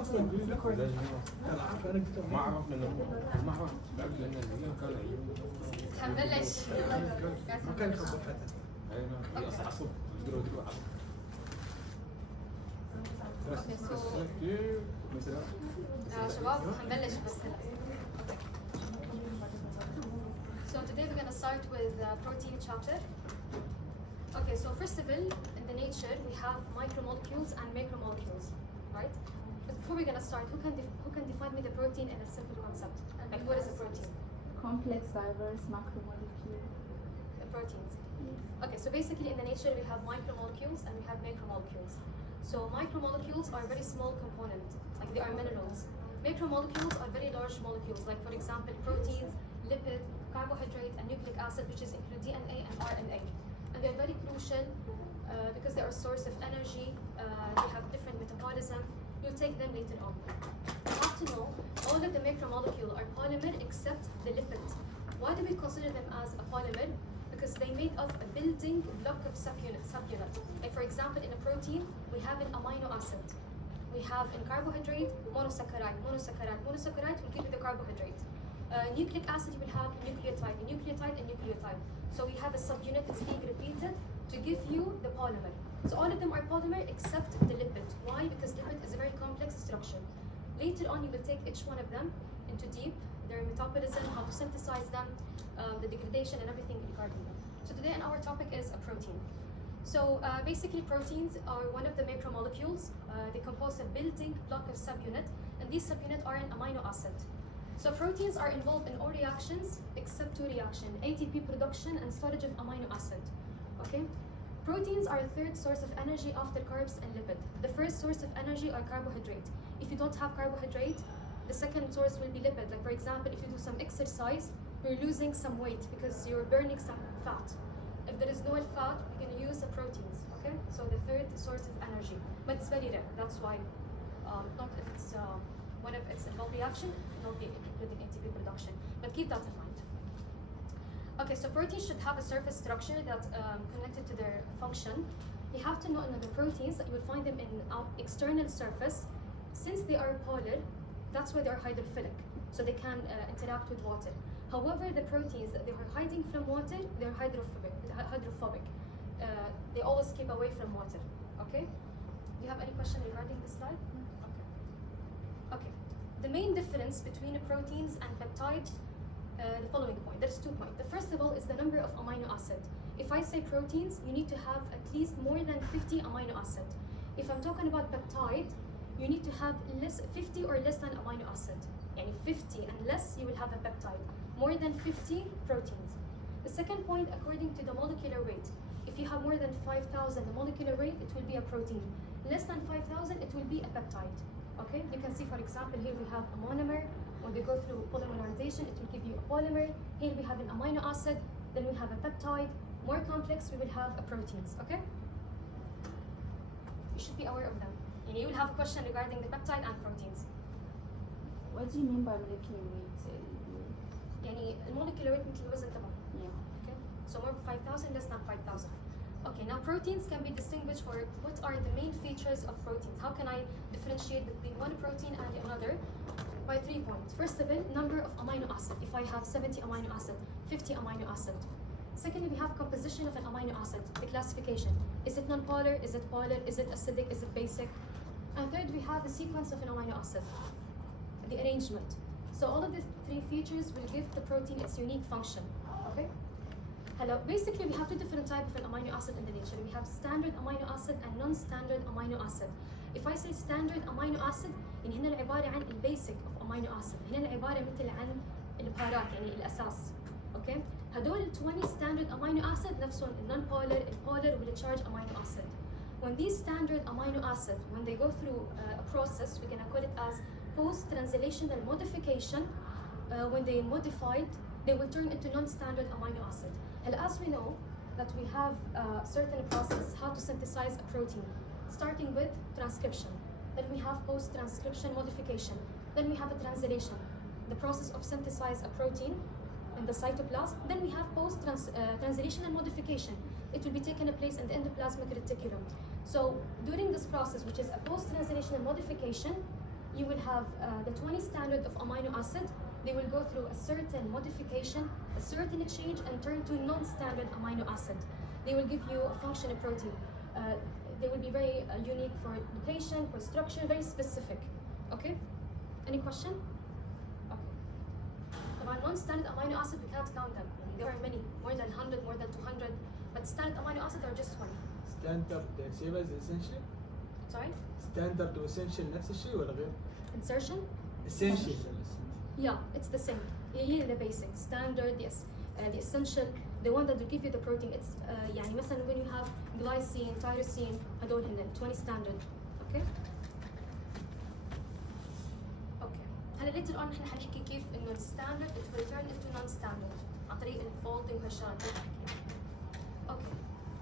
اصلا قولي لك انا عارف انا كنت ما اعرف ما اعرف لان اليوم كان حنبلش ما كان يخبط حتى هي اصلا عصب يقدروا عصب شباب حنبلش بس هلا. So today we're going to start with protein chapter. Okay, so first of all, in the nature we have micromolecules and macromolecules, right? But before we're going to start, who can define me the protein in a simple concept? Like what is a protein? Complex, diverse macromolecule. The proteins. Okay, so basically in the nature we have micromolecules and we have macromolecules. So micromolecules are very small components, like they are minerals. Macromolecules are very large molecules, like for example proteins, lipid, carbohydrate, and nucleic acid, which is include DNA and RNA. And they are very crucial because they are a source of energy. They have different metabolism. You'll take them later on. You have to know all of the macromolecules are polymer except the lipid. Why do we consider them as a polymer? Because they made of a building block of subunit. Like for example, in a protein, we have an amino acid. We have in carbohydrate, monosaccharide. Monosaccharide will give you the carbohydrate. Nucleic acid, you will have nucleotide, and nucleotide. So we have a subunit that's being repeated to give you the polymer. So all of them are polymer except the lipid. Why? Because lipid is a very complex structure. Later on, you will take each one of them into deep, their metabolism, how to synthesize them, the degradation and everything regarding them. So today our topic is a protein. So basically proteins are one of the macromolecules. They compose a building block of subunit, and these subunits are an amino acid. So proteins are involved in all reactions except two reactions, ATP production and storage of amino acid. Okay? Proteins are a third source of energy after carbs and lipid. The first source of energy are carbohydrate. If you don't have carbohydrate, the second source will be lipid. Like for example, if you do some exercise, you're losing some weight because you're burning some fat. If there is no fat, you're going to use the proteins. Okay? So the third source of energy. But it's very rare. That's why not if it's one of its involved reaction, not be including ATP production. But keep that in mind. Okay, so proteins should have a surface structure that's connected to their function. You have to know in the proteins that you will find them in external surface. Since they are polar, that's why they're hydrophilic, so they can interact with water. However, the proteins that they are hiding from water, they're hydrophobic. They always keep away from water. Okay? Do you have any question regarding this slide? Okay. The main difference between proteins and peptides, the following point. There's 2 points. The first of all is the number of amino acid. If I say proteins, you need to have at least more than 50 amino acid. If I'm talking about peptide, you need to have 50 or less than amino acid. And 50 and less, you will have a peptide. More than 50 proteins. The second point, according to the molecular weight, if you have more than 5,000 the molecular weight, it will be a protein. Less than 5,000, it will be a peptide. Okay, you can see for example here we have a monomer. When they go through polymerization, it will give you a polymer. Here we have an amino acid, then we have a peptide. More complex, we will have a proteins. Okay, you should be aware of them. And you will have a question regarding the peptide and proteins. What do you mean by molecular weight? يعني المولكيولر weight مثل الوزن تبعه. Yeah. Okay, so more than 5,000, less than 5,000. Okay, now proteins can be distinguished for what are the main features of proteins. How can I differentiate between one protein and another? By 3 points. First of all, number of amino acid. If I have 70 amino acid, 50 amino acid. Secondly, we have composition of an amino acid, the classification. Is it non-polar? Is it polar? Is it acidic? Is it basic? And third, we have the sequence of an amino acid, the arrangement. So all of these 3 features will give the protein its unique function. Okay? Hello. Basically, we have 2 different types of an amino acid in the nature. We have standard amino acid and non-standard amino acid. If I say standard amino acid, يعني هنا العبارة عن البيسك of amino acid. هنا العبارة مثل عن البارات يعني الأساس. Okay? هدول 20 standard amino acid نفسهم non-polar, polar والcharged amino acid. When these standard amino acids, when they go through a process, we're gonna call it as post-translational modification. When they modified, they will turn into non-standard amino acid. And as we know that we have a certain process how to synthesize a protein, starting with transcription. Then we have post-transcription modification. Then we have a translation, the process of synthesize a protein in the cytoplasm. Then we have post-translational modification. It will be taking place in the endoplasmic reticulum. So during this process, which is a post-translational modification, you will have the 20 standard of amino acid. They will go through a certain modification, a certain change, and turn to non-standard amino acid. They will give you a functional protein. They will be very unique for location, for structure, very specific. Okay? Any question? Okay. About non-standard amino acid, we can't count them. There are many, more than 100, more than 200, but standard amino acid are just 20. ستاندرد سيبها زي essential. Sorry? ستاندرد واسنشال نفس الشيء ولا غير؟ Insertion? essential. Yeah, it's the same. Yeah, the basic, standard, yes. The essential, the one that will give you the protein. It's يعني مثلا when you have glycine, tyrosine, هدول هن 20 standard. Okay? Okay. هلا later on احنا حنحكي كيف انه الستاندرد it will turn into non-standard عن طريق الفولدنج وهالشغلات. Okay.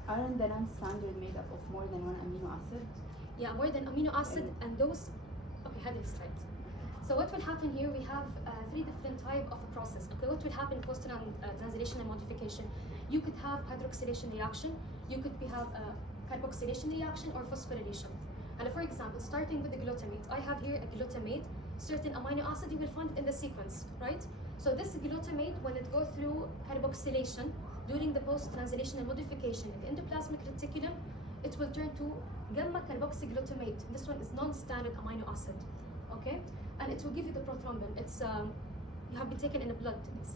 Aren't the non-standard made up of more than one amino acid? Yeah, more than amino acid and those. Okay, have the slide. So what will happen here? We have three different type of a process. Okay, what will happen post translation and modification? You could have hydroxylation reaction. You could have a carboxylation reaction or phosphorylation. And for example, starting with the glutamate, I have here a glutamate. Certain amino acid you will find in the sequence, right? So this glutamate, when it goes through carboxylation during the post-translation and modification in the endoplasmic reticulum, it will turn to gamma carboxyglutamate. This one is non-standard amino acid, okay? And it will give you the prothrombin. It's you have been taken in the blood. It's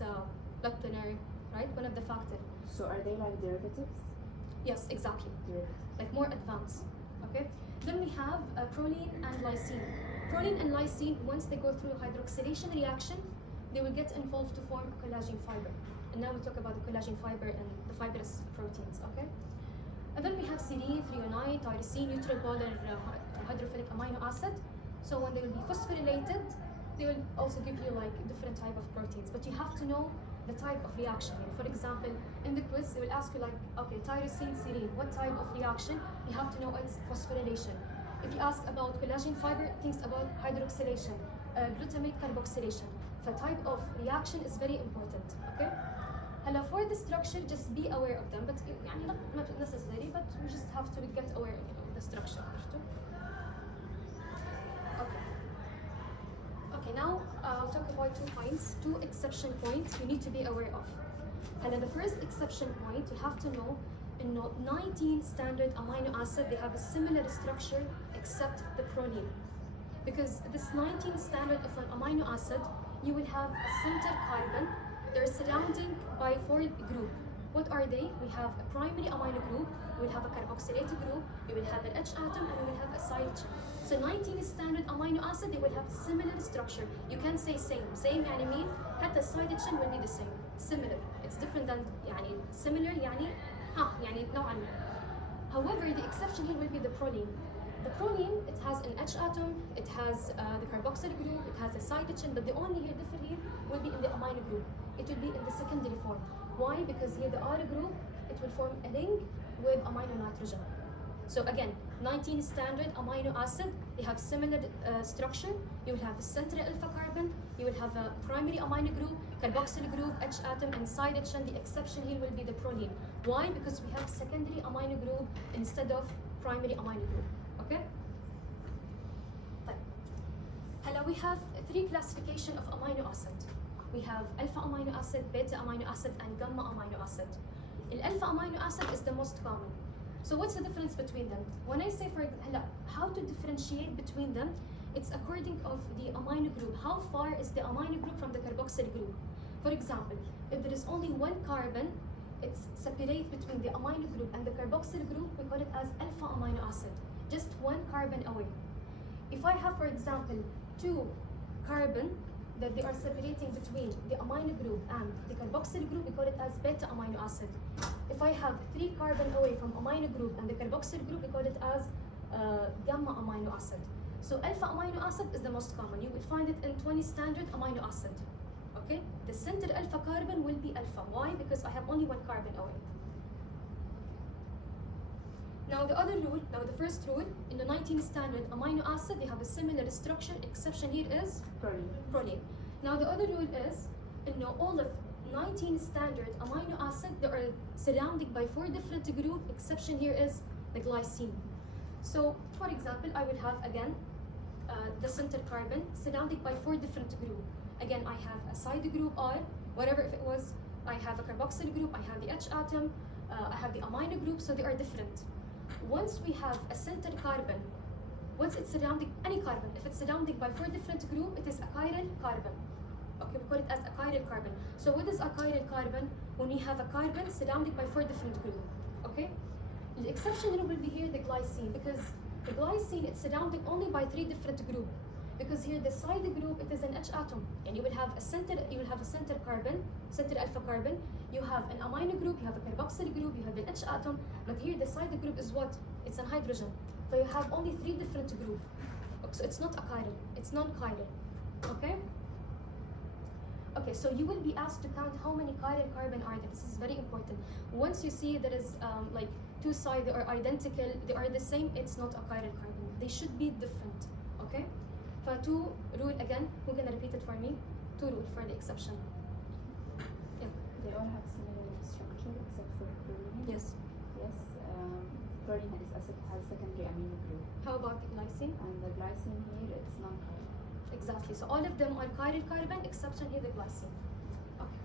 blood thinner, right? One of the factors. So are they like derivatives? Yes, exactly. Derivatives. Like more advanced, okay? Then we have proline and lysine. Proline and lysine, once they go through hydroxylation reaction, they will get involved to form a collagen fiber. And now we talk about the collagen fiber and the fibrous proteins, okay? And then we have serine, threonine, tyrosine, neutral polar hydrophilic amino acid. So when they will be phosphorylated, they will also give you like different type of proteins. But you have to know the type of reaction. For example, in the quiz, they will ask you like, okay, tyrosine, serine, what type of reaction? You have to know its phosphorylation. If you ask about collagen fiber, things about hydroxylation, glutamate carboxylation. The type of reaction is very important, okay? Hello, for the structure, just be aware of them, but يعني not necessary, but we just have to get aware of the structure. Okay. Okay, now I'll talk about 2 points, 2 exception points you need to be aware of. And the first exception point, you have to know, in 19 standard amino acid, they have a similar structure except the proline. Because this 19 standard of an amino acid, you will have a center carbon. They're surrounding by 4 groups. What are they? We have a primary amino group, we will have a carboxylated group, we will have an H atom, and we will have a side chain. So 19 standard amino acid, they will have similar structure. You can say same. Same يعني mean حتى side chain will be the same. Similar. It's different than يعني similar يعني يعني نوعا ما. However, the exception here will be the proline. The proline, it has an H atom, it has the carboxyl group, it has a side chain, but the only here different here will be in the amino group. It will be in the secondary form. Why? Because here the R group, it will form a ring with amino nitrogen. So again, 19 standard amino acid, they have similar structure. You will have a central alpha carbon, you will have a primary amino group, carboxyl group, H atom, and side chain. The exception here will be the proline. Why? Because we have secondary amino group instead of primary amino group. Okay? Hello, we have 3 classification of amino acid. We have alpha amino acid, beta amino acid, and gamma amino acid. The alpha amino acid is the most common. So what's the difference between them? When I say for example, how to differentiate between them, it's according of the amino group. How far is the amino group from the carboxyl group? For example, if there is only 1 carbon, it's separate between the amino group and the carboxyl group, we call it as alpha amino acid. Just 1 carbon away. If I have, for example, 2 carbon that they are separating between the amino group and the carboxyl group, we call it as beta amino acid. If I have 3 carbon away from amino group and the carboxyl group, we call it as gamma amino acid. So alpha amino acid is the most common. You will find it in 20 standard amino acid. Okay? The center alpha carbon will be alpha. Why? Because I have only 1 carbon away. Now the other rule, now the first rule, in the 19 standard amino acid, they have a similar structure. Exception here is proline. Now the other rule is, all of 19 standard amino acid, they are surrounded by 4 different groups. Exception here is the glycine. So, for example, I would have again the center carbon surrounded by 4 different groups. Again, I have a side group R, whatever if it was. I have a carboxyl group, I have the H atom, I have the amino group, so they are different. Once we have a center carbon, once it's surrounding any carbon, if it's surrounded by 4 different groups, it is a chiral carbon. Okay, we call it as a chiral carbon. So what is a chiral carbon? When we have a carbon surrounded by 4 different groups. Okay? The exception will be here the glycine, because the glycine it's surrounded only by 3 different groups. Because here the side group it is an H atom, and you will have a center carbon, center alpha carbon. You have an amino group, you have a carboxyl group, you have an H atom. But here the side group is what? It's an hydrogen. So you have only 3 different groups. So it's not a chiral, it's non-chiral. Okay? Okay, so you will be asked to count how many chiral carbon are there. This is very important. Once you see there is like 2 sides that are identical, they are the same, it's not a chiral carbon. They should be different. Okay? For 2 rule again, who can repeat it for me? 2 rule for the exception. Yeah. They all have similar structure except for chlorine. Yes. Yes. Chlorine has secondary amino group. How about the glycine? And the glycine here, it's non-chiral. Exactly. So all of them are chiral carbon, exception here the glycine. Okay.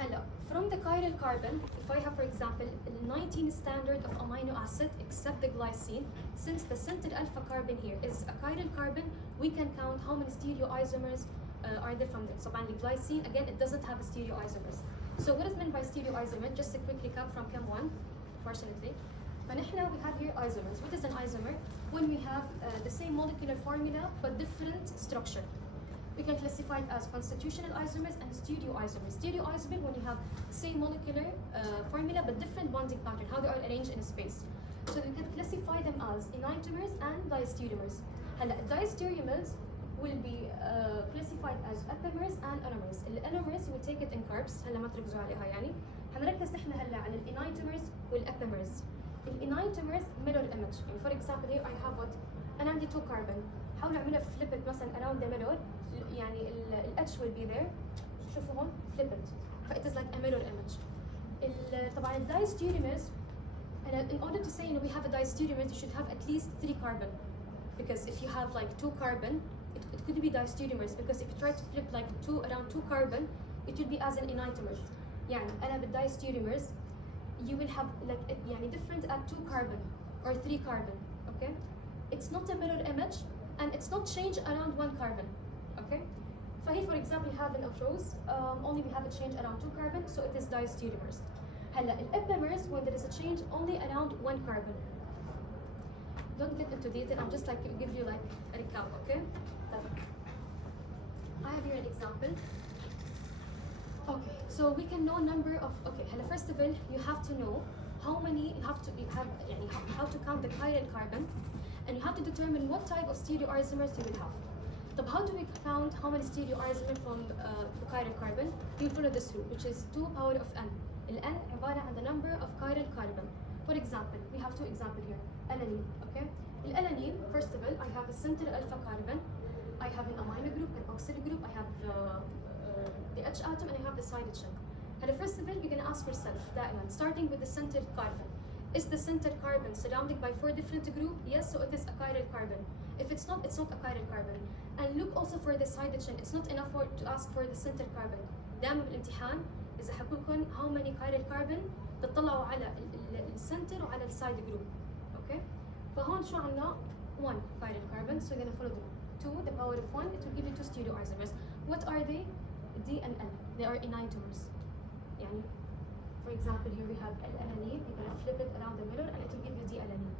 Hello. From the chiral carbon, if I have, for example, 19 standard of amino acid except the glycine, since the center alpha carbon here is a chiral carbon, we can count how many stereoisomers are there from it. So the glycine, again, it doesn't have a stereoisomers. So what is meant by stereoisomer? Just a quick recap from Chem 1, fortunately. فنحن we have here isomers. What is an isomer? When we have the same molecular formula but different structure. We can classify it as constitutional isomers and stereoisomers. Stereoisomer when you have same molecular formula but different bonding pattern, how they are arranged in a space. So we can classify them as enantiomers and diastereomers. هلا diastereomers will be classified as epimers and anomers. الانومers we take it in carbs. هلا ما تركزوا عليها يعني. حنركز نحن هلا على الانانtiomers والepimers. الانانtiomers mirror image. يعني for example here I have what؟ أنا عندي 2 carbon. حاولوا اعملها flip it مثلا around the mirror. يعني ال H will be there. شوفوا هون flip it. ف it is like a mirror image. طبعا ال diastereomers in order to say we have a diastereomer you should have at least 3 carbon. Because if you have like 2 carbon, it could be diastereomers because if you try to flip like around 2 carbon, it will be as an enantiomer. يعني أنا بالdiastereomers you will have like يعني different at 2 carbon or 3 carbon. Okay? It's not a mirror image and it's not change around 1 carbon. Okay? فهي for example you have an approach only we have a change around 2 carbon, so it is diastereomers. هلا الepimers when there is a change only around 1 carbon. Don't get into detail, I'm just like give you like a recap, okay? I have here an example. Okay, so we can know number of, okay, first of all, you have to know how many, you have يعني how to count the chiral carbon, and you have to determine what type of stereoisomers you will have. So how do we count how many stereoisomers from the chiral carbon? You follow this rule, which is 2 power of n. n عبارة عن the number of chiral carbon. For example, we have 2 examples here. Alanine, okay? Alanine, first of all, I have a center alpha carbon. I have an amino group, an oxyl group. I have the H atom, and I have the side chain. And first of all, you're gonna ask yourself, دائما, starting with the center carbon. Is the center carbon surrounded by 4 different groups? Yes, so it is a chiral carbon. If it's not a chiral carbon. And look also for the side chain. It's not enough to ask for the center carbon. دائما بالامتحان إذا حكوا لكم how many chiral carbon تطلعوا على السنتر وعلى السايد جروب. Okay? فهون شو عنا 1 chiral carbon, so we're gonna follow them. 2 the power of 1, it will give you 2 stereoisomers. What are they? D and N. They are enantiomers. يعني for example here we have alanine, you're gonna flip it around the middle and it will give you D-alanine.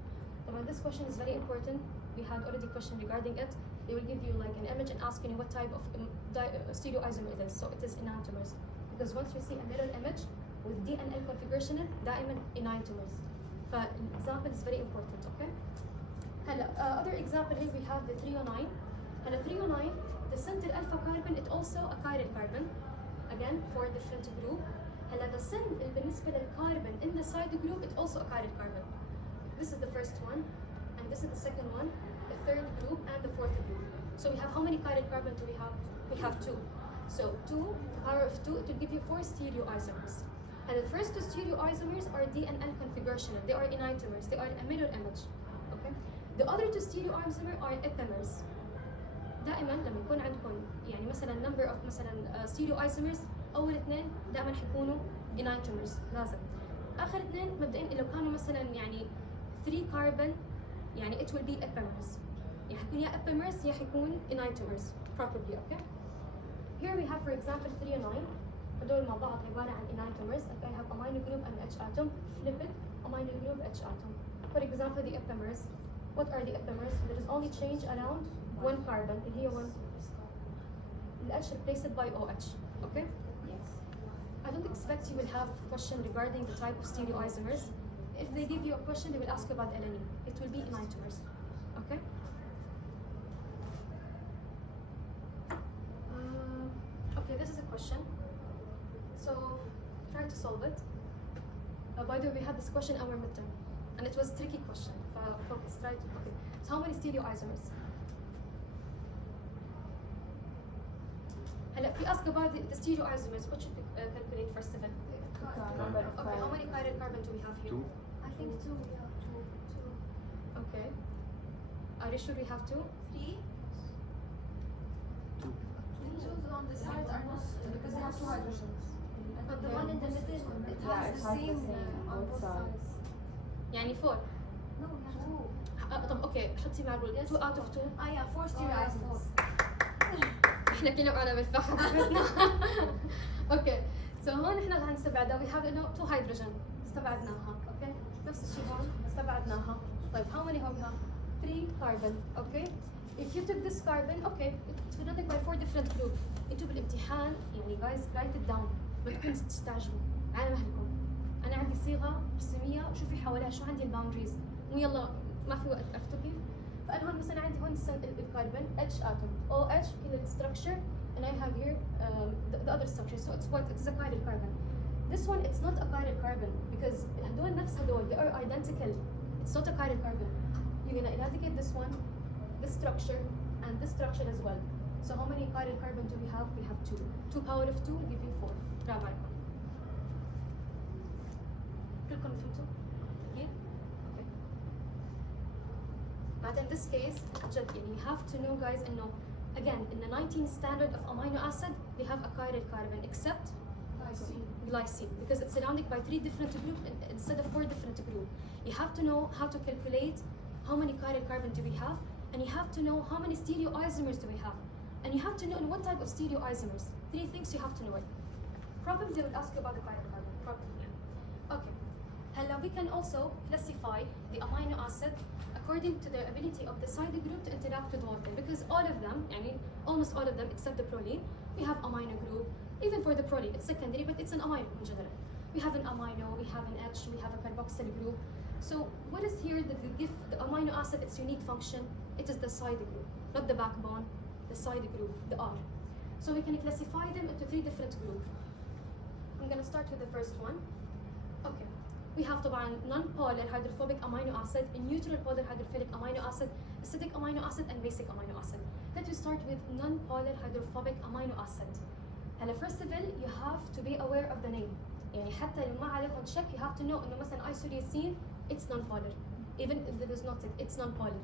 But this question is very important. We had already a question regarding it. They will give you like an image and asking you what type of stereoisomer it is. So it is enantiomers. Because once you see a mirror image with D and N configuration, دائما enantiomers. فالexample is very important, okay? Other example here we have the 309. And the 309, the center alpha carbon, it also a chiral carbon. Again, 4 different group. The center بالنسبة للcarbon in the side group, it's also a chiral carbon. This is the first one, and this is the second one, the third group, and the fourth group. So we have how many chiral carbon do we have? We have 2. So 2, power of 2, it will give you 4 stereoisomers. And the first 2 stereoisomers are D and N configuration. They are enantiomers. They are a mirror image. Okay. The other two stereoisomer are epimers. دائما لما يكون عندكم يعني مثلا number of مثلا stereoisomers اول اثنين دائما حيكونوا enantiomers لازم. اخر اثنين مبدئيا لو كانوا مثلا يعني 3 carbon يعني it will be epimers. يعني حيكون يا epimers يا حيكون enantiomers probably. Okay. Here we have for example 3 and 9. هدول مع بعض عبارة عن enantiomers. Like I have amino group and H atom. Flip it, amino group H atom. For example the epimers. What are the epimers? There is only change around one carbon. اللي هي one. The H replaced by OH. Okay? Yes. I don't expect you will have a question regarding the type of stereoisomers. If they give you a question, they will ask you about alanine. It will be enantiomers. Okay? Okay, this is a question. So try to solve it. By the way, we had this question our midterm, and it was a tricky question. Focus, try to. Okay. So how many stereoisomers? If we ask about the stereoisomers, what should we calculate first of all? Number of Okay, how many chiral carbon do we have here? 2. I think 2, yeah. 2. Okay. Are you sure we have 2? 3? 2. The 2s on the sides are not, because they have 2 hydrogens. But the Okay. one in the middle, it Yeah, has it the has the same same on on both both sides. يعني 4. No, we have 2. طب اوكي حطي مع الرول 2 out of 2. Yeah, 4 stereoisomers. احنا كنا معنا بالفحم. اوكي. So هون احنا رح نستبعدها. We have انه 2 hydrogen. استبعدناها. اوكي. نفس الشيء هون استبعدناها. طيب how many هم 3 carbon. Okay. If you took this carbon, okay, it's presented by 4 different groups. انتوا بالامتحان يعني guys write it down. ما تكونوا تستعجلوا. على مهلكم. أنا عندي صيغة رسمية وشوفي حواليها شو عندي الباوندريز. مو يلا ما في وقت أفتكر. فأنا هون مثلا عندي هون الكربون H atom OH كل structure and I have here the other structure. So it's what? It's a chiral carbon. This one it's not a chiral carbon because هدول نفس هدول they are identical. It's not a chiral carbon. You're gonna eradicate this one, this structure and this structure as well. So how many chiral carbon do we have? We have 2. 2 power of 2 give you 4. برافو عليكم. كلكم فهمتوا؟ أكيد؟ Okay. But in this case, جد يعني you have to know guys إنه again in the 19 standard of amino acid they have a chiral carbon except glycine because it's surrounded by 3 different groups instead of 4 different groups. You have to know how to calculate how many chiral carbon do we have and you have to know how many stereoisomers do we have and you have to know in what type of stereoisomers. 3 things you have to know it. Probably they will ask you about the chiral carbon. Probably. Okay. Hello, we can also classify the amino acid according to their ability of the side group to interact with water because all of them, يعني almost all of them except the proline, we have amino group. Even for the proline, it's secondary, but it's an amino in general. We have an amino, we have an H, we have a carboxyl group. So what is here that will give the amino acid its unique function? It is the side group, not the backbone, the side group, the R. So we can classify them into 3 different groups. I'm gonna start with the first one. Okay. We have طبعا non-polar hydrophobic amino acid, neutral polar hydrophilic amino acid, acidic amino acid, and basic amino acid. Let me start with non-polar hydrophobic amino acid. And first of all, you have to be aware of the name. يعني حتى لو ما عليكم check, you have to know إنه مثلا isoleucine, it's non-polar. Even if there is not tick, it's non-polar.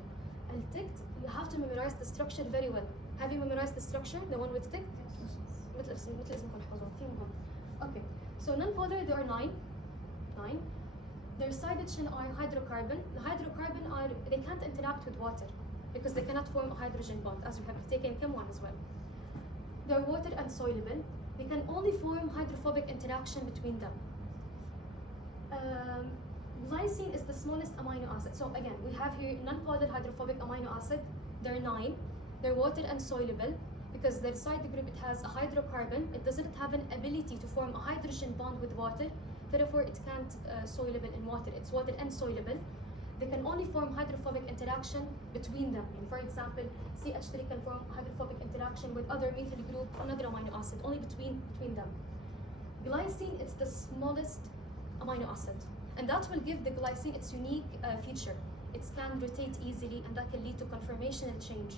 And ticked, you have to memorize the structure very well. Have you memorized the structure, the one with tick? مثل اسمكم حفظوه كثير مهم. Okay. So non-polar there are 9. Their side chain are hydrocarbon. The hydrocarbon are they can't interact with water because they cannot form a hydrogen bond as we have taken Chem 1 as well. They're water insoluble. They can only form hydrophobic interaction between them. Glycine is the smallest amino acid. So again, we have here non-polar hydrophobic amino acid. They're 9. They're water insoluble because their side group it has a hydrocarbon. It doesn't have an ability to form a hydrogen bond with water. Therefore, it can't soluble in water. It's water insoluble. They can only form hydrophobic interaction between them. And for example, CH3 can form hydrophobic interaction with other methyl group, another amino acid, only between them. Glycine is the smallest amino acid, and that will give the glycine its unique feature. It can rotate easily, and that can lead to conformational change.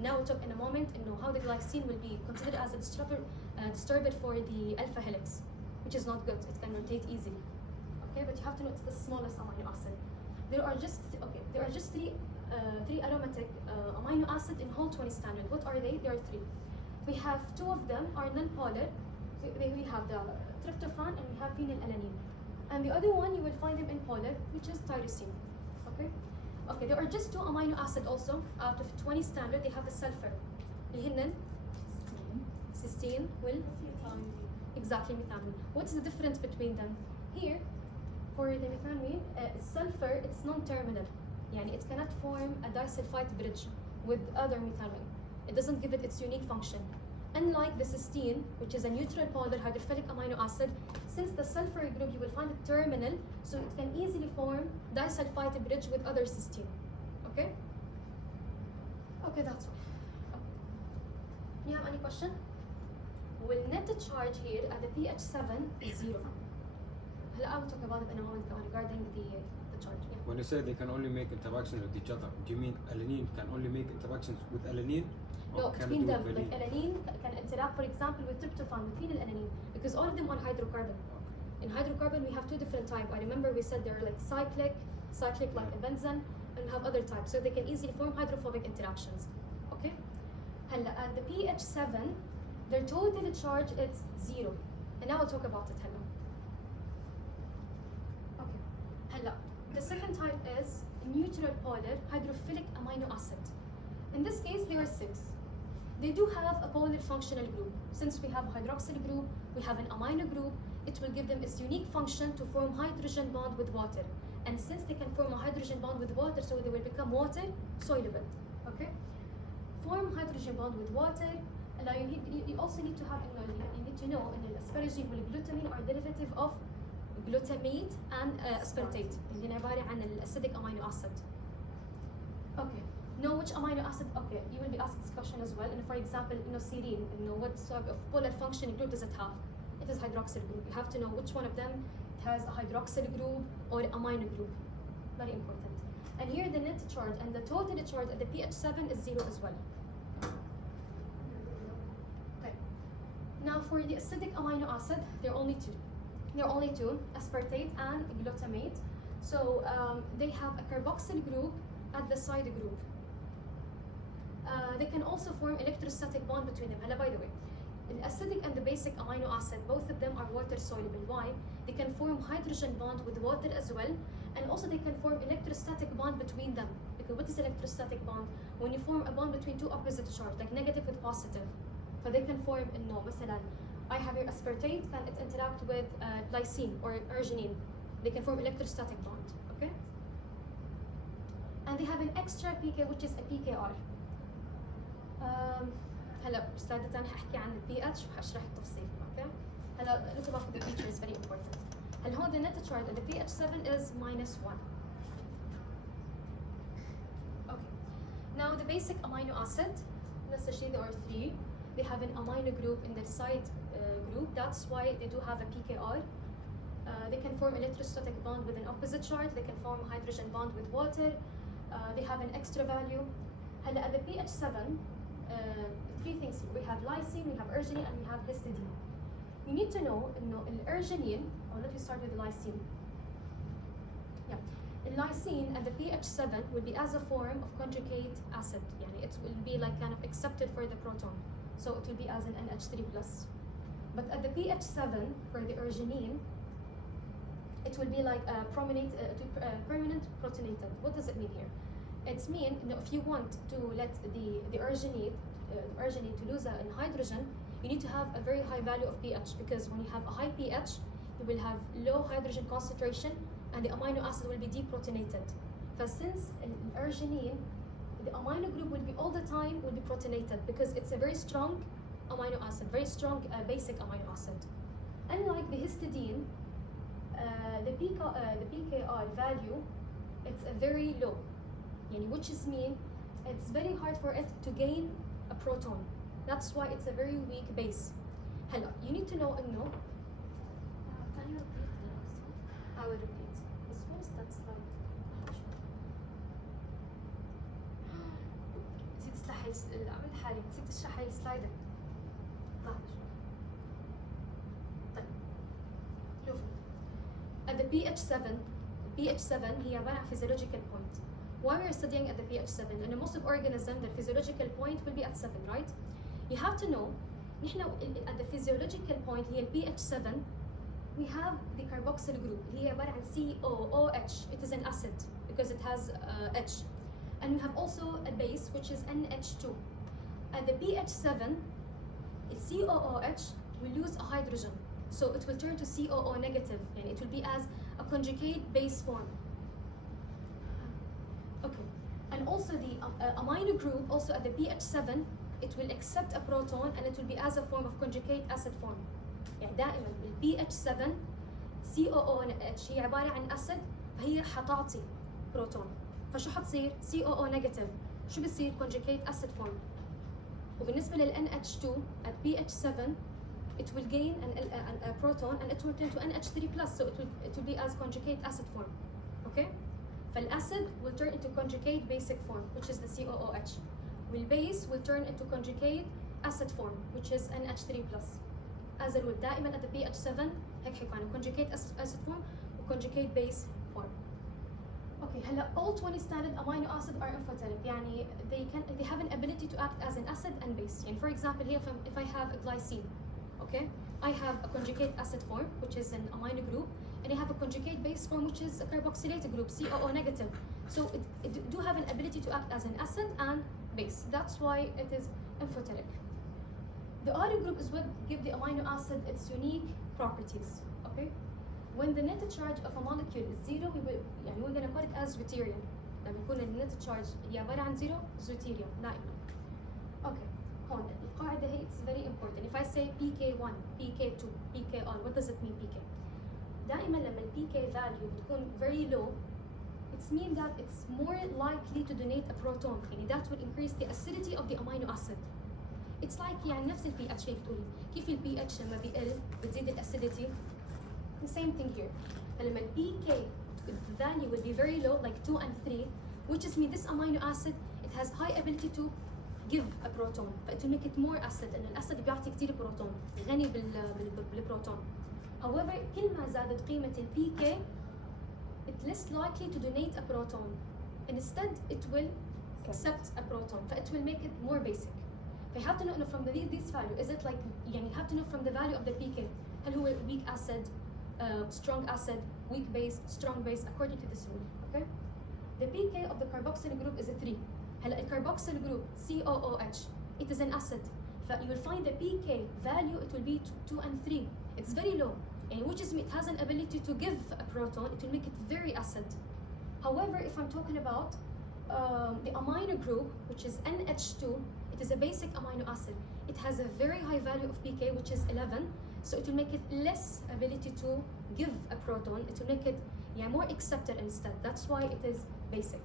Now we'll talk in a moment into how the glycine will be considered as a disturber for the alpha helix, which is not good. It can rotate easily. Okay, but you have to know it's the smallest amino acid. There are just 3 three aromatic amino acid in whole 20 standard. What are they? There are three. We have two of them are non-polar. We have the tryptophan and we have phenylalanine. And the other one you will find them in polar, which is tyrosine. Okay? Okay, there are just two amino acid also out of 20 standard. They have the sulfur. الهنن cysteine will exactly methamine. What's the difference between them? Here, for the methamine, sulfur it's non-terminal. يعني it cannot form a disulfide bridge with other methamine. It doesn't give it its unique function. Unlike the cysteine, which is a neutral polar hydrophilic amino acid, since the sulfur group you will find it terminal, so it can easily form disulfide bridge with other cysteine. Okay? Okay, that's all. You have any question? Will net charge here at the pH 7 is 0. I will talk about it in a moment regarding the charge. Yeah. When you say they can only make interactions with each other, do you mean alanine can only make interactions with alanine? No, Or can between it do them, with like valine? alanine can interact, for example, with tryptophan, with phenylalanine, because all of them are hydrocarbon. In hydrocarbon, we have two different types. I remember we said they're like cyclic like a benzene, and we have other types, so they can easily form hydrophobic interactions. Okay? And at the pH 7, their total charge is 0. And now I'll talk about it. Hello. Okay. Hello. The second type is neutral polar hydrophilic amino acid. In this case, there are 6. They do have a polar functional group. Since we have a hydroxyl group, we have an amino group, it will give them its unique function to form hydrogen bond with water. And since they can form a hydrogen bond with water, so they will become water soluble. Okay? Form hydrogen bond with water. Now you also need to have, you need to know in asparagine والglutamine are derivative of glutamate and aspartate. اللي هي عبارة عن acidic amino acid. Okay. Know which amino acid? Okay, you will be asked this question as well. And for example, serine, what sort of polar functioning group does it have? It is hydroxyl group. You have to know which one of them has a hydroxyl group or amino group. Very important. And here the net charge and the total charge at the pH 7 is 0 as well. Okay. Now for the acidic amino acid, there are only two. There are only two, aspartate and glutamate. So they have a carboxyl group at the side group. They can also form electrostatic bond between them. And by the way, the acidic and the basic amino acid, both of them are water soluble. Why? They can form hydrogen bond with water as well, and also they can form electrostatic bond between them. Because what is electrostatic bond? When you form a bond between two opposite charge, like negative with positive. So they can form مثلا I have here aspartate, can it interact with lysine or arginine. They can form electrostatic bond. Okay? And they have an extra pK, which is a PKR. هلا سلايد ثاني حاحكي عن البي اتش وحاشرح التفصيل. اوكي هلا look about the features very important. هلا هون the net charge at the pH 7 is -1. Okay. Now the basic amino acid, let's say there are 3. They have an amino group in their side group. That's why they do have a PKR. They can form electrostatic bond with an opposite charge. They can form hydrogen bond with water. They have an extra value. هلا at the pH 7. 3 things here. We have lysine, we have arginine, and we have histidine. You need to know arginine, or let me start with the lysine. Yeah. The lysine at the pH 7 will be as a form of conjugate acid. Yani it will be like kind of accepted for the proton. So it will be as an NH3+. But at the pH 7 for the arginine, it will be like a permanent protonated. What does it mean here? It's mean if you want to let the arginine to lose in hydrogen, you need to have a very high value of pH, because when you have a high pH, you will have low hydrogen concentration and the amino acid will be deprotonated. But since arginine, the amino group will be all the time will be protonated because it's a very strong amino acid, very strong basic amino acid. Unlike the histidine, the PKR value, it's a very low. Which is mean it's very hard for it to gain a proton. That's why it's a very weak base. Hello, you need to know no. Can you repeat the last one? I will repeat. This was that slide. نسيت تشرحي عملت حالي نسيت تشرحي السلايد. لحظة. طيب. شوف. At the pH 7 هي عبارة عن physiological point. Why we are studying at the pH 7? And most of organisms, their physiological point will be at 7, right? You have to know, at the physiological point here, pH 7, we have the carboxyl group. Here عبارة عن COOH. It is an acid because it has H. And we have also a base which is NH2. At the pH 7, COOH will lose a hydrogen. So it will turn to COO negative, and it will be as a conjugate base form. Okay, and also the amino group, also at the pH 7, it will accept a proton and it will be as a form of conjugate acid form. يعني دائما ال pH 7 COOH هي عبارة عن أسيد فهي حتعطي بروتون. فشو حتصير؟ COO negative. شو بصير؟ conjugate acid form. وبالنسبة لل NH2 at pH 7 it will gain a proton and it will turn to NH3 plus, so it will be as conjugate acid form. Okay? فالacid will turn into conjugate basic form, which is the COOH. والbase will turn into conjugate acid form, which is NH3 plus. as الود دائما at the pH 7 هيك حيكون conjugate acid form و conjugate base form. Okay, هلا all 20 standard amino acids are amphoteric. يعني they have an ability to act as an acid and base. يعني for example here if I have a glycine, okay, I have a conjugate acid form which is an amino group, and I have a conjugate base form which is a carboxylated group, COO negative. So it do have an ability to act as an acid and base. That's why it is amphoteric. The other group is what give the amino acid its unique properties. Okay, when the net charge of a molecule is zero, we're gonna put it as deuterium. لما يكون النت charge هي عبارة عن zero, deuterium دائما. Okay, هون القاعدة هي it's very important. If I say PK1, PK2, PKR, what does it mean PK? دائما لما ال PK value بتكون very low, it means that it's more likely to donate a proton. يعني that will increase the acidity of the amino acid. It's like يعني نفس ال pH هيك بتقولي كيف ال pH لما بيقل بتزيد ال acidity. The same thing here. فلما ال PK value will be very low, like 2 and 3, which is mean this amino acid it has high ability to give a proton, but it will make it more acid. لأن الأسيد بيعطي كتير بروتون، غني بالبروتون. However, كل ما زادت قيمة ال PK, it's less likely to donate a proton. Instead, it will accept a proton, but it will make it more basic. You have to know from this value, is it like, يعني you have to know from the value of the PK. هل هو weak acid, strong acid, weak base, strong base, according to this rule. Okay? The PK of the carboxyl group is a 3. هلا الcarboxyl group COOH, it is an acid. You will find the PK value, it will be 2 and 3. It's very low, and which is it has an ability to give a proton. It will make it very acid. However, if I'm talking about the amino group, which is NH2, it is a basic amino acid. It has a very high value of PK, which is 11. So it will make it less ability to give a proton. It will make it more accepted instead. That's why it is basic.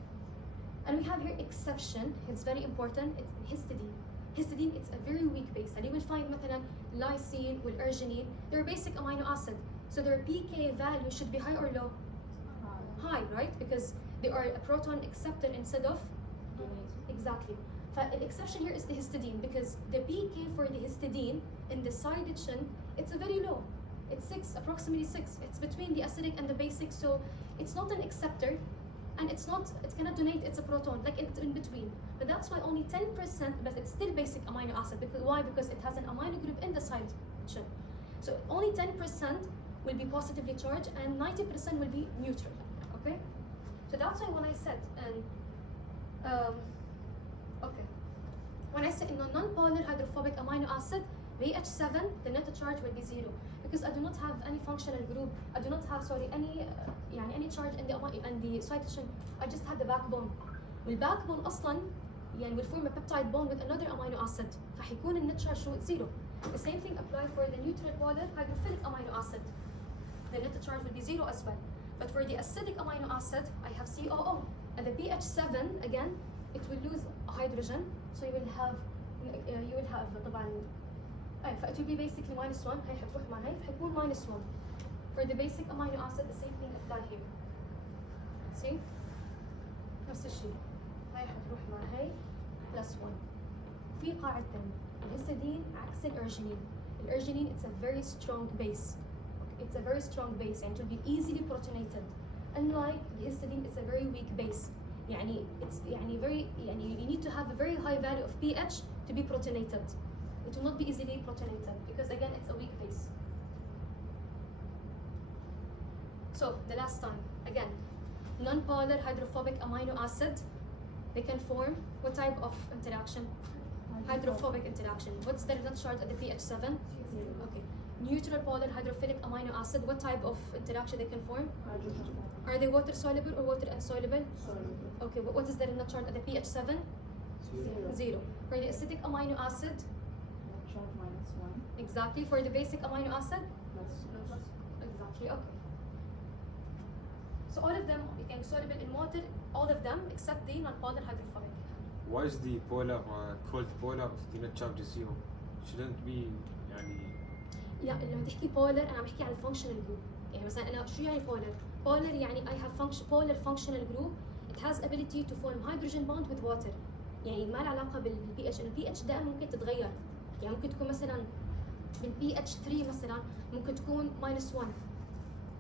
And we have here exception. It's very important. It's histidine. Histidine, it's a very weak base. And you will find مثلا lysine or arginine. They're basic amino acid. So their PK value should be high or low? High, right? Because they are a proton accepted instead of exactly. The exception here is the histidine, because the PK for the histidine in the side chain, it's a very low. It's 6, approximately 6. It's between the acidic and the basic, so it's not an acceptor, and it cannot donate it's a proton, like it's in between. But that's why only 10%, but it's still basic amino acid. Because why? Because it has an amino group in the side chain. So only 10% will be positively charged, and 90% will be neutral. Okay? So that's why when I said okay. When I say in a non-polar hydrophobic amino acid, pH 7, the net charge will be 0, because I do not have any functional group. I do not have any charge in the side chain. I just have the backbone. والbackbone أصلاً will form a peptide bond with another amino acid. فحيكون النت charge 0. The same thing applies for the neutral polar hydrophilic amino acid. The net charge will be 0 as well. But for the acidic amino acid, I have COO. At the pH 7, again, it will lose a hydrogen, so you will have طبعا it will be basically -1. هي حتروح مع هي حيكون -1. For the basic amino acid, the same thing apply here. See? نفس الشيء. هي حتروح مع هي +1. في قاعدتين. الهستidine عكس الارجينين. الارجينين it's a very strong base. It's a very strong base and it will be easily protonated. Unlike the histidine, it's a very weak base. يعني it's يعني very يعني you need to have a very high value of pH to be protonated. It will not be easily protonated because again it's a weak base. So the last time, again, non-polar hydrophobic amino acid, they can form what type of interaction? Hydrophobic interaction. What's the net charge at the pH 7? Okay. Neutral polar hydrophilic amino acid, what type of interaction they can form? Hydrogen. Are they water soluble or water insoluble? Soluble. Okay, what is the net charge at the pH 7? 0. For the acidic amino acid, Net charge -1 exactly. For the basic amino acid, plus exactly. Okay. So all of them became soluble in water, all of them except the non-polar hydrophobic. Why is the polar called polar if the net charge is zero? Shouldn't be يعني لا لما تحكي polar انا عم بحكي عن الفانكشنال جروب. يعني مثلا انا شو يعني polar؟ polar يعني I have polar functional group. It has ability to form hydrogen bond with water. يعني ما له علاقه بالبي اتش، البي اتش دائما ممكن تتغير. يعني ممكن تكون مثلا بالبي اتش 3 مثلا ممكن تكون -1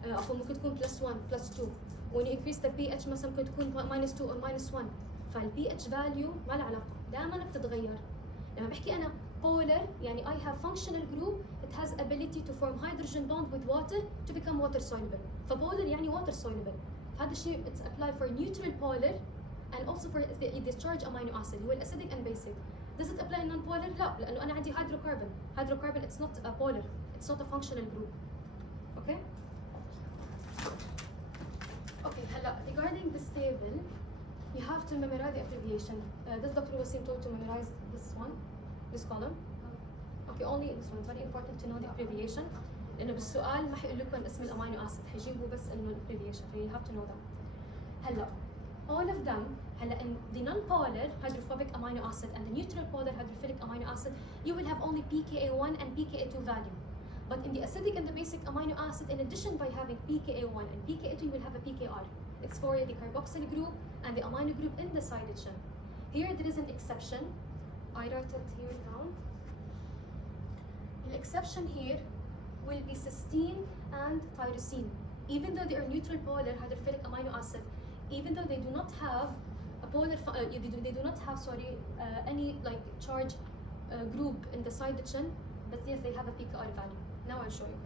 او ممكن تكون +1 +2. when you increase the pH مثلا ممكن تكون -2 or -1. فالبي اتش فاليو ما له علاقه، دائما بتتغير. لما بحكي انا polar يعني I have functional group it has ability to form hydrogen bond with water to become water soluble. فpolar يعني water soluble. فهذا الشيء it's apply for neutral polar and also for the discharge amino acid هو acidic and basic. Does it apply in non-polar؟ لا، لانه انا عندي hydrocarbon it's not a polar, it's not a functional group. Okay? Okay, هلا regarding this table you have to memorize the abbreviation. This Dr. Wasim told to memorize this one, this column. Okay, only this one. It's very important to know the abbreviation. لأنه بالسؤال ما حيقول لكم اسم الأمينو أسيد، حيجيبوا بس إنه abbreviation. So you have to know that. هلا all of them هلا in the non-polar hydrophobic amino acid and the neutral polar hydrophilic amino acid you will have only pKa1 and pKa2 value. But in the acidic and the basic amino acid, in addition by having pKa1 and pKa2, you will have a pKr. It's for the carboxyl group and the amino group in the side chain. Here there is an exception. I wrote it here down. The exception here will be cysteine and tyrosine. Even though they are neutral polar hydrophilic amino acid, even though they do not have a polar, they do not have any like charge group in the side chain, but yes, they have a pKr value. Now I'll show you.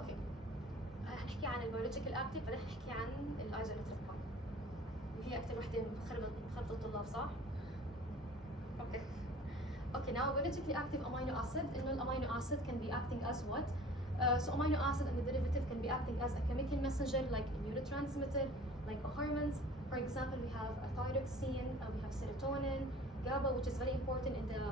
Okay. هنحكي عن البيولوجيكال اكتيف بعدين هنحكي عن الايزوليتيف بوينت. وهي اكثر وحده بتخرب الطلاب صح؟ Okay. Okay, now biologically active amino acid. إنه الامينو acid can be acting as what? So amino acid and the derivative can be acting as a chemical messenger like a neurotransmitter, like a hormones. For example, we have a thyroxine, we have serotonin, GABA, which is very important in the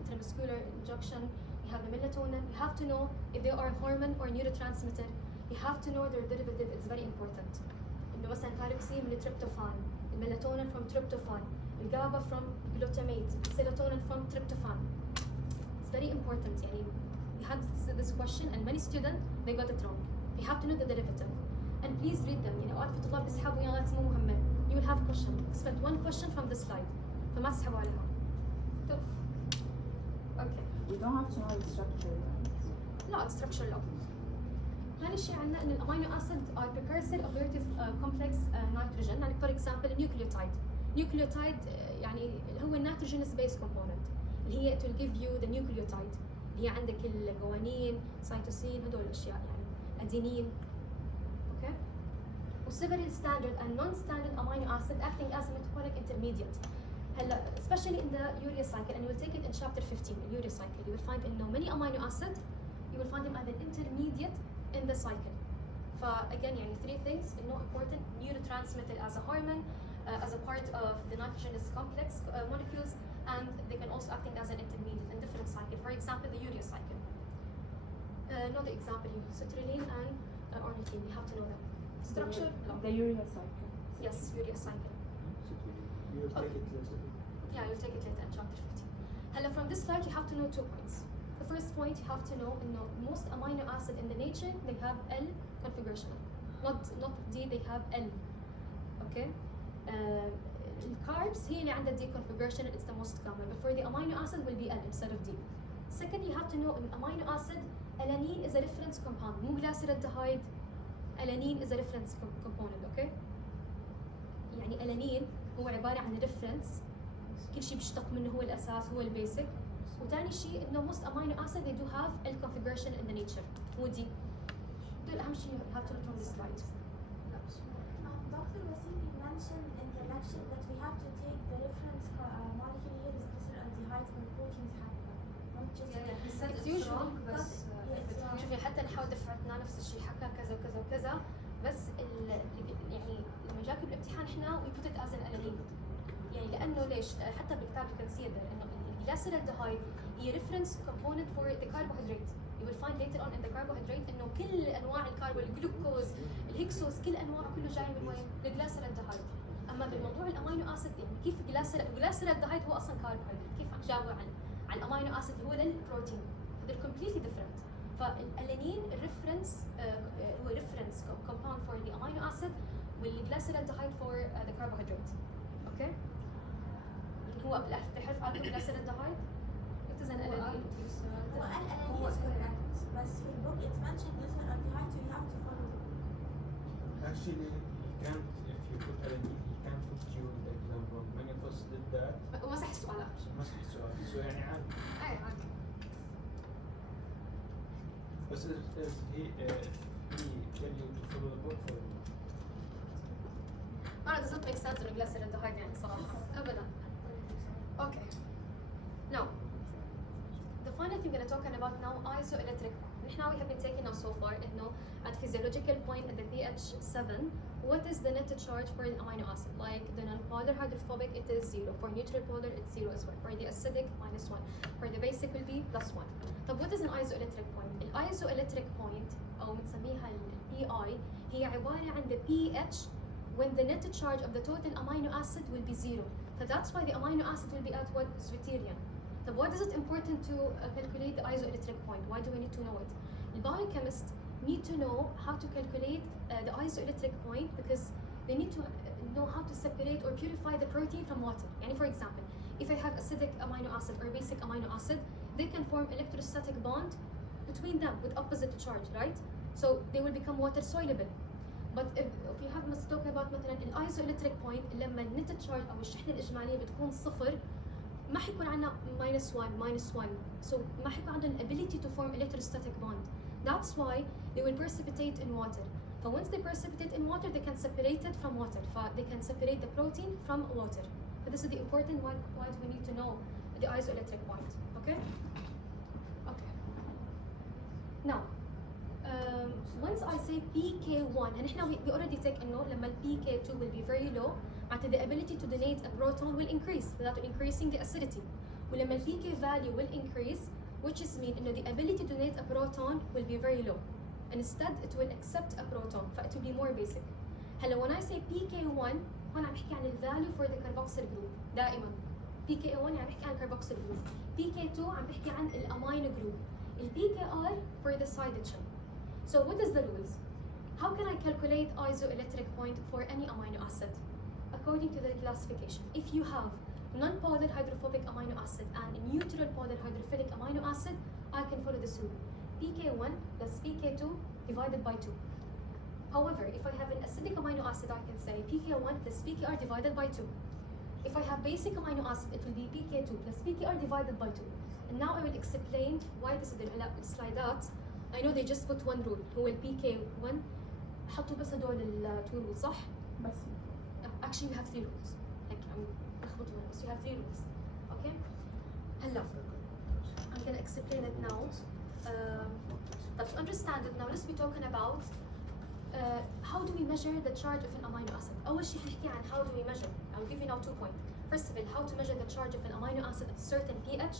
intramuscular injection. You have the melatonin. You have to know if they are hormone or neurotransmitter. You have to know their derivative. It's very important. إنه مثلا thyroxine من tryptophan, melatonin from tryptophan, GABA from glutamate, serotonin from tryptophan. It's very important. يعني we had this question and many students they got it wrong. You have to know the derivative. And please read them. يعني أوقات في طلاب بيسحبوا يا مو مهمة. You will have question. Expect one question from the slide. فما تسحبوا عليها. Okay. We don't have to know the structure, right? لا structure لا. ثاني شيء عندنا إن الأمينو acid are precursor of reactive complex nitrogen. يعني for example nucleotide. Nucleotide يعني هو النيتروجينous base component اللي هي it will give you the nucleotide اللي هي عندك الجوانين، سيتوسين، هدول الأشياء يعني أدينين. Okay. وseveral standard and non-standard amino acid acting as a metabolic intermediate. هلا especially in the urea cycle and you will take it in chapter 15 urea cycle you will find إنه many amino acid you will find them as an intermediate in the cycle. Again يعني three things إنه important neurotransmitter as a hormone as a part of the nitrogenous complex molecules and they can also acting as an intermediate in different cycle. For example the urea cycle. Know the example here. Citrulline and ornithine. You have to know them. Structure? The urea cycle. Yes, urea cycle. you'll take it later. Yeah, you'll take it later in chapter 15. Hello, from this slide you have to know 2 points. The first point you have to know in most amino acid in the nature they have L configuration. Not D, they have L. Okay? Carbs هي اللي عندها D configuration it's the most common but for the amino acid will be L instead of D. Second, you have to know an amino acid alanine is a reference compound مو glyceraldehyde. alanine is a reference component. اوكي يعني alanine هو عباره عن reference، كل شيء بيشتق منه هو الاساس هو البيسك. وثاني شيء انه most amino acid they do have a configuration in the nature. ودي دول اهم شيء you have to look on this slide. Dr. Wasim, you mentioned in the lecture that we have to take the reference molecule here is glyceraldehyde for proteins حتى not just he said It's it's usual. wrong بس شوفي حتى نحاول دفعتنا نفس الشيء حكى كذا وكذا وكذا، بس يعني لما جاك بالامتحان احنا we put it as an alanine. يعني لانه ليش؟ حتى بالكتاب you can see it there انه الجليسرالدهايد هي reference component for the carbohydrate. You will find later on in the carbohydrate انه كل انواع الكربو، الجلوكوز، الهكسوز، كل انواعه كله جاي من وين؟ الجليسرالدهايد. اما بالموضوع الامينو اسيد يعني كيف الجليسرالدهايد هو اصلا كاربوهيدرات، كيف عم جاوب عن الامينو اسيد اللي هو للبروتين. they're completely different. فالالانين الريفرنس هو reference compound for the amino acid والجليسرالدهايد for the carbohydrate. اوكي؟ اللي هو بحرف الجليسرالدهايد it is an alanine. هو قال alanine is correct بس في البوك it's mentioned glyceraldehyde so you have to follow the book. Actually, he can't, if you put alanine, he can't put you in the exam wrong. Many of us did that. ومسح السؤال اخر شيء. مسح السؤال. So يعني عادي. اي عادي. بس is he tell you to follow the book or أنا doesn't make sense إنه glyceraldehyde يعني صراحة أبدا. Okay. Now, the final thing we're talking about now isoelectric. نحن we have been taking now so far إنه at physiological point at the pH 7, what is the net charge for an amino acid? Like the non-polar hydrophobic, it is 0. For neutral polar, it's 0 as well. For the acidic, -1. For the basic will be +1. طب what is an isoelectric point? Isoelectric point أو بنسميها ال PI هي عبارة عن the pH when the net charge of the total amino acid will be 0. So that's why the amino acid will be at what? Zwitterion. So why is it important to calculate the isoelectric point? Why do we need to know it? The biochemists need to know how to calculate the isoelectric point because they need to know how to separate or purify the protein from water. Yani for example, if I have acidic amino acid or basic amino acid, they can form electrostatic bond between them with opposite charge, right? So they will become water soluble. But if you have talking about مثلا الايزوالكتريك بوينت لما النت تشارج او الشحنه الاجماليه بتكون صفر ما حيكون عندنا -1 so ما حيكون عندهم ability to form electrostatic bond. That's why they will precipitate in water. So once they precipitate in water they can separate it from water. They can separate the protein from water. But this is the important why we need to know the isoelectric point. Okay? Okay. Now once I say PK1 and احنا we already take انه لما PK2 will be very low معناته the ability to donate a proton will increase that increasing the acidity. ولما PK value will increase which is mean انه the ability to donate a proton will be very low. And instead it will accept a proton ف it will be more basic. هلا when I say PK1 هون عم بحكي عن الفاليو for the carboxyl group دائما. PK1 عم بحكي عن carboxyl group. PK2 عم بحكي عن الامينو group. ال PKR for the side chain. So what is the rules? How can I calculate isoelectric point for any amino acid? According to the classification, if you have non-polar hydrophobic amino acid and neutral polar hydrophilic amino acid, I can follow this rule. PK1 plus PK2 divided by 2. However, if I have an acidic amino acid, I can say PK1 plus PKR divided by 2. If I have basic amino acid, it will be PK2 plus PKR divided by 2. And now I will explain why this is the slide out. I know they just put one rule هو ال PK1 حطوا بس هدول ال 2 rules صح؟ بس Actually we have 3 rules. Like I'm بخبط هون بس we have 3 rules. Okay؟ هلا I'm gonna explain it now. But to understand it now let's be talking about how do we measure the charge of an amino acid. أول شيء حنحكي عن how do we measure. I'll give you now 2 points. First of all, how to measure the charge of an amino acid at a certain pH.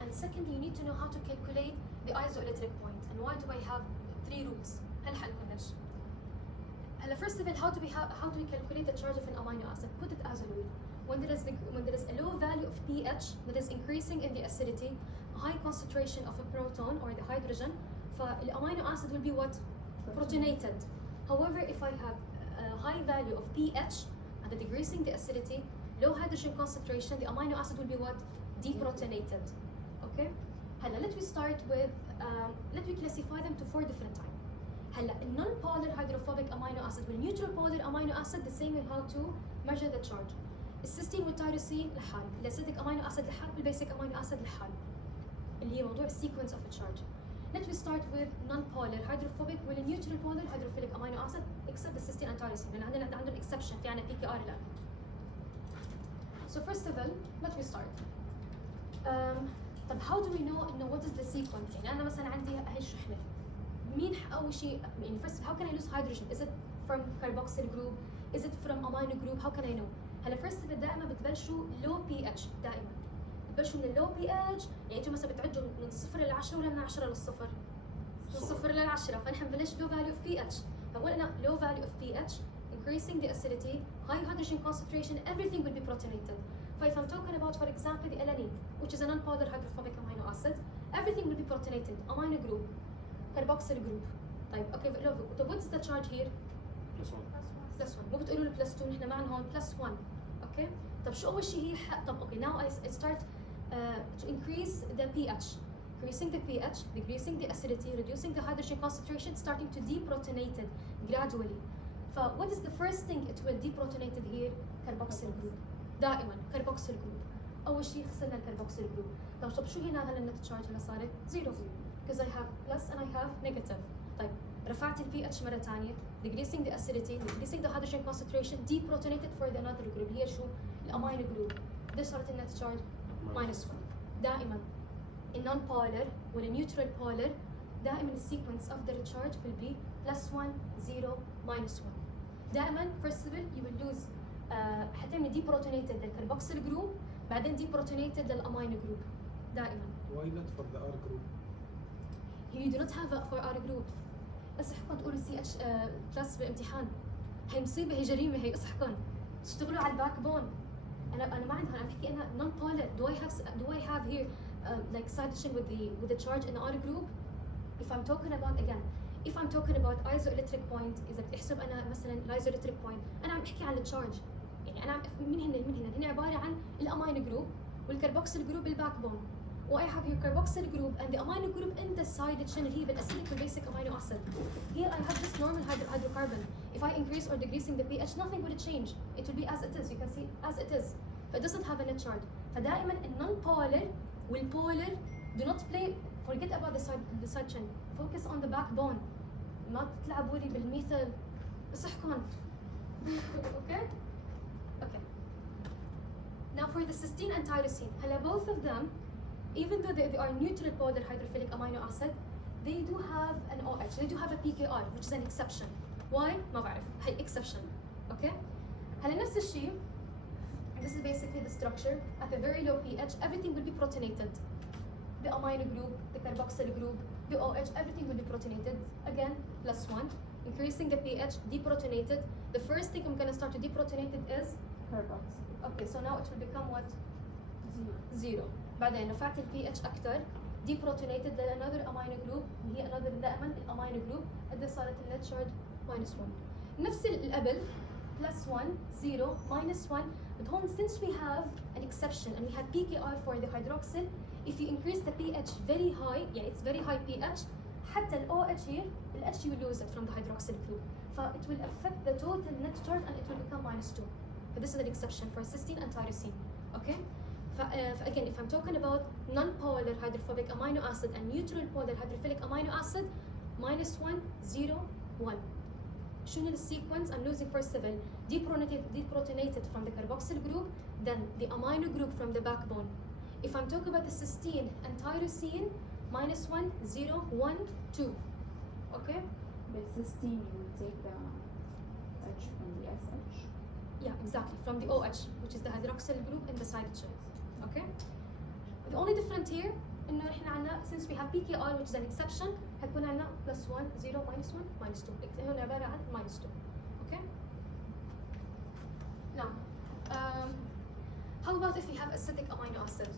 And secondly, you need to know how to calculate the isoelectric point. And why do I have 3 rules? هلحق لكم ليش. هلا first of all, how do we calculate the charge of an amino acid? Put it as a rule. When there is a low value of pH that is increasing in the acidity, a high concentration of a proton or the hydrogen, the amino acid will be what? Protonated. However, if I have a high value of pH and decreasing the acidity, low hydrogen concentration, the amino acid will be what? Deprotonated. Okay? هلا let me start with let me classify them to 4 different types. هلا non-polar hydrophobic amino acid والneutral polar amino acid the same in how to measure the charge. السيستين والتيروسين لحال، الاسيديك amino acid لحال، والبيسيك amino acid لحال. اللي هي موضوع sequence of a charge. Let me start with non-polar hydrophobic والneutral polar hydrophilic amino acid except the cysteine and tyrosine لأن عندهم exception في عنا PKR الآن. So first of all, let me start. طب how do we know إنه what is the sequence؟ يعني أنا مثلا عندي هي الشحنة. مين أول شيء يعني first how can I lose hydrogen? Is it from carboxyl group? Is it from amino group? How can I know؟ هلا first of all دائما بتبلشوا low pH دائما. بتبلشوا من اللو بي اتش، يعني انتم مثلا بتعدوا من 0 ل 10 ولا من 10 لل 0؟ من 0 ل 10، فنحن بنبلش low value of pH. فقول أنا low value of pH, increasing the acidity, high hydrogen concentration, everything will be protonated. So if I'm talking about, for example, the alanine, which is a non-polar hydrophobic amino acid, everything will be protonated. Amino group, carboxyl group. طيب اوكي طيب what's the charge here؟ plus 1. مو بتقولوا لي plus 2، نحن معنا هون plus 1. اوكي؟ طب شو أول شيء هي طب اوكي now I start to increase the pH. Increasing the pH, decreasing the acidity, reducing the hydrogen concentration, starting to deprotonate it gradually. So what is the first thing it will deprotonate it here? Carboxyl group. دائما carboxyl group. أول شيء خسرنا الكربوكسيل جروب. طب شو هنا هلا النت تشارج هلا صارت؟ زيرو. Because I have plus and I have negative. طيب رفعت ال pH مرة ثانية, decreasing the acidity, decreasing the hydrogen concentration, deprotonated for the another group اللي هي شو؟ الأمينو جروب. ده صارت النت تشارج minus 1. دائما non-polar والneutral polar دائما السيكونس of the recharge will be plus 1 0 minus 1. دائما first of all you will lose حتعمل deprotonated للكربوكسيل جروب بعدين deprotonated للامينو جروب دائما. Why not for the R group? You do not have a for R group. اصحكم تقولوا CH بلس بالامتحان. هي مصيبه هي جريمه هي اصحكم. تشتغلوا على الباك بون. انا ما عندي هون عم بحكي انا non-polar. Do I have here like side chain with the charge in the R group? If I'm talking about again, if I'm talking about isoelectric point, إذا بدي أحسب أنا مثلاً isoelectric point، أنا عم بحكي عن التشارج، يعني أنا هن عبارة عن الأمينو جروب والكربوكسيل جروب بالباك بون. و I have your carboxyl group and the amino group in the side chain اللي هي بالأسيديك والبيسيك amino acid. Here I have just normal hydrocarbon. If I increase or decreasing the pH, nothing will change. It will be as it is. You can see as it is. But it doesn't have a net charge. فدائما non-polar والpolar do not play. Forget about the side chain. Focus on the backbone. ما تلعبوا لي بالميثل. اصحكم. Okay? Okay. Now for the cysteine and tyrosine. هلا both of them, even though they are neutral polar hydrophilic amino acid, they do have an OH. They do have a PKR, which is an exception. Why? ما بعرف. هي exception. Okay? هلا نفس الشيء. This is basically the structure. At a very low pH, everything will be protonated. The amino group, the carboxyl group, the OH, everything will be protonated. Again, plus 1. Increasing the pH, deprotonated. The first thing I'm going to start to deprotonate it is? carboxyl. Okay, so now it will become what? 0. 0. بعدين رفعت ال pH أكثر. Deprotonated لanother amino group. هي another دائما الامينو group. قد صارت النت charge minus 1. نفس اللي قبل plus 1, 0, minus 1. But home, since we have an exception and we have PKR for the hydroxyl, if you increase the pH very high, yeah, it's very high pH, حتى ال OH here, the H you will lose it from the hydroxyl group. So it will affect the total net charge and it will become minus 2. But this is an exception for cysteine and tyrosine. Okay? Again, if I'm talking about non-polar hydrophobic amino acid and neutral polar hydrophilic amino acid, minus 1, 0, 1. شنو السيكونس؟ I'm losing first of all deprotonated from the carboxyl group, then the amino group from the backbone. If I'm talking about the cysteine and tyrosine, minus 1, 0, 1, 2. Okay? But cysteine, you will take the H from the SH. Yeah, exactly. From the OH, which is the hydroxyl group in the side chain. Okay? The only difference here إنه إحنا عنا since we have PKR which is an exception حيكون عنا plus 1, 0, minus 1, minus 2. هون عبارة عن minus 2. Okay? Now, how about if we have acidic amino acid?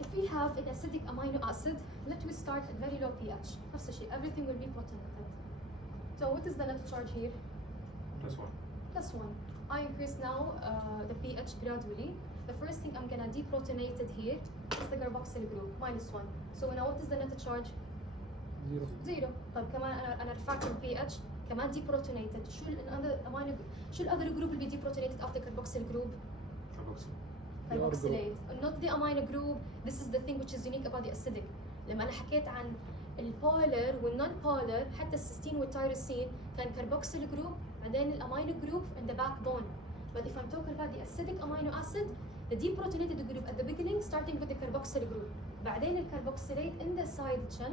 If we have an acidic amino acid, let me start at very low pH. نفس الشيء, everything will be protonated. So what is the net charge here? Plus 1. Plus 1. I increase now the pH gradually. The first thing I'm gonna deprotonate it here is the carboxyl group, minus 1. So now what is the net charge? زيرو. طيب كمان انا رفعت البي اتش كمان دي بروتونيتد. شو شو الاذر جروب اللي دي بروتونيتد افتر كاربوكسيل جروب؟ كاربوكسيليت. not the amino group. This is the thing which is unique about the acidic. لما انا حكيت عن البولر والنون بولر حتى السيستين والتيروسين كان كاربوكسيل جروب بعدين الامينو جروب in the backbone. But if I'm talking about the acidic amino acid, the deprotonated group at the beginning starting with the carboxyl group. بعدين الكربوكسيليت in the side chain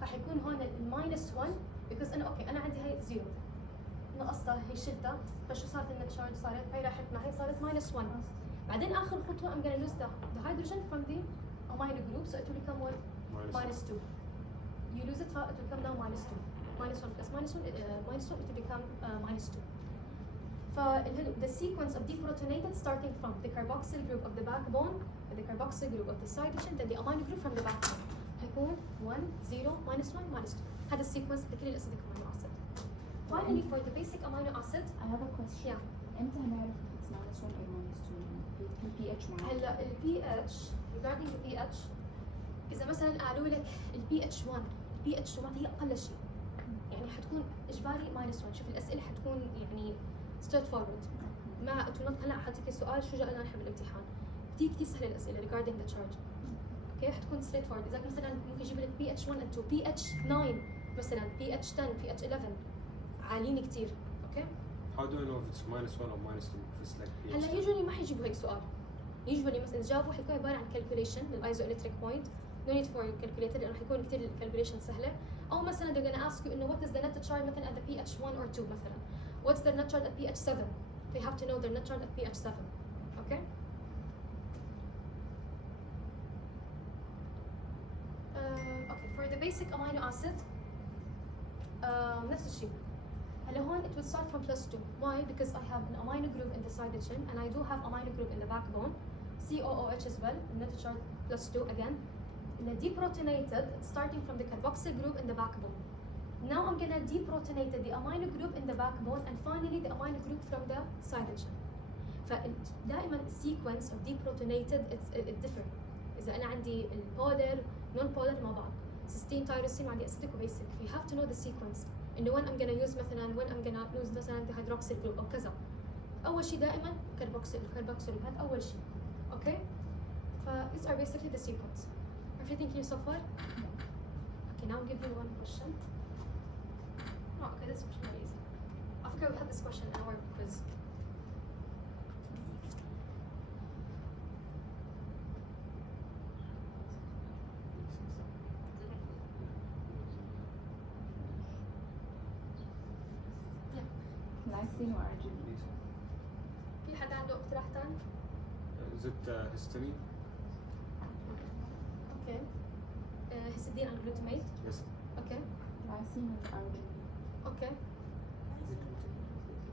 فحيكون هون الماينس 1 because انا اوكي انا عندي هي زيرو نقصتها هي شلتها فشو صارت لنا تشارج صارت هي راحت معي صارت ماينس 1. بعدين اخر خطوه I'm gonna use the hydrogen from the amino group so it will become what? Minus 2. You lose it it will come down minus 2. Minus 1 plus minus 1 minus 1 it will become minus 2. The sequence of deprotonated starting from the carboxyl group of the backbone and the carboxyl group of the side chain then the amino group from the backbone. هيكون 1 0 minus 1 minus 2. هذا السيكونس لكل الاسيدك amino acid. Finally for the basic amino acid I have a question. Yeah. امتى هنعرف if it's minus 1 or minus 2 في pH معين؟ هلا البي اتش regarding the pH اذا مثلا قالوا لك البي اتش 1 البي اتش 1 هي اقل شيء يعني حتكون اجباري ماينس 1. شوف الاسئله حتكون يعني ستريت فورورد ما هلا حاعطيك سؤال شو جاء لنا نحن بالامتحان كثير سهله الاسئله regarding the charge. اوكي حتكون ستريت فورورد. اذا مثلا ممكن يجيب لك بي اتش 1 and 2 بي اتش 9 مثلا بي اتش 10 بي اتش 11 عاليين كثير. اوكي How do I know if it's minus 1 or minus 2 if it's like pH? هلا يوجولي ما حيجيبوا هيك سؤال. يوجولي مثلا جابوا حيكون عباره عن كالكوليشن للايزوالكتريك بوينت no need for calculator لانه حيكون كثير الكالكوليشن سهله. او مثلا they're gonna ask you انه what is the net charge مثلا at the pH 1 or 2 مثلا what's their net charge at pH 7 they have to know their net charge at pH 7. okay okay for the basic amino acid نفس الشيء. هلا هون it will start from plus 2. Why? Because I have an amino group in the side chain and I do have amino group in the backbone. COOH as well. Net charge plus 2 again. The deprotonated starting from the carboxyl group in the backbone. Now I'm gonna deprotonate the amino group in the backbone and finally the amino group from the side chain. فدائما sequence of deprotonated it's different. إذا أنا عندي البولر non polar مع بعض. cysteine tyrosine وعندي acidic وبيسك. You have to know the sequence. إنه when I'm gonna use مثلا when I'm gonna use مثلا the hydroxyl group أو كذا. أول شيء دائما carboxyl هذا أول شيء. Okay? These are basically the sequence. Everything clear so far? Okay, now I'll give you one question. Oh, okay, this question is easy. I forgot we had this question in our quiz. glycine وارجينين. في حدا عنده اقتراح ثاني؟ Is it histamine? Okay. Histidine and glutamate. Yes. Okay. glycine and arginine. Okay.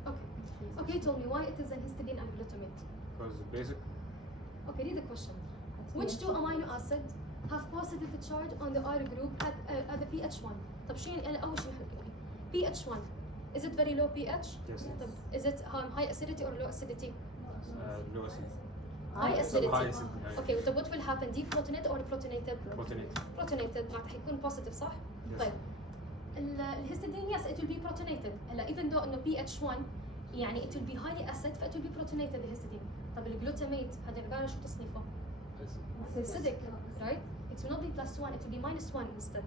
Okay. Okay, tell me why it is an histidine and glutamate. Because basic. Okay, read the question. Which two amino acids have positive charge on the R group at the pH 1? طب شو يعني أنا أول شيء نحكي pH 1 is it very low pH? Yes. طب is it high acidity or low acidity? Low acidity. High acidity. High acidity. Okay, طب what will happen? Deprotonated or protonated? Protonated. Protonated معناتها حيكون positive صح؟ Yes. طيب الهستidine yes it will be protonated. هلا even though إنه pH 1 يعني it will be highly acid ف it will be protonated الهستidine. طب الجلوتاميت هذا عبارة شو تصنيفه؟ Acidic, right? It will not be plus 1, it will be minus 1 instead.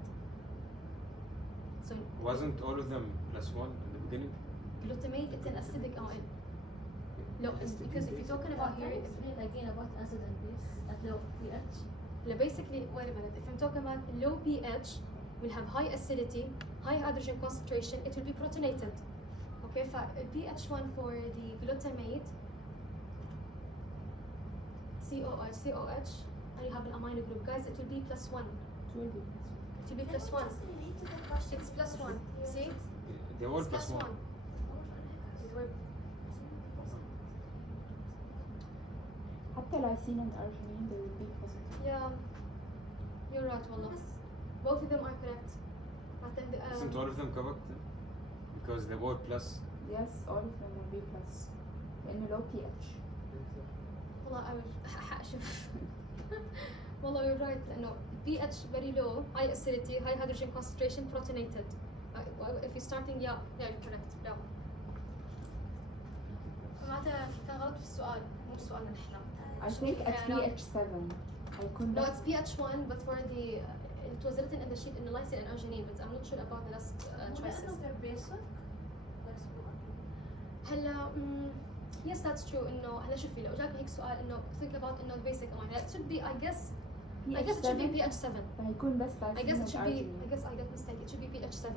So Wasn't all of them plus 1 in the beginning? glutamate it's an acidic oil. No, because if you're talking about here, Explain again about acid and base at low pH. basically, wait a minute, if I'm talking about low pH, will have high acidity, high hydrogen concentration, it will be protonated. Okay, pH 1 for the glutamate, COH, and you have an amino group. Guys, it will be plus 1. It will be. It will be plus 1. Just relate to the question. It's plus 1. See? They're all It's plus 1. It will- حتى glycine and arginine they will be positive. Yeah, you're right, والله. Both of them are correct. Isn't all of them correct? Because they're all plus. Yes, all of them will be plus. لأنه low pH. والله I will شوف والله you're right لأنه pH very low, high acidity, high hydrogen concentration, protonated. If you're starting, yeah, you're correct. Yeah. معناتها كان غلط في السؤال مو سؤالنا نحن. I think at pH 7 هيكون No, بس it's pH 1, but for the it was written in the sheet in the lysine and arginine, but I'm not sure about the last choices. لأنه they're basic. هلا yes that's true إنه هلا شوفي لو جاك هيك سؤال إنه think about إنه basic amino it should be I guess it should be pH 7. فهيكون بس I guess it should be arginine. I guess I got mistake it should be pH 7.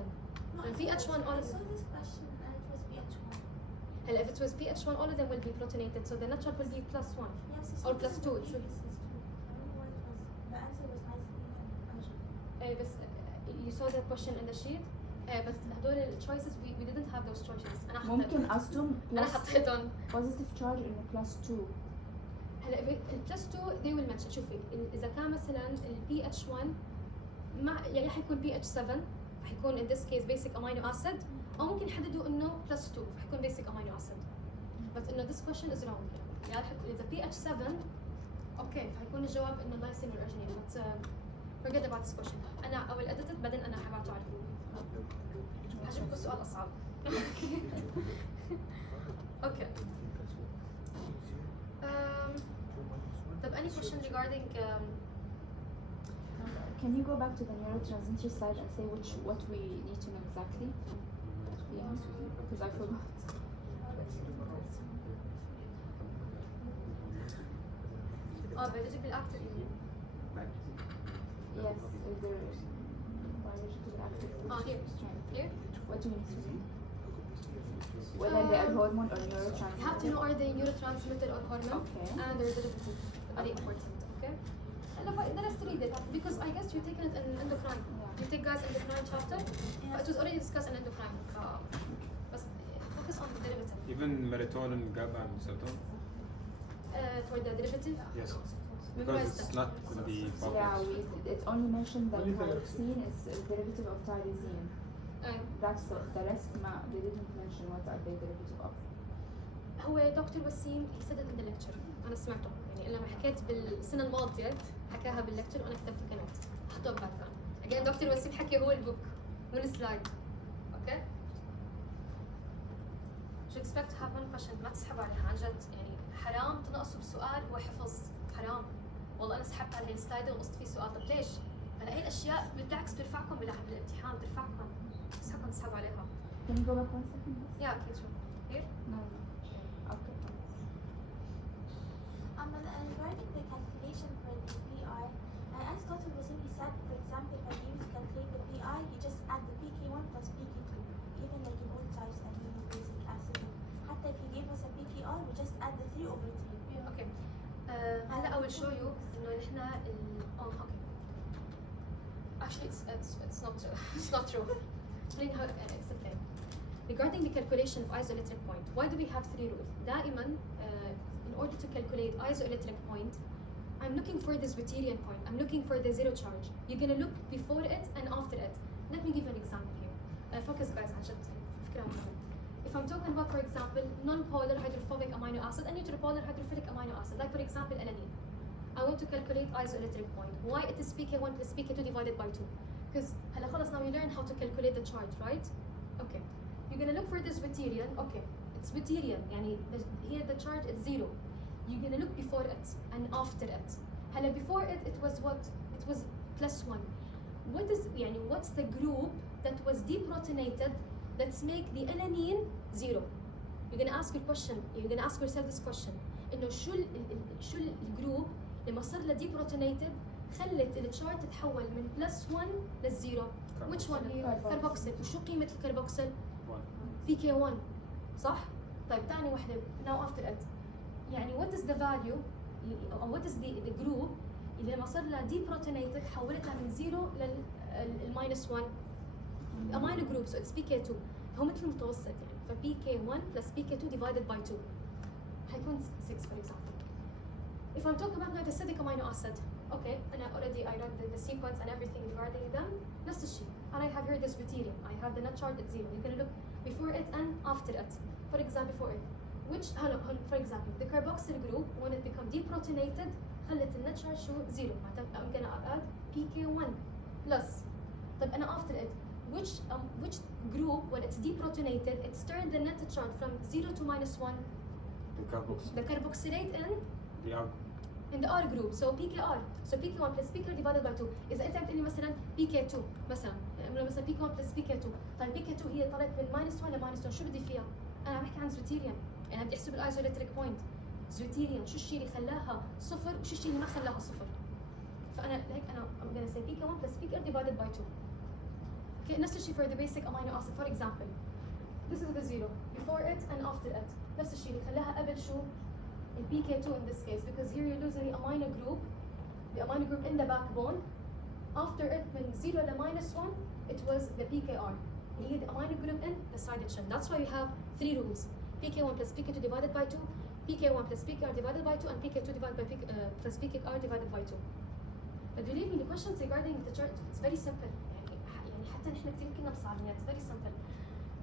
No, And I think pH 1 all I of saw them. this question and it was pH 1. هلا if it was pH 1 all of them will be protonated so the natural will be +1. Yes, it's Or not plus in the 2, it's previous history. I don't know what it was. The answer was nice. بس you saw the question in the sheet بس هدول choices we didn't have those choices أنا ممكن قصدهم أنا plus حطيتهم positive charge إنه +2. هلا plus 2 they will match شوفي إذا كان مثلا ال pH 1 مع يعني حيكون pH 7 حيكون in this case basic amino acid أو ممكن يحددوا إنه plus 2 حيكون basic amino acid but إنه this question is wrong يعني إذا pH 7 أوكي حيكون الجواب إنه lysine والأرجينين but forget about this question أنا I will edit it بعدين أنا حبعته عليكم هجيبكم سؤال أصعب أوكي طب any question regarding Can you go back to the neurotransmitter slide and say what we need to know exactly? Yeah, because I forgot. biological active Yes, the biological active. here here What do we need to know? Whether they are hormone or neurotransmitter. you have to know are they neurotransmitter or hormone Okay. and their derivative very important okay and the rest read it because I guess you're taking it in endocrine you take guys endocrine chapter but it was already discussed in endocrine but focus on the derivative Even melatonin, GABA, and serotonin. for the derivative Yes. Because memorize it's that. not in the Yeah, bubbles. it only mentioned that tyrosine is a derivative of tyrosine. That's it. The rest they didn't mention what are they derivative of. هو دكتور وسيم he said it in the lecture انا سمعته يعني لما حكيت بالسنه الماضيه حكاها باللكتشر وانا كتبت كنت حطه باك جراوند دكتور وسيم حكي هو البوك مو السلايد اوكي شو expect to have one question ما تسحب عليها عن جد يعني حرام تنقصوا بسؤال هو حفظ حرام والله انا سحبت على السلايد ونقصت فيه سؤال طب ليش؟ هلا هي الاشياء بالعكس بترفعكم بالامتحان بترفعكم تسحبكم تسحبوا عليها Can you go back 1 second? يا اكيد شو here No. Okay. Regarding the calculation for the PI, as Dr. Wasili said, for example, when you use to calculate the PI, you just add the PK1 plus PK2, even like in all types and in basic acid. Hatta if you gave us a PKR, we just add the 3 over 3. اوكي هلا I will show you انه نحن اوكي actually it's not true it's not true خليني explain regarding the calculation of isoelectric point why do we have 3 rules دائما in order to calculate isoelectric point I'm looking for the Zwitterian point I'm looking for the zero charge you're gonna look before it and after it let me give you an example here focus guys عن جد فكرة مهمة if I'm talking about, for example, non-polar hydrophobic amino acid and neutropolar hydrophilic amino acid, like for example, alanine, I want to calculate isoelectric point. Why it is pK1 plus pK2 divided by 2? Because now you learn how to calculate the charge, right? Okay. You're gonna look for this Zwitterian. Okay, it's Zwitterian. Here the charge is 0. You're gonna look before it and after it. Before it, it was what? It was +1. What's the group that was deprotonated? Let's make the alanine 0. You're gonna ask your question. You're gonna ask yourself this question. إنه شو الجروب لما صار له deprotonated خلت الشارت تتحول من +1 ل0. Which one here? كربوكسيل. وشو قيمة الكربوكسيل؟ PK1. صح؟ طيب ثاني وحدة. Now after it. what is the value? Or what is the group اللي لما صار له deprotonated حولتها من 0 لل -1. amino group so it's PK2 هو مثل المتوسط ف PK1 plus PK2 divided by 2 حيكون 6 for example. If I'm talking about the acidic amino acid, okay, and I read the sequence and everything regarding them, نفس الشيء. And I have here this Zwitterian. I have the net chart at 0. You're gonna look before it and after it. For example, for example, the carboxyl group when it becomes deprotonated خلت النت شارج شو زيرو معناتها I'm gonna add PK1 plus طب أنا after it which group when it's deprotonated it's turned the net charge from 0 to -1 the carboxylate in the R group so PKR so PK1 plus PKR divided by 2 إذا أنت عم تقول لي مثلا PK2 مثلا مثلا PK1 plus PK2 طيب PK2 هي طلعت من -1 ل -1 شو بدي فيها؟ أنا عم بحكي عن زوتيريان أنا بدي أحسب الايزوليتريك بوينت زوتيريان شو الشيء اللي خلاها صفر وشو الشيء اللي ما خلاها صفر فأنا هيك أنا I'm gonna say PK1 plus PKR divided by 2 okay نفس الشيء for the basic amino acid for example this is the zero before it and after it نفس الشيء اللي خلاها قبل شو in PK2 in this case because here you're losing the amino group in the backbone after it من 0 ل -1 it was the PKR هي the amino group in the sided chain that's why we have 3 rules PK1 plus PK2 divided by 2 PK1 plus PKR divided by 2 and PK2 divided by plus PKR divided by 2 but believe me the questions regarding the chart it's very simple يعني حتى نحن كثير كنا مصعبين it's very simple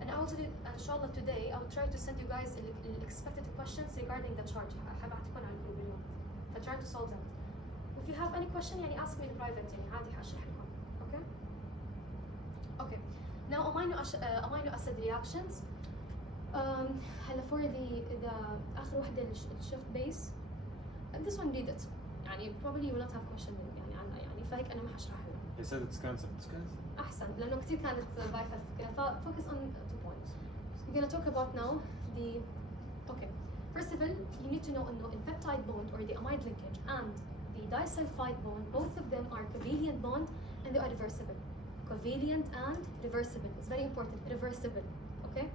and I also did inshallah today I will try to send you guys the expected questions regarding the chart حبعتكم على الجروب اليوم I try to solve them if you have any question يعني ask me in private يعني عادي حاشرح لكم okay now amino acid reactions هلا for the آخر وحدة shift base this one read it يعني probably you will not have question يعني عنها يعني فهيك أنا ما حشرح لكم They said it's cancer. أحسن لأنه كثير كانت بايخة الفكرة focus on 2 points. We're gonna talk about now the okay. First of all, you need to know إنه the peptide bond or the amide linkage and the disulfide bond, both of them are covalent bond and they are reversible. Covalent and reversible. It's very important. Reversible. Okay.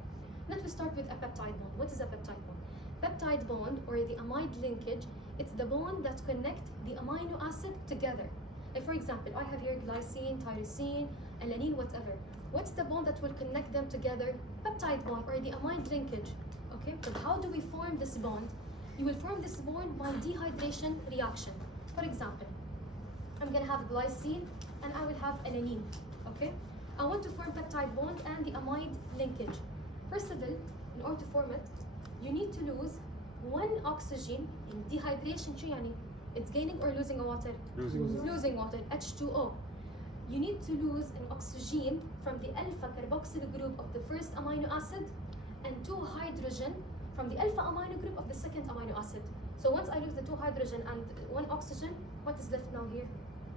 Let me start with a peptide bond. What is a peptide bond? Peptide bond or the amide linkage. It's the bond that connects the amino acid together. Like for example, I have here glycine, tyrosine, alanine, whatever. What's the bond that will connect them together? Peptide bond or the amide linkage. Okay, but how do we form this bond? You will form this bond by dehydration reaction. For example, I'm gonna have glycine and I will have alanine. Okay, I want to form peptide bond and the amide linkage. First of all, in order to form it, you need to lose 1 oxygen in dehydration. شو يعني? It's gaining or losing water? Losing water, H2O. You need to lose an oxygen from the alpha carboxyl group of the first amino acid and 2 hydrogen from the alpha amino group of the second amino acid. So once I lose the 2 hydrogen and 1 oxygen, what is left now here?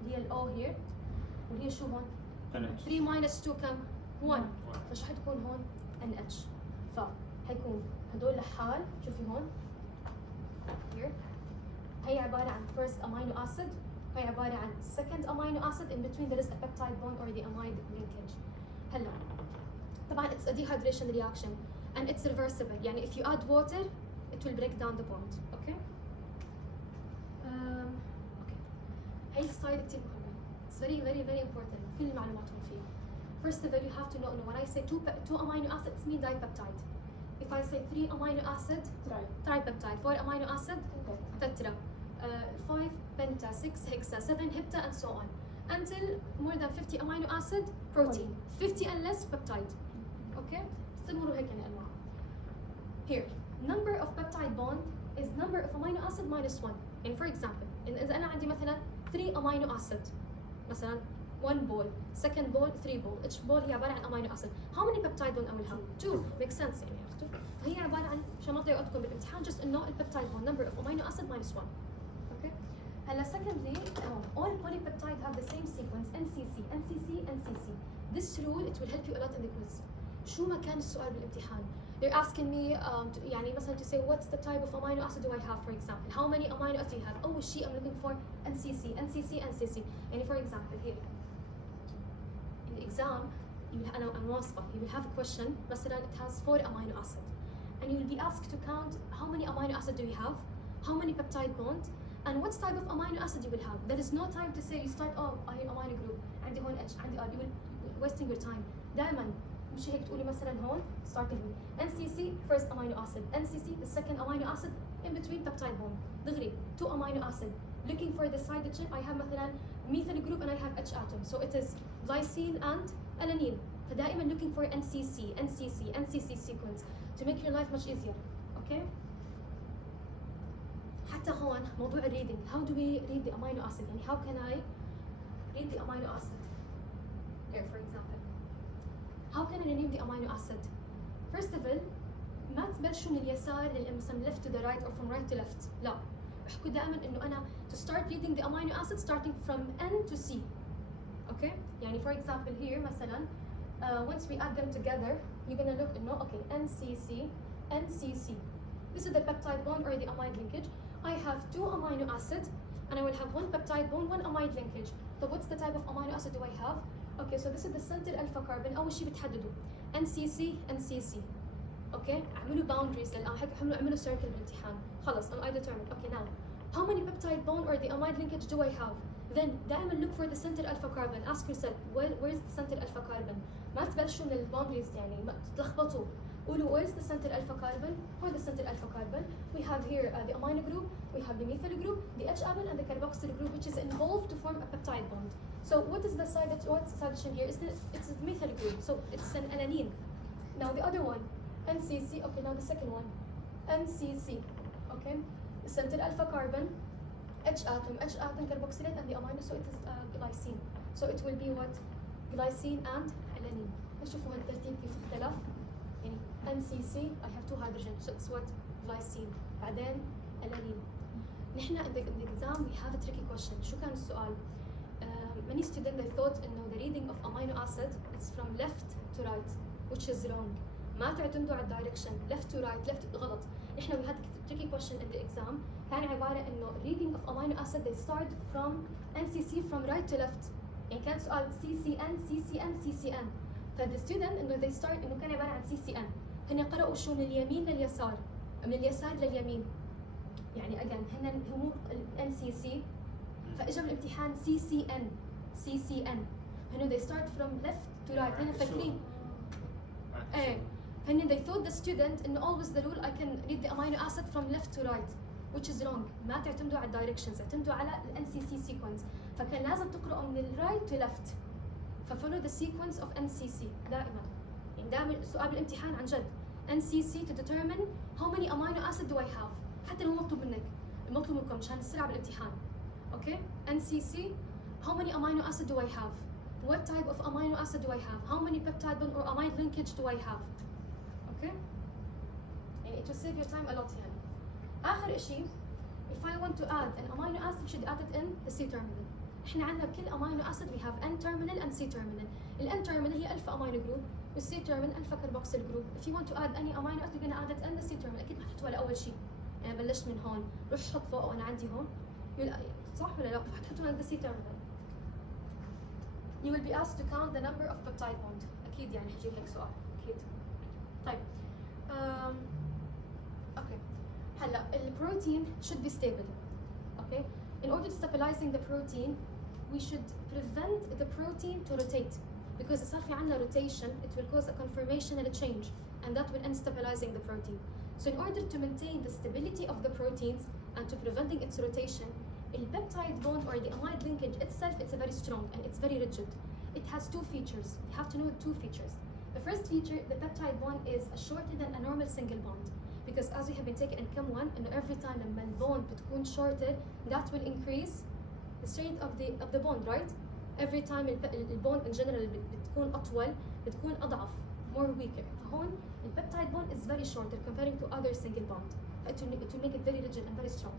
هي ال O here. وهي شو هون؟ 3 minus 2 كم؟ 1. فشو حتكون هون؟ NH. فحيكون هدول لحال شوفي هون. Here. هي عبارة عن first amino acid هي عبارة عن second amino acid in between there is a peptide bond or the amide linkage. هلا طبعا it's a dehydration reaction and it's reversible يعني if you add water it will break down the bond. Okay. Okay. هي السلايد كتير مهمة. It's very important. كل المعلومات هون فيه. First of all you have to know when I say 2 amino acids mean dipeptide. If I say 3 amino acid tripeptide, 4 amino acid tetra. 5 penta, 6 hexa, 7 hepta, and so on, until more than 50 amino acid protein, 50 and less peptide. Okay? استمروا هيك الأنواع. Here, number of peptide bond is number of amino acid minus 1. And for example, إذا أنا عندي مثلا 3 amino acid, مثلا 1 ball, second ball, 3 ball. Each ball هي عبارة عن amino acid. How many peptide bond I will have? 2. Makes sense يعني عرفتوا؟ فهي عبارة عن عشان ما تضيعوا وقتكم بالامتحان just إنه البيبتايد bond number of amino acid minus 1. هلا secondly, all polypeptides have the same sequence NCC, NCC, NCC. This rule it will help you a lot in the quiz. شو ما كان السؤال بالامتحان. They're asking me يعني مثلا to say what's the type of amino acid do I have for example. How many amino acids do you have? أول شيء I'm looking for NCC, NCC, NCC. يعني for example here. In the exam, أنا واثقة you will have a question مثلا it has 4 amino acid. And you will be asked to count how many amino acid do you have, how many peptide bond, and what type of amino acid you will have. There is no time to say you start amino group عندي هون H عندي R. You will wasting your time. دائما مش هيك تقولي مثلا هون starting with NCC first amino acid, NCC the second amino acid, in between peptide bond دغري 2 amino acid. Looking for the side chain I have مثلا methyl group and I have H atom. So it is glycine and alanine. فدائما looking for NCC, NCC, NCC sequence to make your life much easier. Okay? حتى هون موضوع الريدنج. How do we read the amino acid؟ يعني how can I read the amino acid? Here for example. How can I name the amino acid? First of all ما تبلشوا من اليسار مثلا left to the right or from right to left. لا. احكوا دائما انه انا to start reading the amino acid starting from N to C. Okay? يعني for example here مثلا once we add them together you're gonna look انه okay NCC NCC. This is the peptide bond or the amide linkage. I have 2 amino acids and I will have 1 peptide bond, 1 amide linkage. So what's the type of amino acid do I have? Okay, so this is the center alpha carbon. أول شيء بتحددوا NCC NCC. Okay, اعملوا boundaries للآن اعملوا circle بالامتحان. خلص I determined. Okay, now how many peptide bond or the amide linkage do I have? Then دائما look for the center alpha carbon. Ask yourself where's the center alpha carbon? ما تبلشوا من الباوندريز يعني ما تلخبطوا. قولوا where's the center alpha carbon? Where's the center alpha carbon? We have here the amino group, we have the methyl group, the H-abyl and the carboxyl group which is involved to form a peptide bond. So what is the side what's the side here? It's the methyl group, so it's an alanine. Now the other one, NCC, okay now the second one, NCC, okay? The center alpha carbon, H-atom carboxylate and the amino, so it is glycine. So it will be what? Glycine and alanine. شوفوا هالترتيب كيف اختلف. يعني NCC I have 2 hydrogen so it's what? Glycine. بعدين alanine. نحن in the exam we have a tricky question. شو كان السؤال؟ Many students they thought إنه the reading of amino acid it's from left to right which is wrong. ما تعتمدوا على direction left to right left غلط. نحن we had a tricky question in the exam كان عبارة إنه reading of amino acid they start from NCC from right to left. يعني كان سؤال CCN CCN CCN. فالستودنت إنه they start إنه كان عبارة عن CCN. هن قرأوا شو من اليمين لليسار من اليسار لليمين. يعني again هن هم NCC فإجا بالامتحان CCN هن they start from left to right. هن فاكرين ايه هن they thought the student إنه always the rule I can read the amino acid from left to right which is wrong. ما تعتمدوا على directions اعتمدوا على ال NCC sequence. فكان لازم تقرأوا من ال right to left. فfollow the sequence of NCC دائما. يعني دائما السؤال بالامتحان عن جد NCC to determine how many amino acid do I have. حتى لو مطلوب منك المطلوب منكم مشان السرعة بالامتحان. Okay NCC how many amino acid do I have? What type of amino acid do I have? How many peptide bond or amide linkage do I have? Okay يعني it will save your time a lot يعني. آخر إشي if I want to add an amino acid should add it in the C terminal. احنا عندنا بكل امينو اسيد we have N terminal and C terminal. ال N terminal هي alpha amino group وال C terminal alpha carboxyl group. If you want to add any amino acid you're gonna add it in the C terminal. اكيد ما حتحطوا على اول شيء. يعني بلشت من هون روح حط فوق وانا عندي هون. صح ولا لا؟ حتحطوا عند the C terminal. You will be asked to count the number of peptide bond. اكيد يعني حيجيك هيك سؤال اكيد. طيب okay هلا البروتين should be stable. Okay in order to stabilizing the protein we should prevent the protein to rotate because صار في عندنا rotation it will cause a conformational change and that will end stabilizing the protein. So in order to maintain the stability of the proteins and to preventing its rotation, the peptide bond or the amide linkage itself it's very strong and it's very rigid. It has 2 features. You have to know 2 features. The first feature, the peptide bond is shorter than a normal single bond. Because as we have been taking in Chem 1, and every time لما البوند بتكون shorter, that will increase the strength of the bond, right? Every time البوند in general بتكون أطول, بتكون أضعف, more weaker. فهون the peptide bond is very shorter comparing to other single bond. It will make it very rigid and very strong.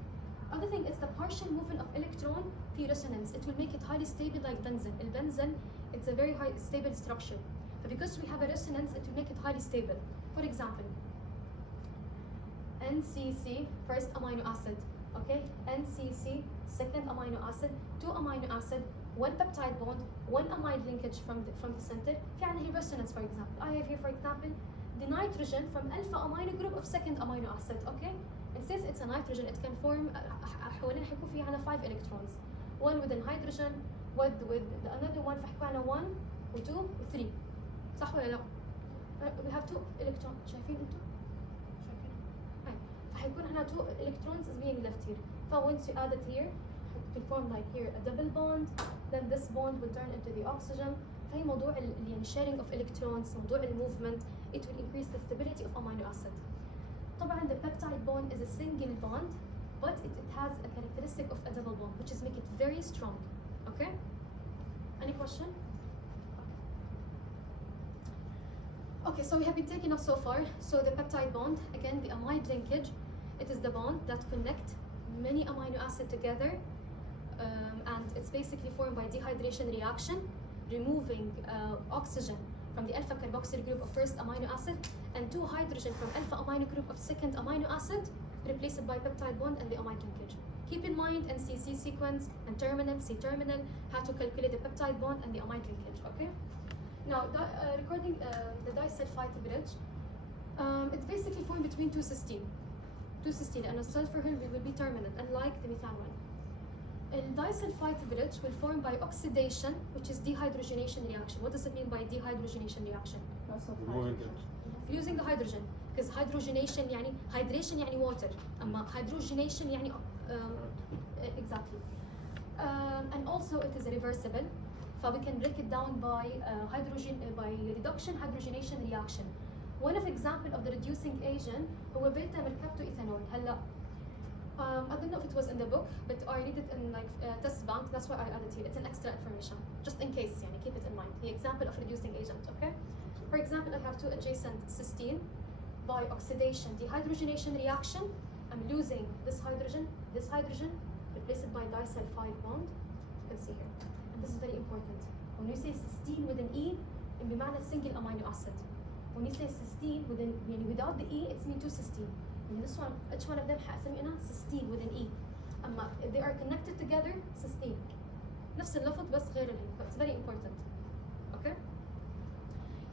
Other thing is the partial movement of electron في resonance. It will make it highly stable like benzene. Benzene, it's a very high stable structure. But because we have a resonance, it will make it highly stable. For example, NCC, first amino acid, okay? NCC, second amino acid, 2 amino acid, 1 peptide bond, 1 amide linkage from the center. في عندنا here resonance for example. I have here for example the nitrogen from alpha amino group of second amino acid, okay? And since it's a nitrogen, it can form حوالين حيكون في عندنا 5 electrons. 1 with a hydrogen, with the another one فحيكون عندنا 1 و2 و3. صح ولا لا؟ We have 2 electrons. شايفين انتم؟ حيكون هنا 2 electrons is being left here. So once you add it here, it will form like here a double bond. Then this bond will turn into the oxygen. فهي موضوع يعني sharing of electrons, موضوع movement, it will increase the stability of amino acid. طبعا the peptide bond is a single bond but it has a characteristic of a double bond, which is make it very strong. Okay? Any question? Okay, so we have been taking off so far. So the peptide bond, again, the amide linkage, it is the bond that connect many amino acids together, and it's basically formed by dehydration reaction, removing oxygen from the alpha carboxyl group of first amino acid and 2 hydrogen from alpha amino group of second amino acid, replaced by peptide bond and the amide linkage. Keep in mind NCC sequence and terminal, C-terminal, how to calculate the peptide bond and the amide linkage, okay? Now, recording the disulfide bridge, it's basically formed between 2 cysteine. 2 cysteine, and a sulfur here will be terminal, unlike the methyl one. A disulfide bridge will form by oxidation, which is dehydrogenation reaction. What does it mean by dehydrogenation reaction? Loss of Removing hydrogen. Using the hydrogen, because hydrogenation يعني hydration يعني water, أما hydrogenation يعني exactly. And also it is reversible, so we can break it down by by reduction hydrogenation reaction. One of example of the reducing agent هو beta mercaptoethanol. هلا I don't know if it was in the book, but I read it in like test bank. That's why I added here. It's an extra information, just in case. يعني keep it in mind. The example of reducing agent. Okay. For example, I have 2 adjacent cysteine. By oxidation, dehydrogenation reaction, I'm losing this hydrogen, replace it by disulfide bond. You can see here. And this is very important. When you say cysteine with an E, it means single amino acid. When you say cysteine with an, without the E, it's mean 2 cysteine. And this one, each one of them has cysteine with an E. If they are connected together, cysteine. نفس اللفظ بس غير ال E. But it's very important. Okay?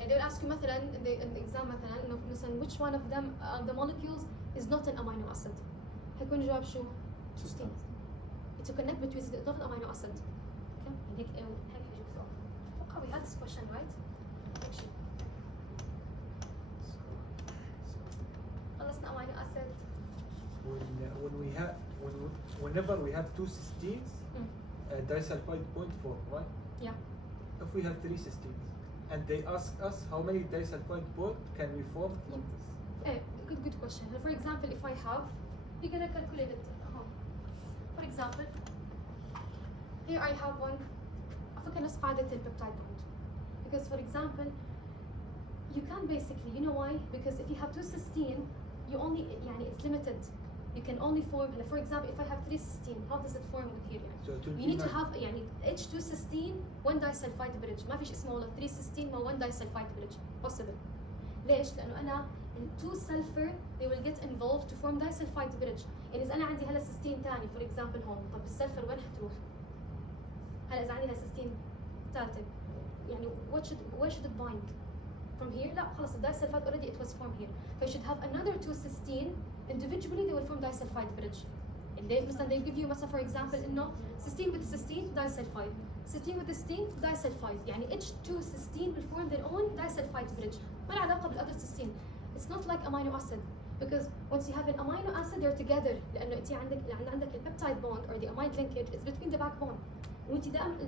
And they'll ask you مثلا in the exam مثلا إنه مثلا which one of them the molecules is not an amino acid. هيكون الجواب شو؟ cysteine. To connect between the not an amino acid. Okay? هيك يجيك سؤال. أتوقع we had this question right? Actually. خلصنا amino acid. Whenever we have 2 cysteines, disulfide point form, right? Yeah. If we have 3 cysteines, and they ask us how many disulfide bond can we form from this? Good question. For example, if I have, we're gonna calculate it at home. For example, here I have one. أفكر نص قاعدة البيبتايد bond. Because for example, you can basically, you know why? Because if you have 2 cysteine, you only, it's limited. You can only form, for example, if I have 3 cysteine, how does it form with here? So it will You be need to nine. have H2 cysteine 1 disulfide bridge. ما فيش اسمه ولا 3 cysteine ما 1 disulfide bridge. Possible. ليش؟ لأنه أنا 2 sulfur they will get involved to form disulfide bridge. يعني إذا أنا عندي هلا cysteine ثاني for example هون، طب السلفر وين حتروح؟ هلا إذا عندي هلا cysteine ثالثة، يعني where should it bind? From here? لا خلاص الدايسلفايد already it was formed here. So you should have another 2 cysteine. Individually they will form disulfide bridge. And they give you مثلا for example إنه cysteine with cysteine disulfide, cysteine with cysteine disulfide. يعني each 2 cysteine will form their own disulfide bridge. ما له علاقة بالother cysteine. It's not like amino acid because once you have an amino acid they're together. لأنه أنت عندك الpeptide bond or the amide linkage is between the backbone. وأنت دائما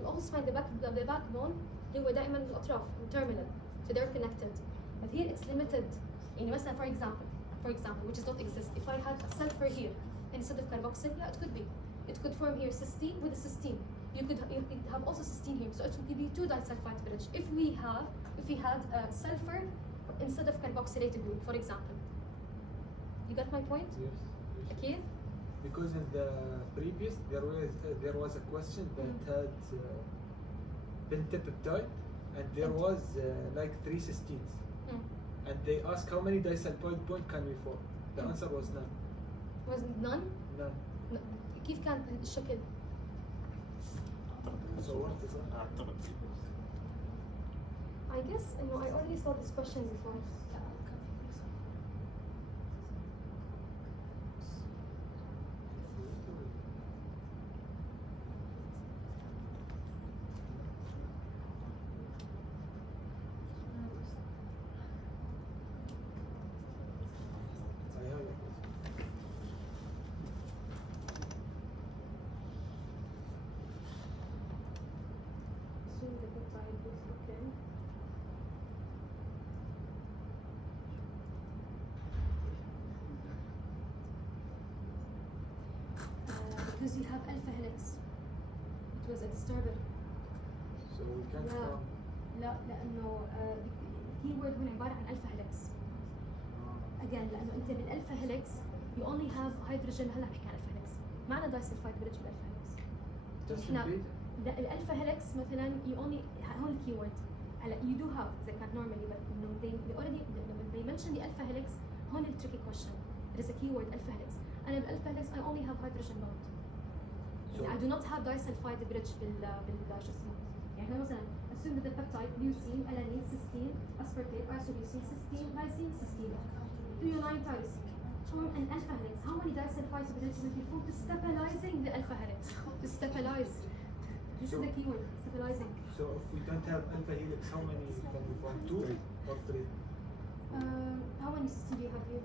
you always find the backbone اللي هو دائما الأطراف terminal. So they're connected. But here it's limited. يعني مثلا for example, which does not exist. If I had sulfur here instead of carboxyl, yeah, it could be. It could form here cysteine with a cysteine. You could have also cysteine here, so it would be 2 disulfide bridge. If we had sulfur instead of carboxylated group, for example. You got my point? Yes. Okay. Because in the previous there was a question that had pentapeptide, and there was like 3 cysteines. And they asked how many disulfide bond can we form? The answer was none. Was none? None. كيف كان الشكل؟ So what is that? I guess I already saw this question before. I have it. Assume the peptide is okay. because you have alpha helix. It was a disturber. So we can't لا form. لا لأنه keyword هنا عبارة عن alpha helix. Again لأنه أنت بالalpha helix you only have hydrogen. هلا بحكي عن alpha helix. ما عنا disulfide bridge بالalpha helix. Just إحنا in beta. لا الالفا هيلكس مثلا you only هون الكيورد. هلا you do have إذا كانت normally but إنه they already when they mention the alpha helix هون ال tricky question. There is a keyword alpha helix. أنا بالalpha helix I only have hydrogen bond. I do not have disulfide bridge شو اسمه. يعني هون مثلا assume that the peptide leucine, alanine, cysteine, aspartate, isoleucine, cysteine, lysine, cysteine, threonine tyrosine. Form an alpha helix. How many disulfide bridges will be formed to stabilizing the alpha helix? To stabilize. This is the keyword, stabilizing. So if we don't have alpha helix, how many can we form? 2 or 3? How many cysteine do you have here?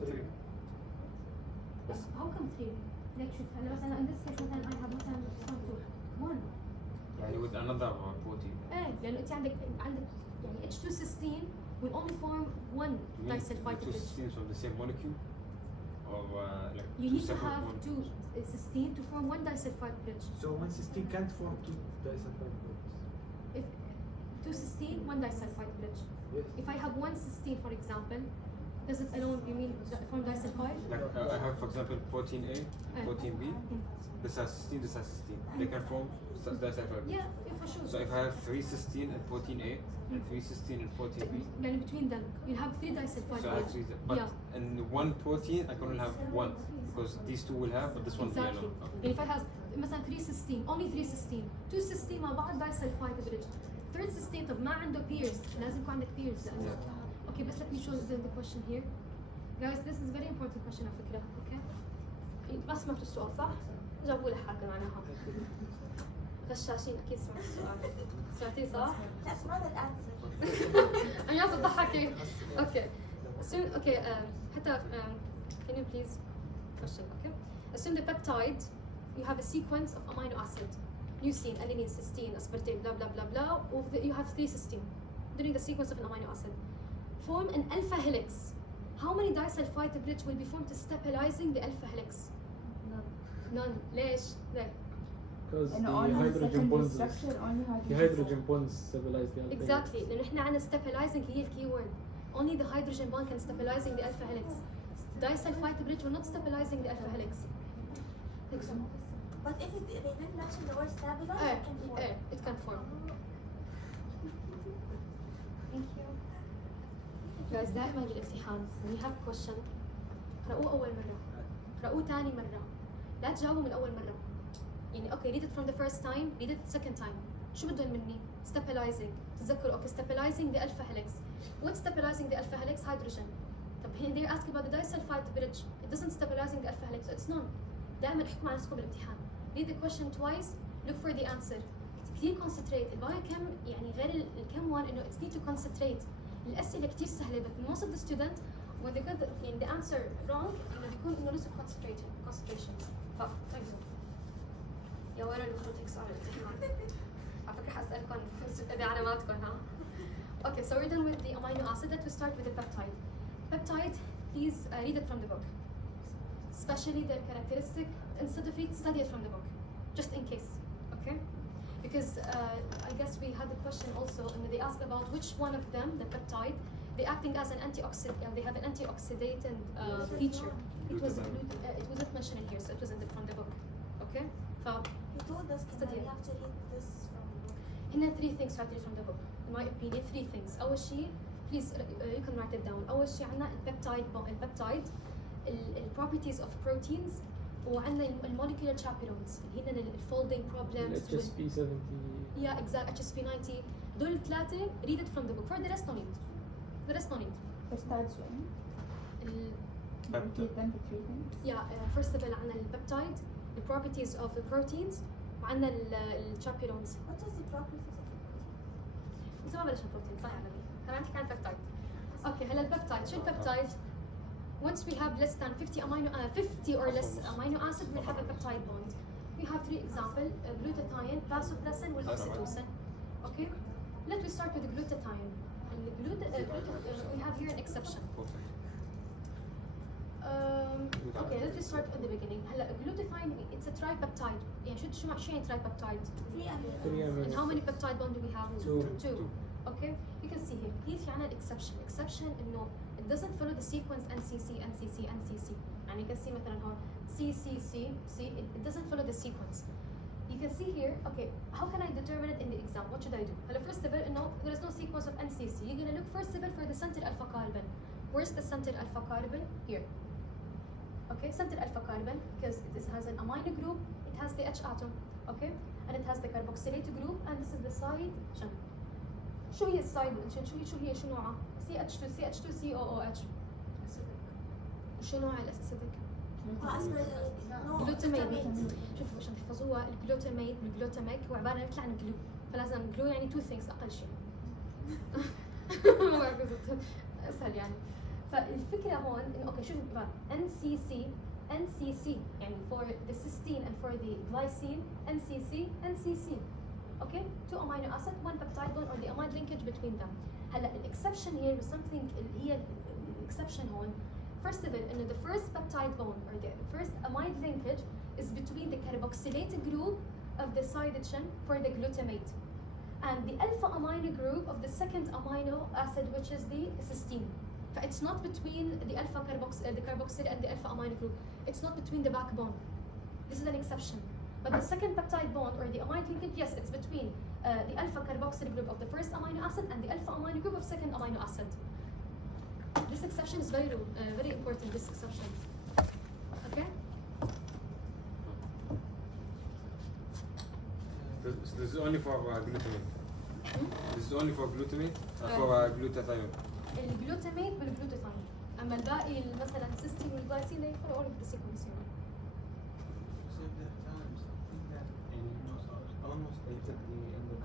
3. How come 3? Like شوف هلا مثلا in this case مثلا I have مثلا 1. يعني with another protein. ايه لانه انت عندك يعني H2 cysteine will only form one You mean disulfide the two bridge. cysteines from the same molecule? Or like You two need to separate have molecules? two cysteine to form one disulfide bridge. So one cysteine can't form 2 disulfide bridges. If two cysteine, one disulfide bridge. Yes. If I have one cysteine, for example, does it alone you mean form disulfide? Like I have, for example, protein A, protein B. This has cysteine, this has cysteine. They can form disulfide. Yeah, for sure. So if I have 3 cysteine and protein A and 3 cysteine and protein B, يعني between them, you'll have 3 disulfide so I have bridge. 3. But Yeah. in one protein, I can only have 1 because these 2 will have, but this one will Exactly. not. يعني if I have مثلا 3 cysteine, only 3 cysteine, 2 cysteine مع بعض disulfide bridge. Third cysteine طب ما عنده pairs، لازم يكون عندك pairs. Okay, but let me show the question here. Guys, this is a very important question على فكرة. Okay. ما سمعتوا السؤال صح؟ جاوبوا لحالكم معناها. غشاشين أكيد سمعتوا السؤال. سمعتيه صح؟ That's not an answer. أنا جالسة تضحكي. Okay. Assume okay. حتى can you please question? Okay. Assume the peptide you have a sequence of amino acid. Leucine, alanine, cysteine, aspartate, blah blah blah blah. You have 3 cysteine during the sequence of an amino acid. Form an alpha helix. How many disulfide bridge will be formed to stabilizing the alpha helix? None. ليش؟ ليه؟ Because إنه the only hydrogen secondary bonds, structure only the hydrogen bonds stabilize the alpha helix. Exactly. لأنه إحنا عنا stabilizing هي الkeyword. Only the hydrogen bond can stabilizing the alpha helix. Disulfide bridge will not stabilizing the alpha helix. But if they didn't mention the word stabilize, it can form. It can form. Thank you. Guys دائما بالامتحان when you have question قرأوه أول مرة، قرأوه ثاني مرة، لا تجاوبوا من أول مرة. يعني okay read it from the first time, read it second time. شو بدهم مني؟ stabilizing. تذكروا okay stabilizing the alpha helix. What's stabilizing the alpha helix? Hydrogen. طب here they're asking about the disulfide bridge. It doesn't stabilizing the alpha helix, so it's none. دائما احكموا على نفسكم بالامتحان. Read the question twice, look for the answer. كثير concentrate. البايوكم يعني غير الكم one إنه it's need to concentrate. الأسئلة كثير سهلة but most of the student when they get the answer wrong إنه بيكون إنه لسه concentration. يا ويلي اللي بتكس على الامتحان. على فكرة حأسألكم بعلاماتكم ها. Okay, so we're done with the amino acid. Let's start with the peptide. Peptide, please read it from the book. Especially their characteristic. Instead of read, study it from the book, just in case. Okay? Because I guess we had a question also, and they asked about which one of them, the peptide, they acting as an antioxidant. They have an antioxidant feature. It wasn't mentioned in here, so it wasn't from the book. Okay? He told us that we have to read this from the book. هنا 3 things to read from the book. In my opinion, 3 things. أول شيء, please you can write it down. أول شيء عنا البeptide, properties of proteins, وعندنا molecular chaperones اللي هن folding problems. HSP 70. Yeah, exact. HSP 90. دول الثلاثة read it from the book. For the rest no need. The rest no need. First starts when? Repeat them for 3 things. Yeah, first of all عندنا البeptide, the properties of the proteins, وعندنا chaperones. What is the properties of the protein? بس ما بلش البروتين صح على بالي. كان عندي كان peptide. Okay, هلا البeptide. شو البeptide؟ Once we have less than 50 or less amino acid, we'll have a peptide bond. We have 3 examples: glutathione, vasopressin, and oxytocin. Okay, let me start with the glutathione. And we have here an exception. Okay, let's start at the beginning. هلا glutathione it's a tripeptide. يعني شو يعني tripeptide? 3 amino. 3 amino. And how many peptide bond do we have? Two. Two. Okay. You can see here. هي في عنا exception. Exception إنه it doesn't follow the sequence NCC NCC NCC. يعني you can see مثلا هون C it doesn't follow the sequence. You can see here, okay, how can I determine it in the exam? What should I do? Well, first of all, no, there is no sequence of NCC. You're gonna look first of all for the center alpha carbon. Where's the center alpha carbon? Here. Okay, center alpha carbon, because it has an amino group, it has the H atom, okay? And it has the carboxylate group, and this is the side chain. شو هي السايد chain؟ شو هي شو نوعها؟ CH2 COOH. وشو نوع الاسيدك؟ جلوتاميت. شوفوا عشان تحفظوها الجلوتاميت بالجلوتاميك هو عباره يطلع عن جلو، فلازم جلو يعني تو ثينكس اقل شيء. ما بعرف اسهل يعني. فالفكره هون انه اوكي شوفوا بقى NCC يعني for the cysteine and for the glycine NCC okay, 2 amino acid 1 peptide bond or the amide linkage between them. هلا الاكسبشن here is something اللي هي الاكسبشن هون. First of all, the first peptide bond or the first amide linkage is between the carboxylate group of the side chain for the glutamate and the alpha amino group of the second amino acid, which is the cysteine. But it's not between the the carboxyl and the alpha amino group. It's not between the backbone. This is an exception. But the second peptide bond or the amide linkage, yes, it's between the alpha carboxyl group of the first amino acid and the alpha amino group of second amino acid. This exception is very important, this exception. Okay? This is only for glutamate. This is only for glutamate, for glutathione. الجلوتاميت بالجلوتاثيون. أما الباقي مثلا السيستين والجلايسين they follow all of the sequence here. So there are times I think that almost exactly in the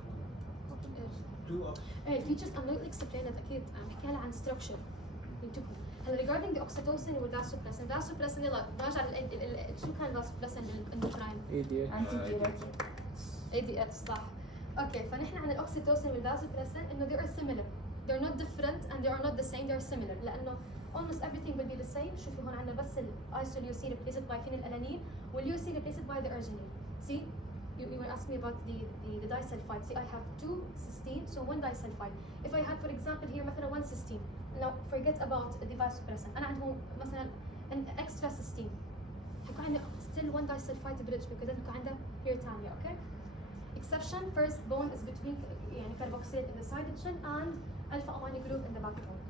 two of ايه features I'm not explaining أكيد عم بحكي هلا عن structure. انتبهوا. هلا regarding the oxytocin والvasopressin. vasopressin يلا راجع شو كان vasopressin للإندوكراين؟ ADS صح. اوكي فنحن عن الاوكسيتوسين والفازوبريسين انه they are similar. They're not different and they are not the same, they are similar. لأنه almost everything will be the same. شوفوا هون عندنا بس الisoleucine replaced by phenylalanine والleucine replaced by the arginine. See? You were asking me about the disulfide. See, I have 2 cysteine, so 1 disulfide. If I had, for example, here مثلا 1 cysteine. Now forget about the vasopressin. أنا عندهم مثلا an extra cysteine. حيكون عندي still 1 disulfide bridge because then حيكون عندها here ثانية, okay? Exception, first bond is between يعني carboxylate in the side chain and alpha amino group in the backbone.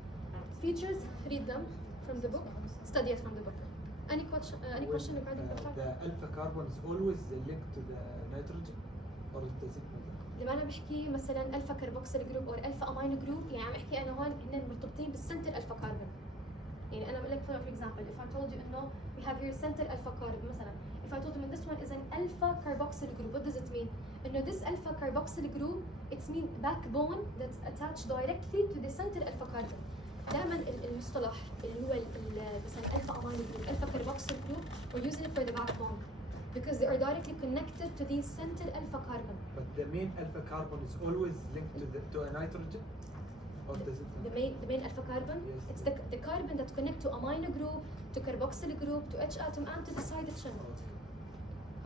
Features, read them from the book, study it from the book. Any question regarding the alpha carbon is always linked to the nitrogen or it doesn't matter? لما انا بحكي مثلا الفا كربوكسيل جروب او الفا امينو جروب يعني عم بحكي انا هون هن مرتبطين بالسنتر الفا كاربون. يعني انا بقول لك for example if I told you انه we have here center alpha carbon مثلا if I told you this one is an alpha carboxyl group, what does it mean? انه this alpha carboxyl group it's mean backbone that's attached directly to the center alpha carbon. دائما المصطلح اللي هو مثلا alpha amino group alpha carboxyl group we're using it for the backbone because they are directly connected to the center alpha carbon. But the main alpha carbon is always linked to a nitrogen? Or does it the main alpha carbon? Yes. It's the carbon that connect to amino group, to carboxyl group, to H atom and to the side chain.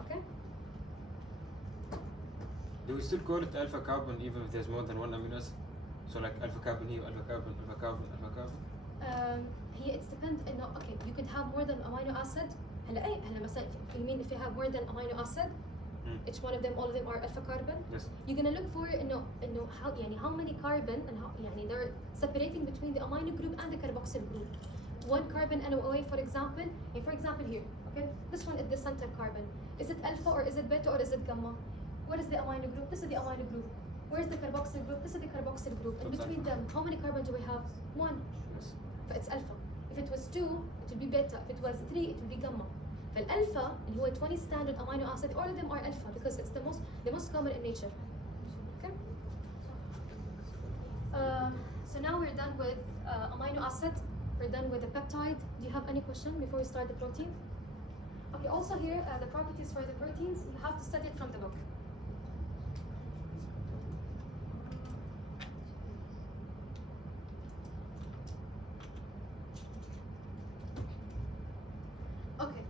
Okay? Do we still call it alpha carbon even if there's more than 1 amino acid? So like alpha carbon here, alpha carbon, alpha carbon, alpha carbon? Here it depends انه okay you could have more than amino acid. هلا مثلا you mean if you have more than amino acid each one of them all of them are alpha carbon. Yes. You're gonna look for انه how يعني how many carbon and how يعني they're separating between the amino group and the carboxyl group. One carbon NOA for example, for example here, okay, this one is the center carbon. Is it alpha or is it beta or is it gamma? What is the amino group? This is the amino group. Where's the carboxyl group? This is the carboxyl group. In between them, how many carbon do we have? 1. Yes. So it's alpha. If it was 2, it will be beta. If it was 3, it will be gamma. فالالفا اللي هو 20 standard amino acid, all of them are alpha because it's the most common in nature. Okay. So now we're done with amino acid. We're done with the peptide. Do you have any question before we start the protein? Okay. Also here, the properties for the proteins you have to study it from the book. Okay.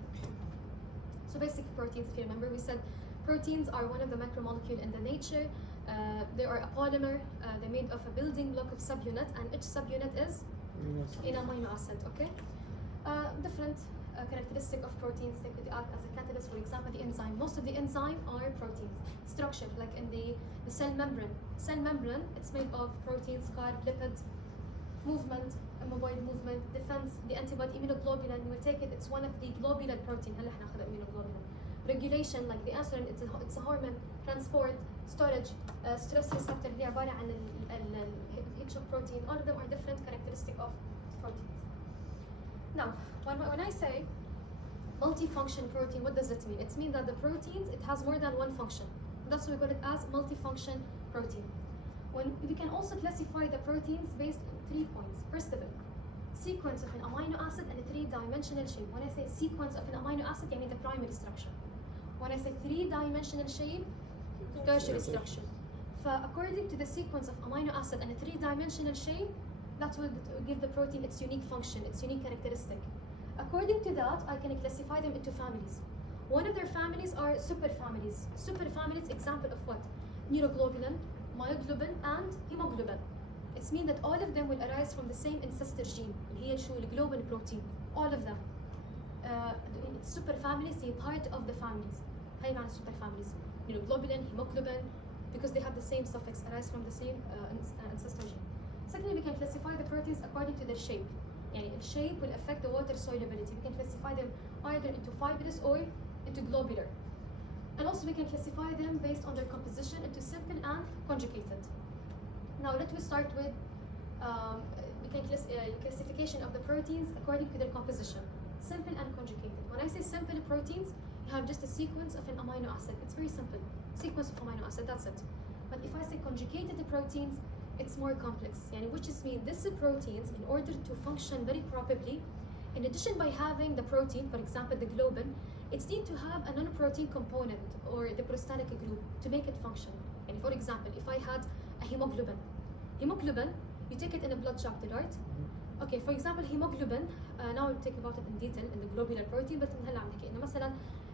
So basic proteins, if you remember, we said proteins are one of the macromolecules in the nature. They are a polymer. They're made of a building block of subunit, and each subunit is an amino acid. Okay. Different characteristic of proteins. They could act as a catalyst. For example, the enzyme. Most of the enzyme are proteins. Structure, like in the cell membrane. Cell membrane, it's made of proteins, carb, lipids, movement, mobile movement, defense, the antibody, immunoglobulin. We take it. It's one of the globular protein. هلا حناخذ immunoglobulin. Regulation, like the insulin, it's a hormone. Transport, storage, stress receptor اللي عبارة عن each of protein. All of them are different characteristic of proteins. Now, when I say multifunction protein, what does it mean? It means that the proteins, it has more than one function. That's why we call it as multifunction protein. We can also classify the proteins based on 3 points. First of all, sequence of an amino acid and a 3-dimensional shape. When I say sequence of an amino acid, I mean the primary structure. When I say 3-dimensional shape, tertiary structure. According to the sequence of amino acid and a 3-dimensional shape, that will give the protein its unique function, its unique characteristic. According to that, I can classify them into families. One of their families are superfamilies. Superfamilies, example of what? Neuroglobulin, myoglobin, and hemoglobin. It means that all of them will arise from the same ancestor gene, اللي هي شو الglobin protein. All of them. Superfamilies, they are part of the families. هاي معنى superfamilies. Neuroglobulin, hemoglobin, because they have the same suffix, arise from the same ancestor gene. Secondly, we can classify the proteins according to their shape. يعني the shape will affect the water solubility. We can classify them either into fibrous or into globular. And also we can classify them based on their composition into simple and conjugated. Now let me start with classification of the proteins according to their composition. Simple and conjugated. When I say simple proteins, you have just a sequence of an amino acid. It's very simple. Sequence of amino acid, that's it. But if I say conjugated proteins, it's more complex. Which is mean these proteins, in order to function very properly, in addition by having the protein, for example the globin, it's need to have a non-protein component or the prostatic group to make it function. And for example, if I had a hemoglobin, you take it in a blood chapter, right? Okay, for example, hemoglobin, now we'll talk about it in detail in the globular protein, but هلا عم نحكي إنه مثلا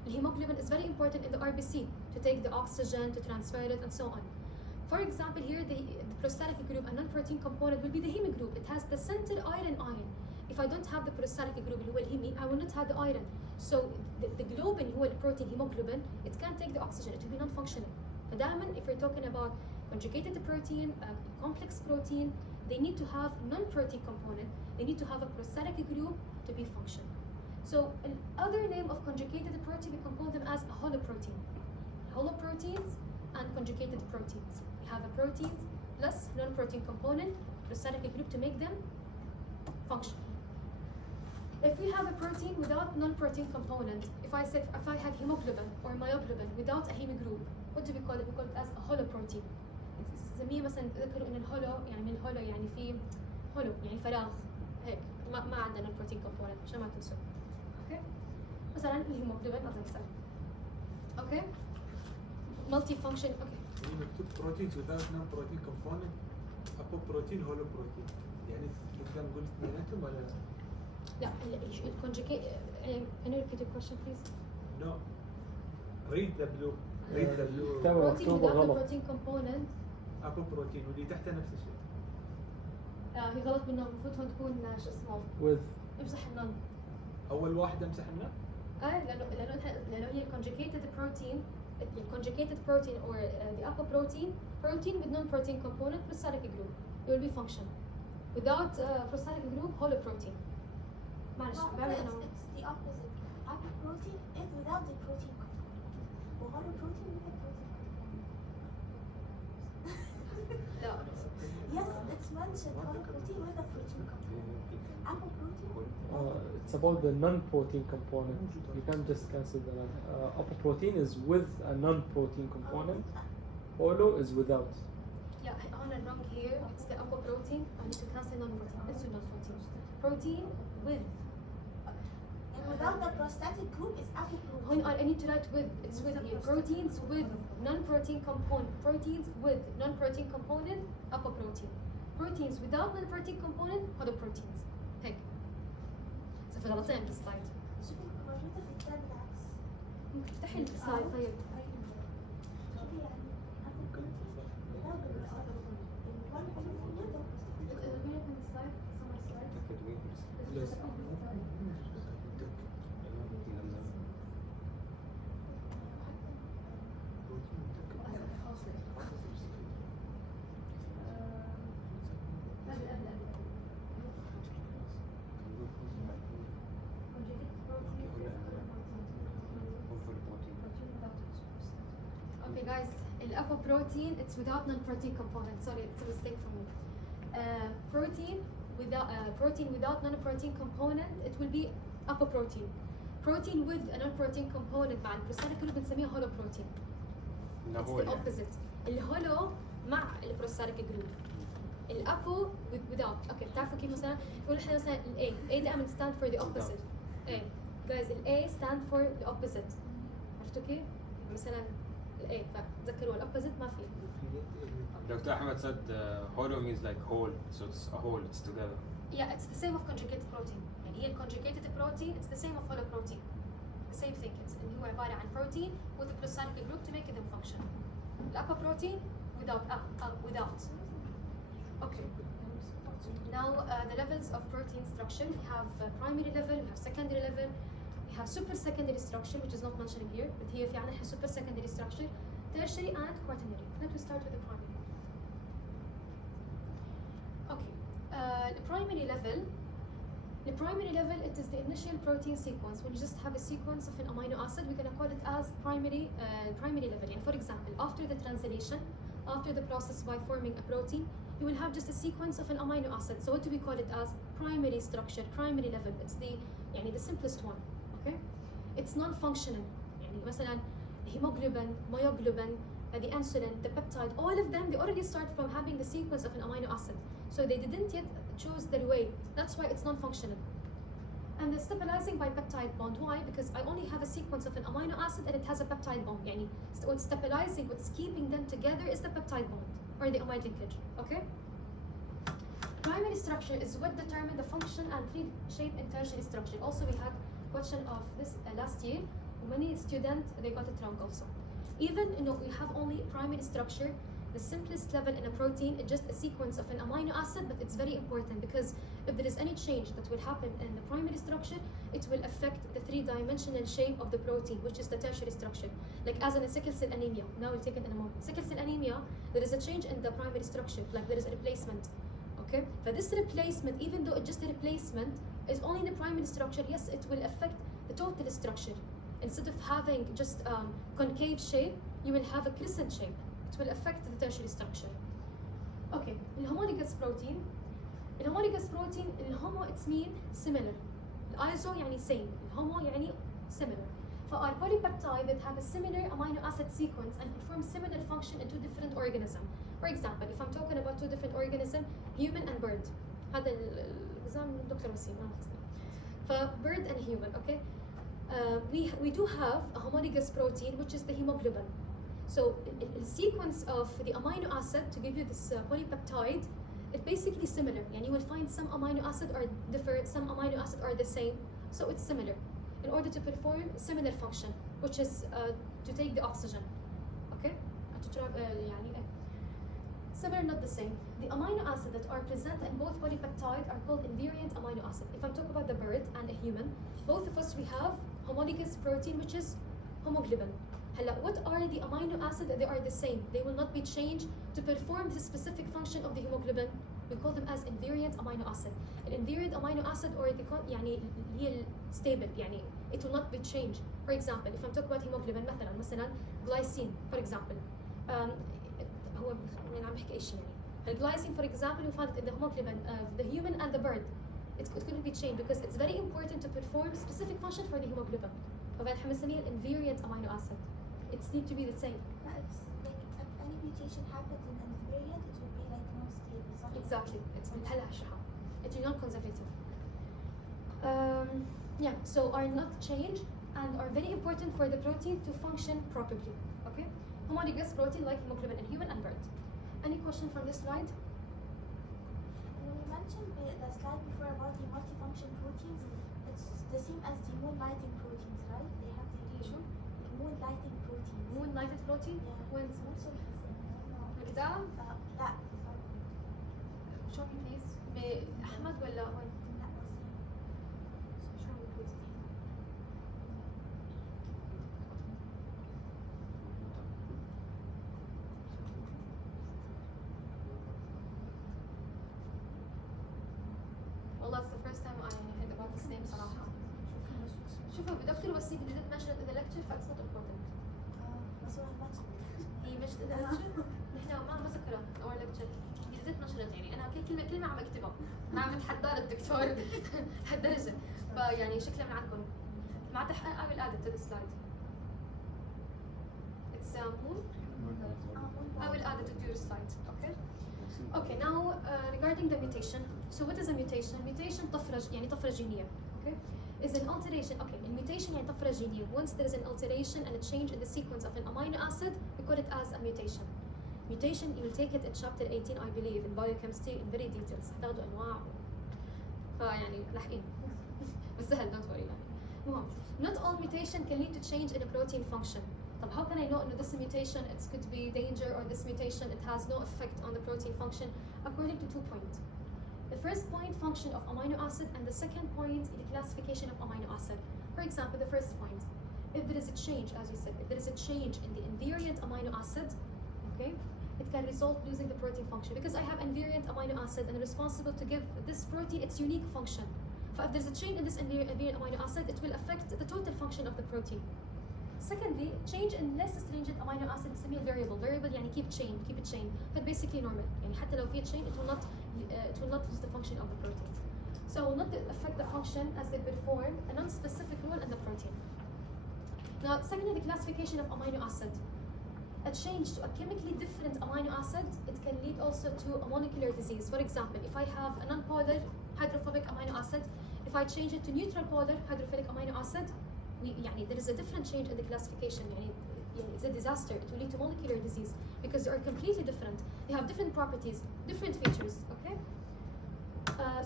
hemoglobin is very important in the RBC to take the oxygen, to transfer it, and so on. For example, here the prostatic group, a non-protein component will be the heme group. It has the center iron. If I don't have the prostatic group, اللي هو الهيمي, I will not have the iron. So the globin, هو البروتين hemoglobin, it can't take the oxygen. It will be non-functional. فدائما if we're talking about conjugated protein, complex protein, they need to have non-protein component. They need to have a prostatic group to be functional. So another name of conjugated protein, we can call them as a holoprotein. Holoproteins and conjugated proteins. We have a protein plus non-protein component, prostatic group to make them function. If we have a protein without non-protein component, if I have hemoglobin or myoglobin without a heme group, what do we call it? We call it as a holoprotein. نسميه مثلا تذكروا ان الهولو يعني من الهولو يعني في هولو يعني فراغ هيك ما عندنا non-protein component عشان ما تنسوا. اوكي؟ مثلا الهيموجلوبين as I said. اوكي؟ multi-function. اوكي. يعني مكتوب proteins without non-protein component, apoprotein, holoprotein. يعني نقدر نقول اثنيناتهم ولا؟ لا الكونجيجيت. Can you repeat your question please? No. Read the blue. protein without the protein component. apoprotein واللي تحته نفس الشيء. هي غلط منه المفروض هون تكون شو اسمه؟ with امسح النون. أول واحدة امسح النون؟ لأنه هي conjugated protein. The conjugated protein or the apoprotein, protein with non-protein component, prostatic group, it will be function. Without prostatic group, holoprotein. معلش It's the opposite. Apoprotein is without the protein component. Holoprotein with the protein component. لا. Yes, it's mentioned holoprotein with a protein component. Apoprotein. it's about the non-protein component. You can't just cancel the apoprotein is with a non-protein component. Holo is without. Yeah, on and wrong here. It's the apoprotein. I need to cancel non-protein. It's the non-protein. Protein with. And without the prostatic group is apoprotein. I need to write with. It's with here. Proteins with non-protein component. Proteins with non-protein component, apoprotein. Proteins without non-protein component, holoproteins. هيك. في غلطين بالسلايد. شوفي موجودة في الكتاب بالعكس. ممكن تفتحي السلايد طيب. Okay guys, protein, it's without non-protein component. Sorry, it's a mistake from me. Protein without non-protein component, it will be apoprotein. Protein with a non-protein component مع البروستاتيك جروب بنسميها هولو بروتين. It's the opposite. الهولو مع البروستاتيك جروب. الابو without. اوكي بتعرفوا كيف مثلا نقول احنا مثلا ال A دائما stand for the opposite. A guys ال A stand for the opposite. عرفتوا كيف؟ مثلا ال A فتذكروا الopposite ما في. Dr. Ahmed said holo means like whole, so it's a whole, it's together. Yeah, it's the same of conjugated protein. يعني هي conjugated protein, it's the same of holo protein. The same thing. It's اللي هو عبارة عن protein with a prostatic group to make them function. الأبا protein without. Okay. Now the levels of protein structure. We have primary level, we have secondary level, we have super secondary structure, which is not mentioned here, but here في عنا super secondary structure, tertiary and quaternary. Let me start with the primary. Okay. The primary level, it is the initial protein sequence. When you just have a sequence of an amino acid, we're gonna call it as primary level. And for example, after the translation, after the process by forming a protein, you will have just a sequence of an amino acid. So what do we call it as? Primary structure, primary level. It's the simplest one. Okay? It's non-functional. يعني مثلا hemoglobin, myoglobin, the insulin, the peptide, all of them, they already start from having the sequence of an amino acid. So they didn't yet choose their way. That's why it's non-functional. And the stabilizing by peptide bond. Why? Because I only have a sequence of an amino acid and it has a peptide bond. يعني what's stabilizing, what's keeping them together is the peptide bond or the amide linkage. Okay? Primary structure is what determine the function and tree shape in tertiary structure. Also, we had question of this last year. Many students, they got it wrong also. Even we have only primary structure, the simplest level in a protein is just a sequence of an amino acid, but it's very important because if there is any change that will happen in the primary structure, it will affect the three-dimensional shape of the protein, which is the tertiary structure. Like as in a sickle cell anemia, now we'll take it in a moment. Sickle cell anemia, there is a change in the primary structure, like there is a replacement. Okay? But this replacement, even though it's just a replacement, is only in the primary structure, yes, it will affect the total structure. Instead of having just concave shape, you will have a crescent shape. It will affect the tertiary structure. Okay, the homologous protein. The homologous protein, the homo it's mean similar. The iso يعني same. The homo يعني similar. For our polypeptide that have a similar amino acid sequence and perform similar function in two different organisms. For example, if I'm talking about two different organisms, human and bird. هذا الإكزام من دكتور وسيم. For bird and human, okay. We do have a homologous protein, which is the hemoglobin. So the sequence of the amino acid to give you this polypeptide, it's basically similar. And you will find some amino acid are different, some amino acid are the same. So it's similar in order to perform similar function, which is to take the oxygen. Okay? Similar, not the same. The amino acids that are present in both polypeptide are called invariant amino acid. If I'm talking about the bird and a human, both of us we have homologous protein, which is hemoglobin. What are the amino acids that they are the same? They will not be changed to perform the specific function of the hemoglobin. We call them as invariant amino acid. An invariant amino acid or يعني هي stable يعني it will not be changed. For example, if I'm talking about hemoglobin مثلا glycine for example. هو أنا عم بحكي إيش يعني. الglycine for example we found it in the hemoglobin of the human and the bird. It couldn't be changed because it's very important to perform specific function for the hemoglobin. فبنحب نسميه invariant amino acid. It needs to be the same. If any mutation happens in an invariant, it will be like non-stable. Exactly. It's هلا هشرحها. It's non-conservative. Yeah. So are not changed and are very important for the protein to function properly. Okay. Homologous protein like hemoglobin in human and bird. Any question from this slide? When you mentioned the slide before about the multifunction proteins, it's the same as the moon lighting proteins, right? They have the moonlighting proteins. moonlighted protein Yeah. وين بالإذاعة؟ لا show me please بأحمد ولا وين؟ لا show me please والله it's the first time I heard about this name صراحة. شوفوا دكتور وسيم didn't mention it in the lecture فاكس not important. بس هو الماتش هي mentioned in the lecture نحن ما ذكرها in our lecture. هي didn't mention it يعني أنا كل كلمة عم أكتبها. ما عم أتحدى الدكتور هالدرجة. فيعني شكلها من عندكم. معناتها I will add it to the slide. It's moon. I will add it to your slide. Okay. Okay. Now regarding the mutation. So what is a mutation? Mutation طفرة يعني طفرة جينية. Okay. Is an alteration. Okay. A mutation يعني طفرة جينية. Once there is an alteration and a change in the sequence of an amino acid, we call it as a mutation. Mutation you will take it in chapter 18 I believe in biochemistry in very details. تاخذوا أنواع. فيعني لاحقين. بس سهل don't worry يعني. المهم. Not all mutation can lead to change in a protein function. طب how can I know that this mutation it could be danger or this mutation it has no effect on the protein function? According to 2 points. The first point, function of amino acid, and the second point, the classification of amino acid. For example, the first point, if there is a change, as you said, if there is a change in the invariant amino acid, okay, it can result losing the protein function because I have invariant amino acid and responsible to give this protein its unique function. So if there's a change in this invariant amino acid, it will affect the total function of the protein. Secondly, change in less stringent amino acid is a variable. Variable يعني keep it chain. But basically normal. يعني حتى لو في chain, it will not lose the function of the protein. So it will not affect the function as they perform a non-specific role in the protein. Now, secondly, the classification of amino acid. A change to a chemically different amino acid, it can lead also to a molecular disease. For example, if I have a non-polar hydrophobic amino acid, if I change it to neutral polar hydrophilic amino acid, يعني there is a different change in the classification. يعني it's a disaster. It will lead to molecular disease because they are completely different. They have different properties, different features. Okay.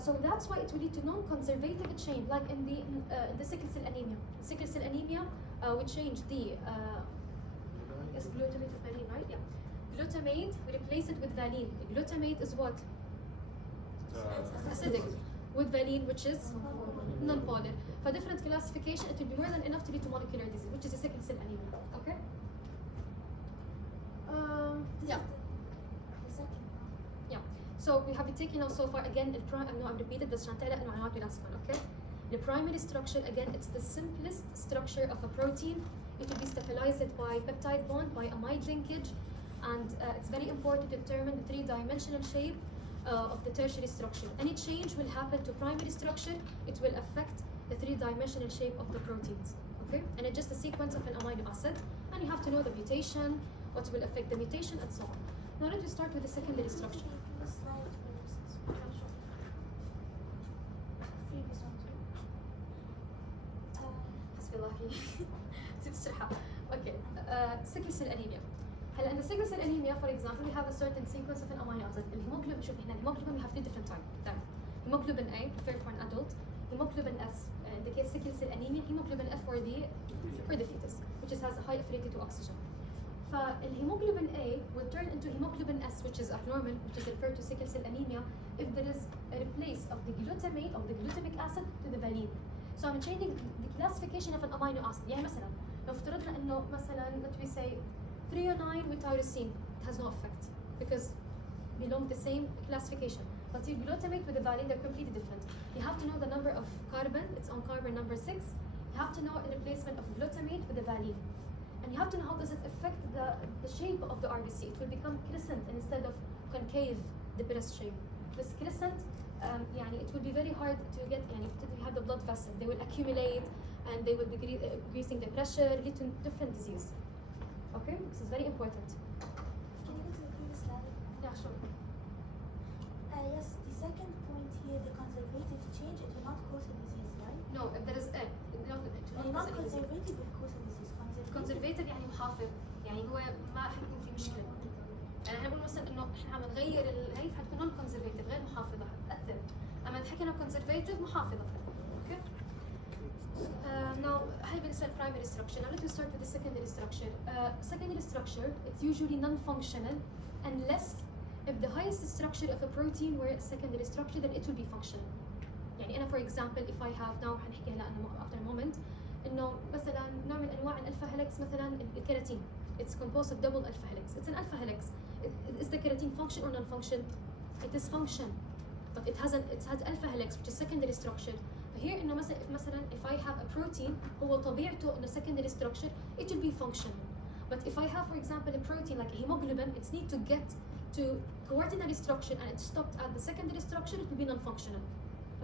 So that's why it will lead to non-conservative change, like in the sickle cell anemia. In sickle cell anemia, we change the yes, glutamate with valine, right? Yeah. Glutamate, we replace it with valine. Glutamate is what? Acidic. With valine, which is non-polar. For different classification, it will be more than enough to lead to molecular disease, which is a sickle cell anemia. Okay. Yeah. Yeah. So we have been taking now so far again. I'm repeated, but Shantella and Malak will last one. Okay. The primary structure again, it's the simplest structure of a protein. It will be stabilized by peptide bond by amide linkage, and it's very important to determine the three-dimensional shape of the tertiary structure. Any change will happen to primary structure. It will affect the three-dimensional shape of the proteins. Okay, and it's just a sequence of an amino acid, and you have to know the mutation, what will affect the mutation, and so on. Now let me start with the secondary structure. حسبي الله نسيت اشرحها. Okay, sickle cell anemia. هلا in the sickle cell anemia, for example, we have a certain sequence of an amino acid. الهيموجلوبين شوف هنا الهيموجلوبين we have 3 different types. Hemoglobin A preferred for an adult. Hemoglobin S in the case sickle cell anemia. Hemoglobin F for the fetus, which has a high affinity to oxygen. فالهيموجلوبين A will turn into hemoglobin S, which is abnormal, which is referred to sickle cell anemia, if there is a replace of the glutamate of the glutamic acid to the valine. So I'm changing the classification of an amino acid. يعني مثلا لو افترضنا انه مثلا let me say 309 with tyrosine, it has no effect because belong the same classification. But your glutamate with the valine, they're completely different. You have to know the number of carbon, it's on carbon number 6. You have to know the replacement of glutamate with the valine. And you have to know how does it affect the shape of the RBC. It will become crescent instead of concave, the breast shape. This crescent, يعني it will be very hard to get, يعني you have the blood vessel. They will accumulate and they will be increasing the pressure, lead to different disease. Okay, this is very important. Can you go to the previous slide? Yeah, sure. Yes, the second point here, the conservative change, it will not cause a disease, right? No, if there is a not conservative will cause a disease. conservative يعني محافظ، يعني هو ما حيكون في مشكلة. يعني احنا بنقول مثلا انه احنا عم نغير الهيف حتكون نون كونسرفيتيف غير محافظة حتأثر. اما حكينا كونسرفيتيف محافظة. اوكي؟ Now, هاي بالنسبة للبرايمري structure. Now let me start with the secondary structure. Secondary structure, it's usually non-functional unless if the highest structure of a protein were a secondary structure, then it will be functional. يعني أنا for example if I have now حنحكي هلا after a moment إنه مثلا نوع من أنواع الألفا هيلكس مثلا الكيراتين. It's composed of double alpha helix. It's an alpha helix. Is the keratin function or non-function? It is function, but it has alpha helix which is secondary structure. Here إنه مثلا if I have a protein هو طبيعته إنه secondary structure, it will be functional. But if I have for example a protein like a hemoglobin, it needs to get to quaternary structure and it stopped at the secondary structure, it will be non-functional.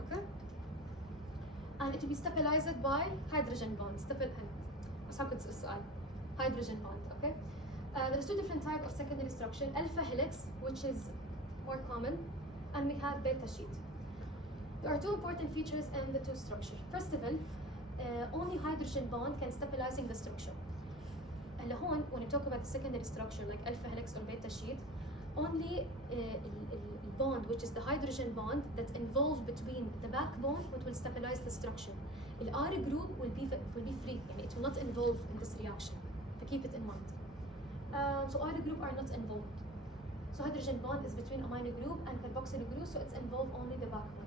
Okay? And it will be stabilized by hydrogen bonds. بس هاكد السؤال. Hydrogen bond. Okay? There's two different types of secondary structure: alpha helix, which is more common, and we have beta sheet. There are two important features in the two structures. First of all, only hydrogen bond can stabilizing the structure. And when you talk about the secondary structure like alpha helix or beta sheet, only the bond, which is the hydrogen bond that's involved between the backbone, which will stabilize the structure. The R group will be free, and it will not involve in this reaction. So keep it in mind. So R group are not involved. So hydrogen bond is between amino group and carboxyl group, so it's involved only the backbone.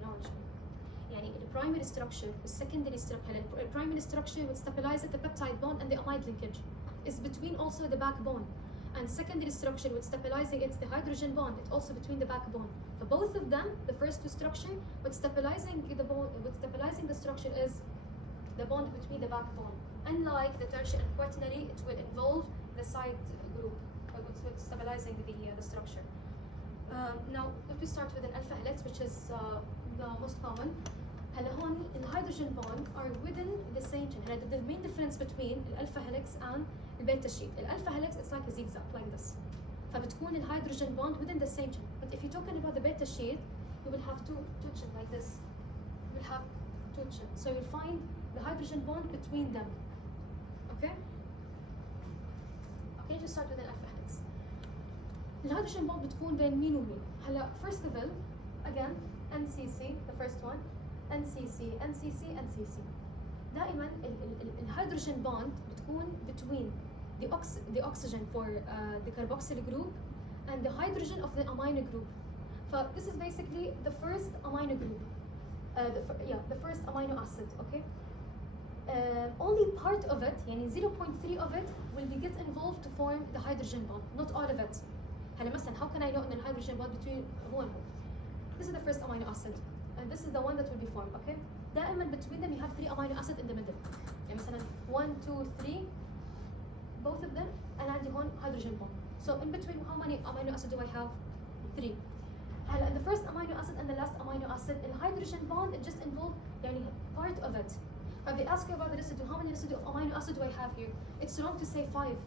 يعني the primary structure, the secondary structure, the primary structure would stabilize the peptide bond and the amide linkage is between also the backbone, and secondary structure with stabilizing it's the hydrogen bond, it's also between the backbone. For both of them, the first two structure with stabilizing the structure is the bond between the backbone. Unlike the tertiary and quaternary, it will involve the side group with stabilizing the structure. Now, if we start with an alpha helix, which is the most common. هلا هون الهيدروجين bond are within the same chain. هلا the main difference between الالفا helix and البيتا sheet. الالفا helix it's like a zigzag like this. فبتكون الهيدروجين bond within the same chain. But if you're talking about the beta sheet, you will have two chains like this. You will have two chains. So you'll find the hydrogen bond between them. Okay? Okay, just start with an alpha helix. الهيدروجين bond بتكون بين مين ومين؟ هلا first of all, again, NCC, the first one, NCC, NCC, NCC. دائما الهيدروجين bond بتكون between the oxygen for the carboxyl group and the hydrogen of the amino group. This is basically the first amino group. The first amino acid, okay? Only part of it, يعني 0.3 of it, will be get involved to form the hydrogen bond, not all of it. هلا مثلا how can I know إن الهيدروجين bond between هو This is the first amino acid, and this is the one that will be formed, okay? دائما between them you have 3 amino acid in the middle. يعني مثلا 1, 2, 3, both of them, and عندي هون hydrogen bond. So in between how many amino acid do I have? 3. هلا the first amino acid and the last amino acid, the hydrogen bond it just involve يعني part of it. If they ask you about the residue, how many residue of amino acid do I have here? It's wrong to say 5.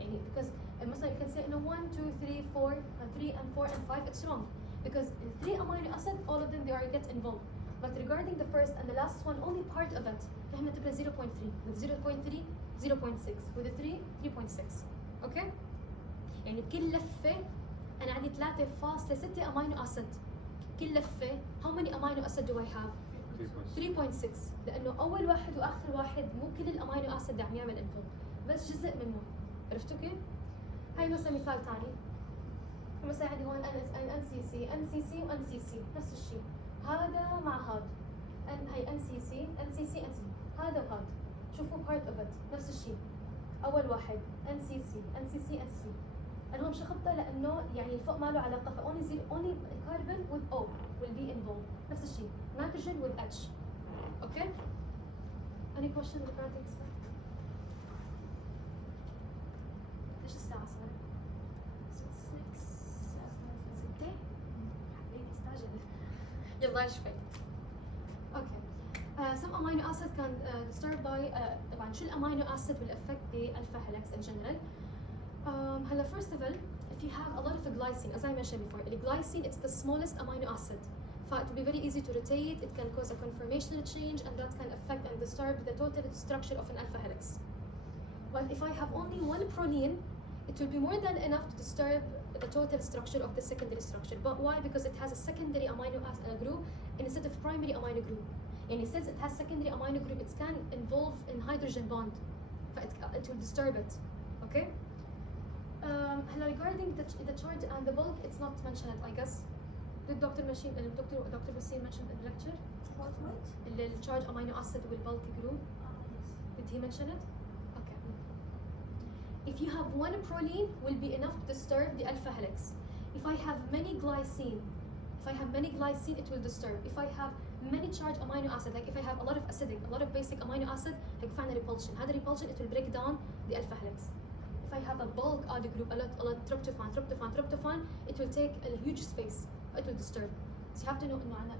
يعني because مثلا you can say no 1, 2, 3, 4, 3 and 4 and 5. It's wrong. Because in 3 amino acid, all of them they are get involved. But regarding the first and the last one, only part of it, فهمنا تبقى 0.3. With 0.3, 0.6. With the 3, 3.6. Okay? يعني بكل لفة أنا عندي 3.6 amino acid. كل لفة, how many amino acid do I have? 3.6. لأنه أول واحد وآخر واحد مو كل الأمينو أسيد عم يعمل انفو، بس جزء منه. عرفتوا كيف؟ هاي مثلا مثال ثاني. مثلا عندي هون NCC وNCC نفس الشيء. هذا مع هذا. هاي NCC هذا وهذا. شوفوا part of it نفس الشيء. أول واحد NCC. أنا هون شخبطة لأنه يعني فوق ما له علاقة، only carbon with O will be involved. نفس الشيء. Nitrogen with H. Okay? Any question regarding this? ايش الساعة صار؟ 6 حبيبي استعجل. يلا شوي. Okay. Some amino acid can start by طبعا شو الامينو acid will affect the alpha helix in general. هلا first of all, if you have a lot of glycine, as I mentioned before, the glycine it's the smallest amino acid. It will be very easy to rotate, it can cause a conformational change, and that can affect and disturb the total structure of an alpha helix. But if I have only one proline, it will be more than enough to disturb the total structure of the secondary structure. But why? Because it has a secondary amino acid group instead of primary amino group. يعني since it has secondary amino group it can involve in hydrogen bond it will disturb it. Okay. Regarding the charge and the bulk, it's not mentioned, I guess. Did Dr. Basir mention in the lecture? What? The charge amino acid will bulk group. Yes. Did he mention it? Okay. If you have one proline, will be enough to disturb the alpha helix. If I have many glycine, it will disturb. If I have many charged amino acid, like if I have a lot of acidic, a lot of basic amino acid, like find a repulsion. Had a repulsion, it will break down the alpha helix. If I have a bulk odd group, a lot tryptophan, it will take a huge space. It will disturb. So you have to know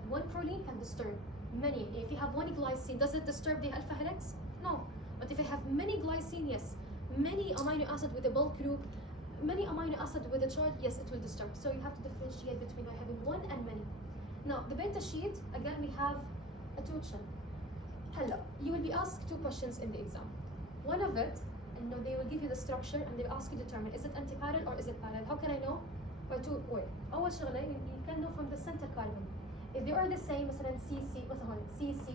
one proline can disturb many. If you have one glycine, does it disturb the alpha helix? No. But if I have many glycine, yes. Many amino acid with a bulk group, many amino acid with a charge, yes, it will disturb. So you have to differentiate between by having one and many. Now the beta sheet, again we have a two chain. Hello, you will be asked two questions in the exam. One of it, and they will give you the structure and they will ask you to determine is it antiparallel or is it parallel. How can I know? By two ways. أول شغلة you can know from the center carbon. If they are the same, مثلا CC مثلا CC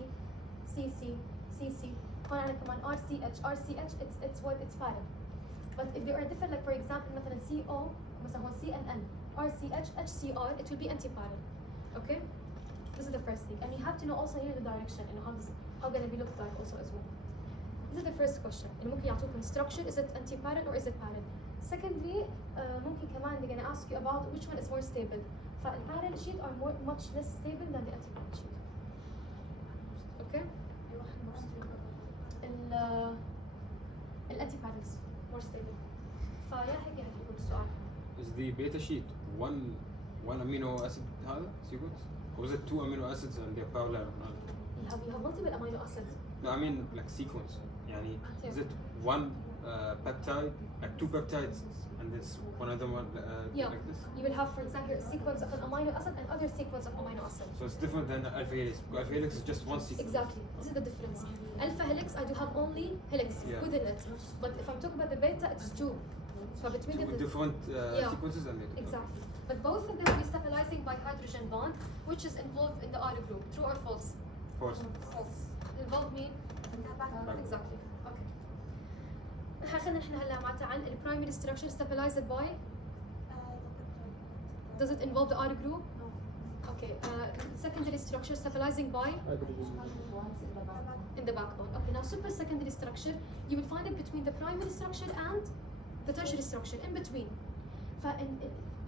CC CC هون عندنا كمان RCH it's parallel. But if they are different, like for example مثلا CO مثلا هون CNN RCH HCR, it will be antiparallel. Okay? This is the first thing. And you have to know also here the direction and how gonna be looked like also as well. This is the first question. And ممكن يعطوكم structure, is it antiparallel or is it parallel? Secondly, ممكن كمان they're gonna ask you about which one is more stable. فالparallel sheet are much less stable than the antiparallel sheet. Okay? الانتيبارallels more stable. فيا هيك يعني يكون السؤال. Is the beta sheet one amino acid هذا sequence? Or is it two amino acids and they're parallel? You have multiple amino acids. No, I mean like sequence. يعني is it one peptide, like two peptides, and this one of them Yeah. like this? You will have, for example, a sequence of an amino acid and other sequence of amino acid. So it's different than alpha helix. Alpha helix is just one sequence. Exactly. This is the difference. Alpha helix, I do have only helix within it. But if I'm talking about the beta, it's two. So between Two the different sequences and they exactly. But both of them will be stabilizing by hydrogen bond, which is involved in the R group. True or false? False. False. Involved mean? Exactly. Okay. خلينا نحن هلا معناتها عن primary structure stabilized by. Does it involve the R group? No. Okay. Secondary structure stabilizing by. In the backbone. Okay. Now super secondary structure, you will find it between the primary structure and the tertiary structure in between.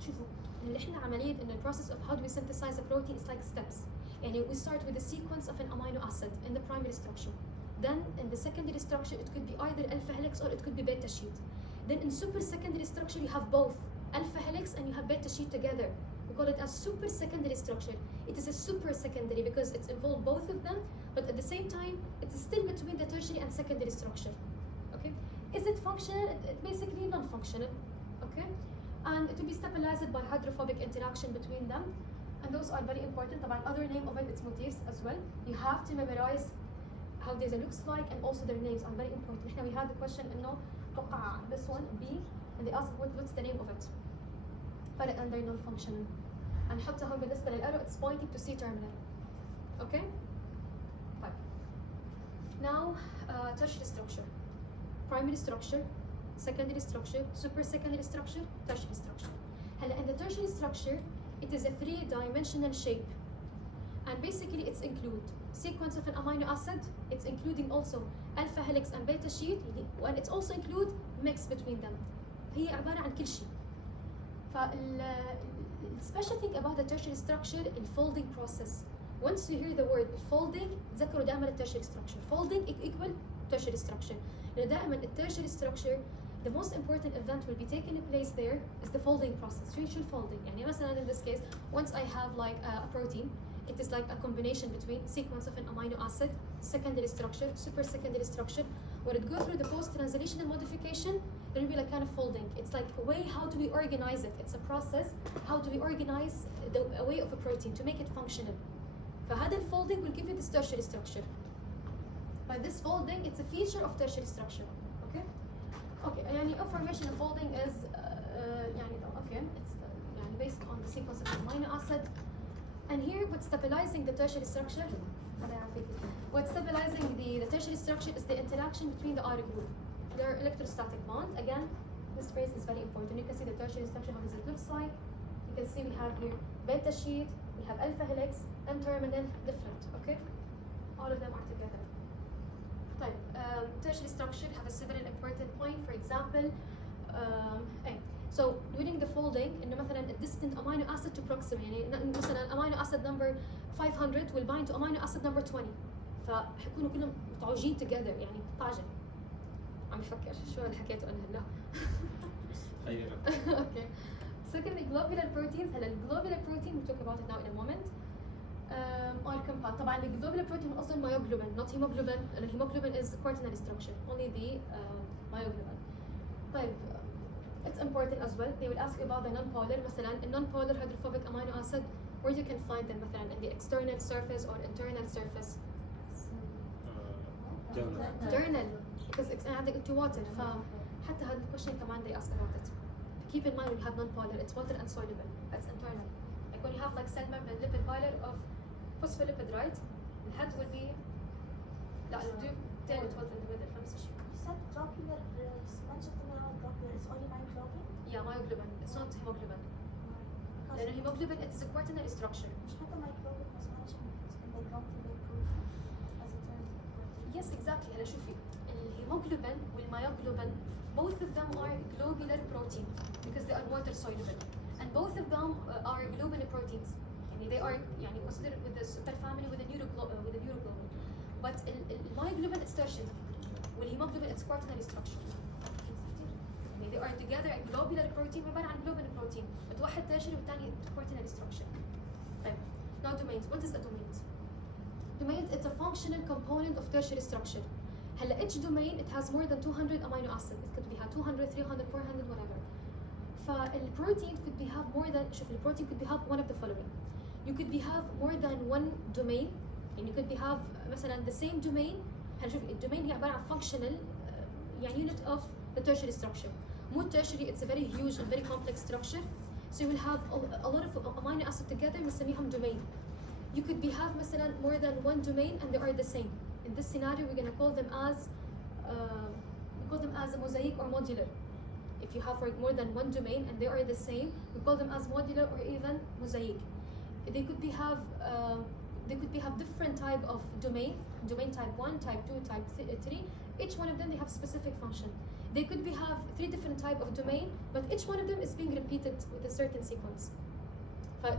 شوفوا اللي احنا عملية in the process of how do we synthesize a protein is like steps. يعني we start with the sequence of an amino acid in the primary structure. Then in the secondary structure it could be either alpha helix or it could be beta sheet. Then in super secondary structure you have both alpha helix and you have beta sheet together. We call it a super secondary structure. It is a super secondary because it's involved both of them, but at the same time it's still between the tertiary and secondary structure. Okay? Is it functional? It's basically non-functional. Okay? And it will be stabilized by hydrophobic interaction between them. And those are very important. The other name of it is motifs as well. You have to memorize how this looks like and also their names are very important. Now we had the question إنه توقع this one B and they ask what's the name of it. فرق and they're non-functional. And حتى هون بالنسبة للarrow it's pointing to C terminal. Okay? طيب. Now tertiary structure. Primary structure, secondary structure, super secondary structure, tertiary structure. هلا in the tertiary structure it is a three-dimensional shape. And basically it's include sequence of an amino acid, it's including also alpha helix and beta sheet, and it's also include mix between them. هي عبارة عن كل شيء. special thing about the tertiary structure in folding process. Once you hear the word folding, تذكروا دائما tertiary structure. Folding equal tertiary structure. لأن دائما tertiary structure, the most important event will be taking place there is the folding process, ritual folding. يعني مثلا in this case, once I have like a protein, it is like a combination between sequence of an amino acid, secondary structure, super secondary structure. When it goes through the post-translational modification, there will be like kind of folding. It's like a way, how do we organize it? It's a process. How do we organize a way of a protein to make it functional? فهذا الfolding will give you this tertiary structure. By this folding, it's a feature of tertiary structure. Okay? Okay, يعني information of folding is يعني okay, it's يعني based on the sequence of the amino acid. And here, what's stabilizing the tertiary structure What's stabilizing the tertiary structure is the interaction between the R group. Their electrostatic bond. Again, this phrase is very important. You can see the tertiary structure, how does it looks like. You can see we have here beta sheet, we have alpha helix, N-terminal, different, okay? All of them are together. طيب, tertiary structure have a several important point. For example, so during the folding إنه مثلا a distant amino acid to proximal يعني مثلا amino acid number 500 will bind to amino acid number 20 فحيكونوا كلهم متعوجين together يعني طاجن. عم بفكر شو اللي حكيته أنا هلا. Okay. Secondly, globular proteins. هلا globular protein we'll talk about it now in a moment. Are compound. طبعا the globular protein is also myoglobin, not hemoglobin. The hemoglobin is quaternary structure. Only the myoglobin. طيب, it's important as well. They will ask you about the non-polar. مثلا a non-polar hydrophobic amino acid, where you can find them مثلا in the external surface or internal surface. Internal. Because عندك انت water. فحتى هذا الquestion كمان they ask about it. Keep in mind when you have non-polar, it's water insoluble. That's internal. Like when you have like cell membrane lipid bilayer of phospholipid, right? The head will be لا do tell it what in the middle فنفس الشيء. You said globular, mentioned to me about globular, it's only myoglobin? Yeah, myoglobin. It's not hemoglobin. لأن hemoglobin it is a quaternary structure. مش حتى myoglobin was mentioned in the globular protein as a term protein. Yes, exactly. هلا شوفي الهيموglobin والمyoglobin both of them are globular protein because they are water soluble and both of them are globin proteins. يعني they are يعني considered with the superfamily with the neuroglobin. But المyoglobin it's tertiary والhemoglobin it's quaternary structure. يعني they are together a globular protein عبارة عن globin protein. but واحد tertiary والثاني quaternary structure. طيب, now domains. What is a domain? Domains, it's a functional component of tertiary structure. هلا each domain it has more than 200 amino acids. It could be 200, 300, 400, whatever. فالبروتين could be have more than شوف البروتين could be have one of the following. You could be have more than one domain. يعني you could be have مثلا the same domain. هلا شوف الدومين هي عبارة عن functional يعني unit of the tertiary structure. مو tertiary, it's a very huge and very complex structure. So you will have a lot of amino acids together بنسميهم domain. You could be have مثلا more than one domain and they are the same. In this scenario, we're going to call them as a mosaic or modular. If you have more than one domain and they are the same, we call them as modular or even mosaic. They could be have different type of domain type 1, type 2, type 3. Each one of them they have specific function. They could be have 3 different type of domain, but each one of them is being repeated with a certain sequence.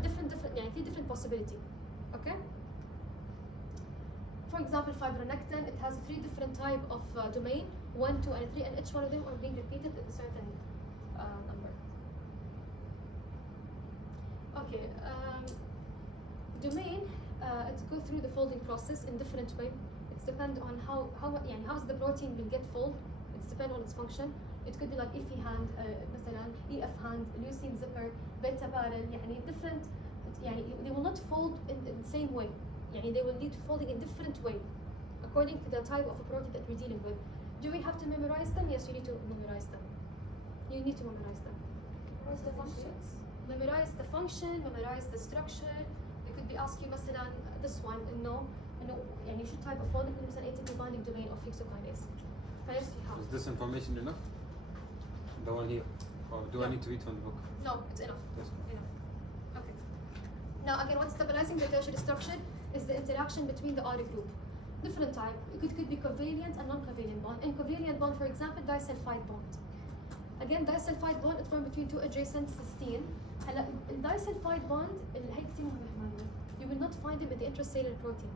different يعني 3 different possibility. Okay? For example, fibronectin, it has 3 different type of domain, 1, 2, and 3, and each one of them are being repeated with a certain number. Okay, domain, it goes through the folding process in different way. It's depend on how's the protein will get fold. It's depend on its function. It could be like EFI hand, مثلا EF hand, leucine zipper, beta barrel, يعني different. يعني they will not fold in the same way. يعني they will need to folding in different way according to the type of a protein that we're dealing with. Do we have to memorize them? Yes, you need to memorize them. You need to memorize them. What's the functions? Memorize the function, memorize the structure. They could be asked you مثلا this one إنه يعني شو type of folding مثلا ATP binding domain of hexokinase. First you have. Is this information enough? The one here, or do I need to read from the book? No, it's enough. Yes. Enough. Okay. Now again, what's stabilizing the tertiary structure is the interaction between the R group. Different type. It could be covalent and non-covalent bond. In covalent bond, for example, disulfide bond. Again, disulfide bond it formed between 2 adjacent cysteine. هلا disulfide bond هي كثير مهمة. You will not find them in the intracellular protein.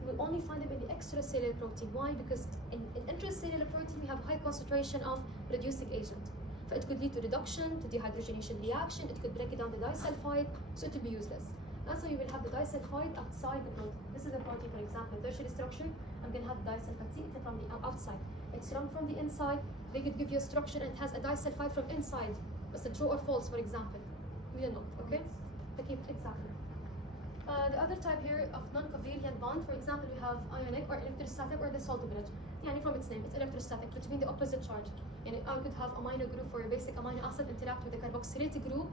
You will only find them in the extracellular protein. Why? Because in intracellular protein we have high concentration of reducing agent. It could lead to reduction, to dehydrogenation reaction. It could break it down the disulfide, so it will be useless. That's why you will have the disulfide outside the protein. This is a protein, for example, tertiary structure. I'm going to have disulfide. See, it's from the outside. It's run from the inside. They could give you a structure and it has a disulfide from inside. But it's true or false, for example. We don't know, okay? Exactly. The other type here of non-covalent bond, for example, we have ionic or electrostatic or the salt bridge. يعني from its name, it's electrostatic, which means the opposite charge. And I could have amino group for a basic amino acid interact with the carboxylated group.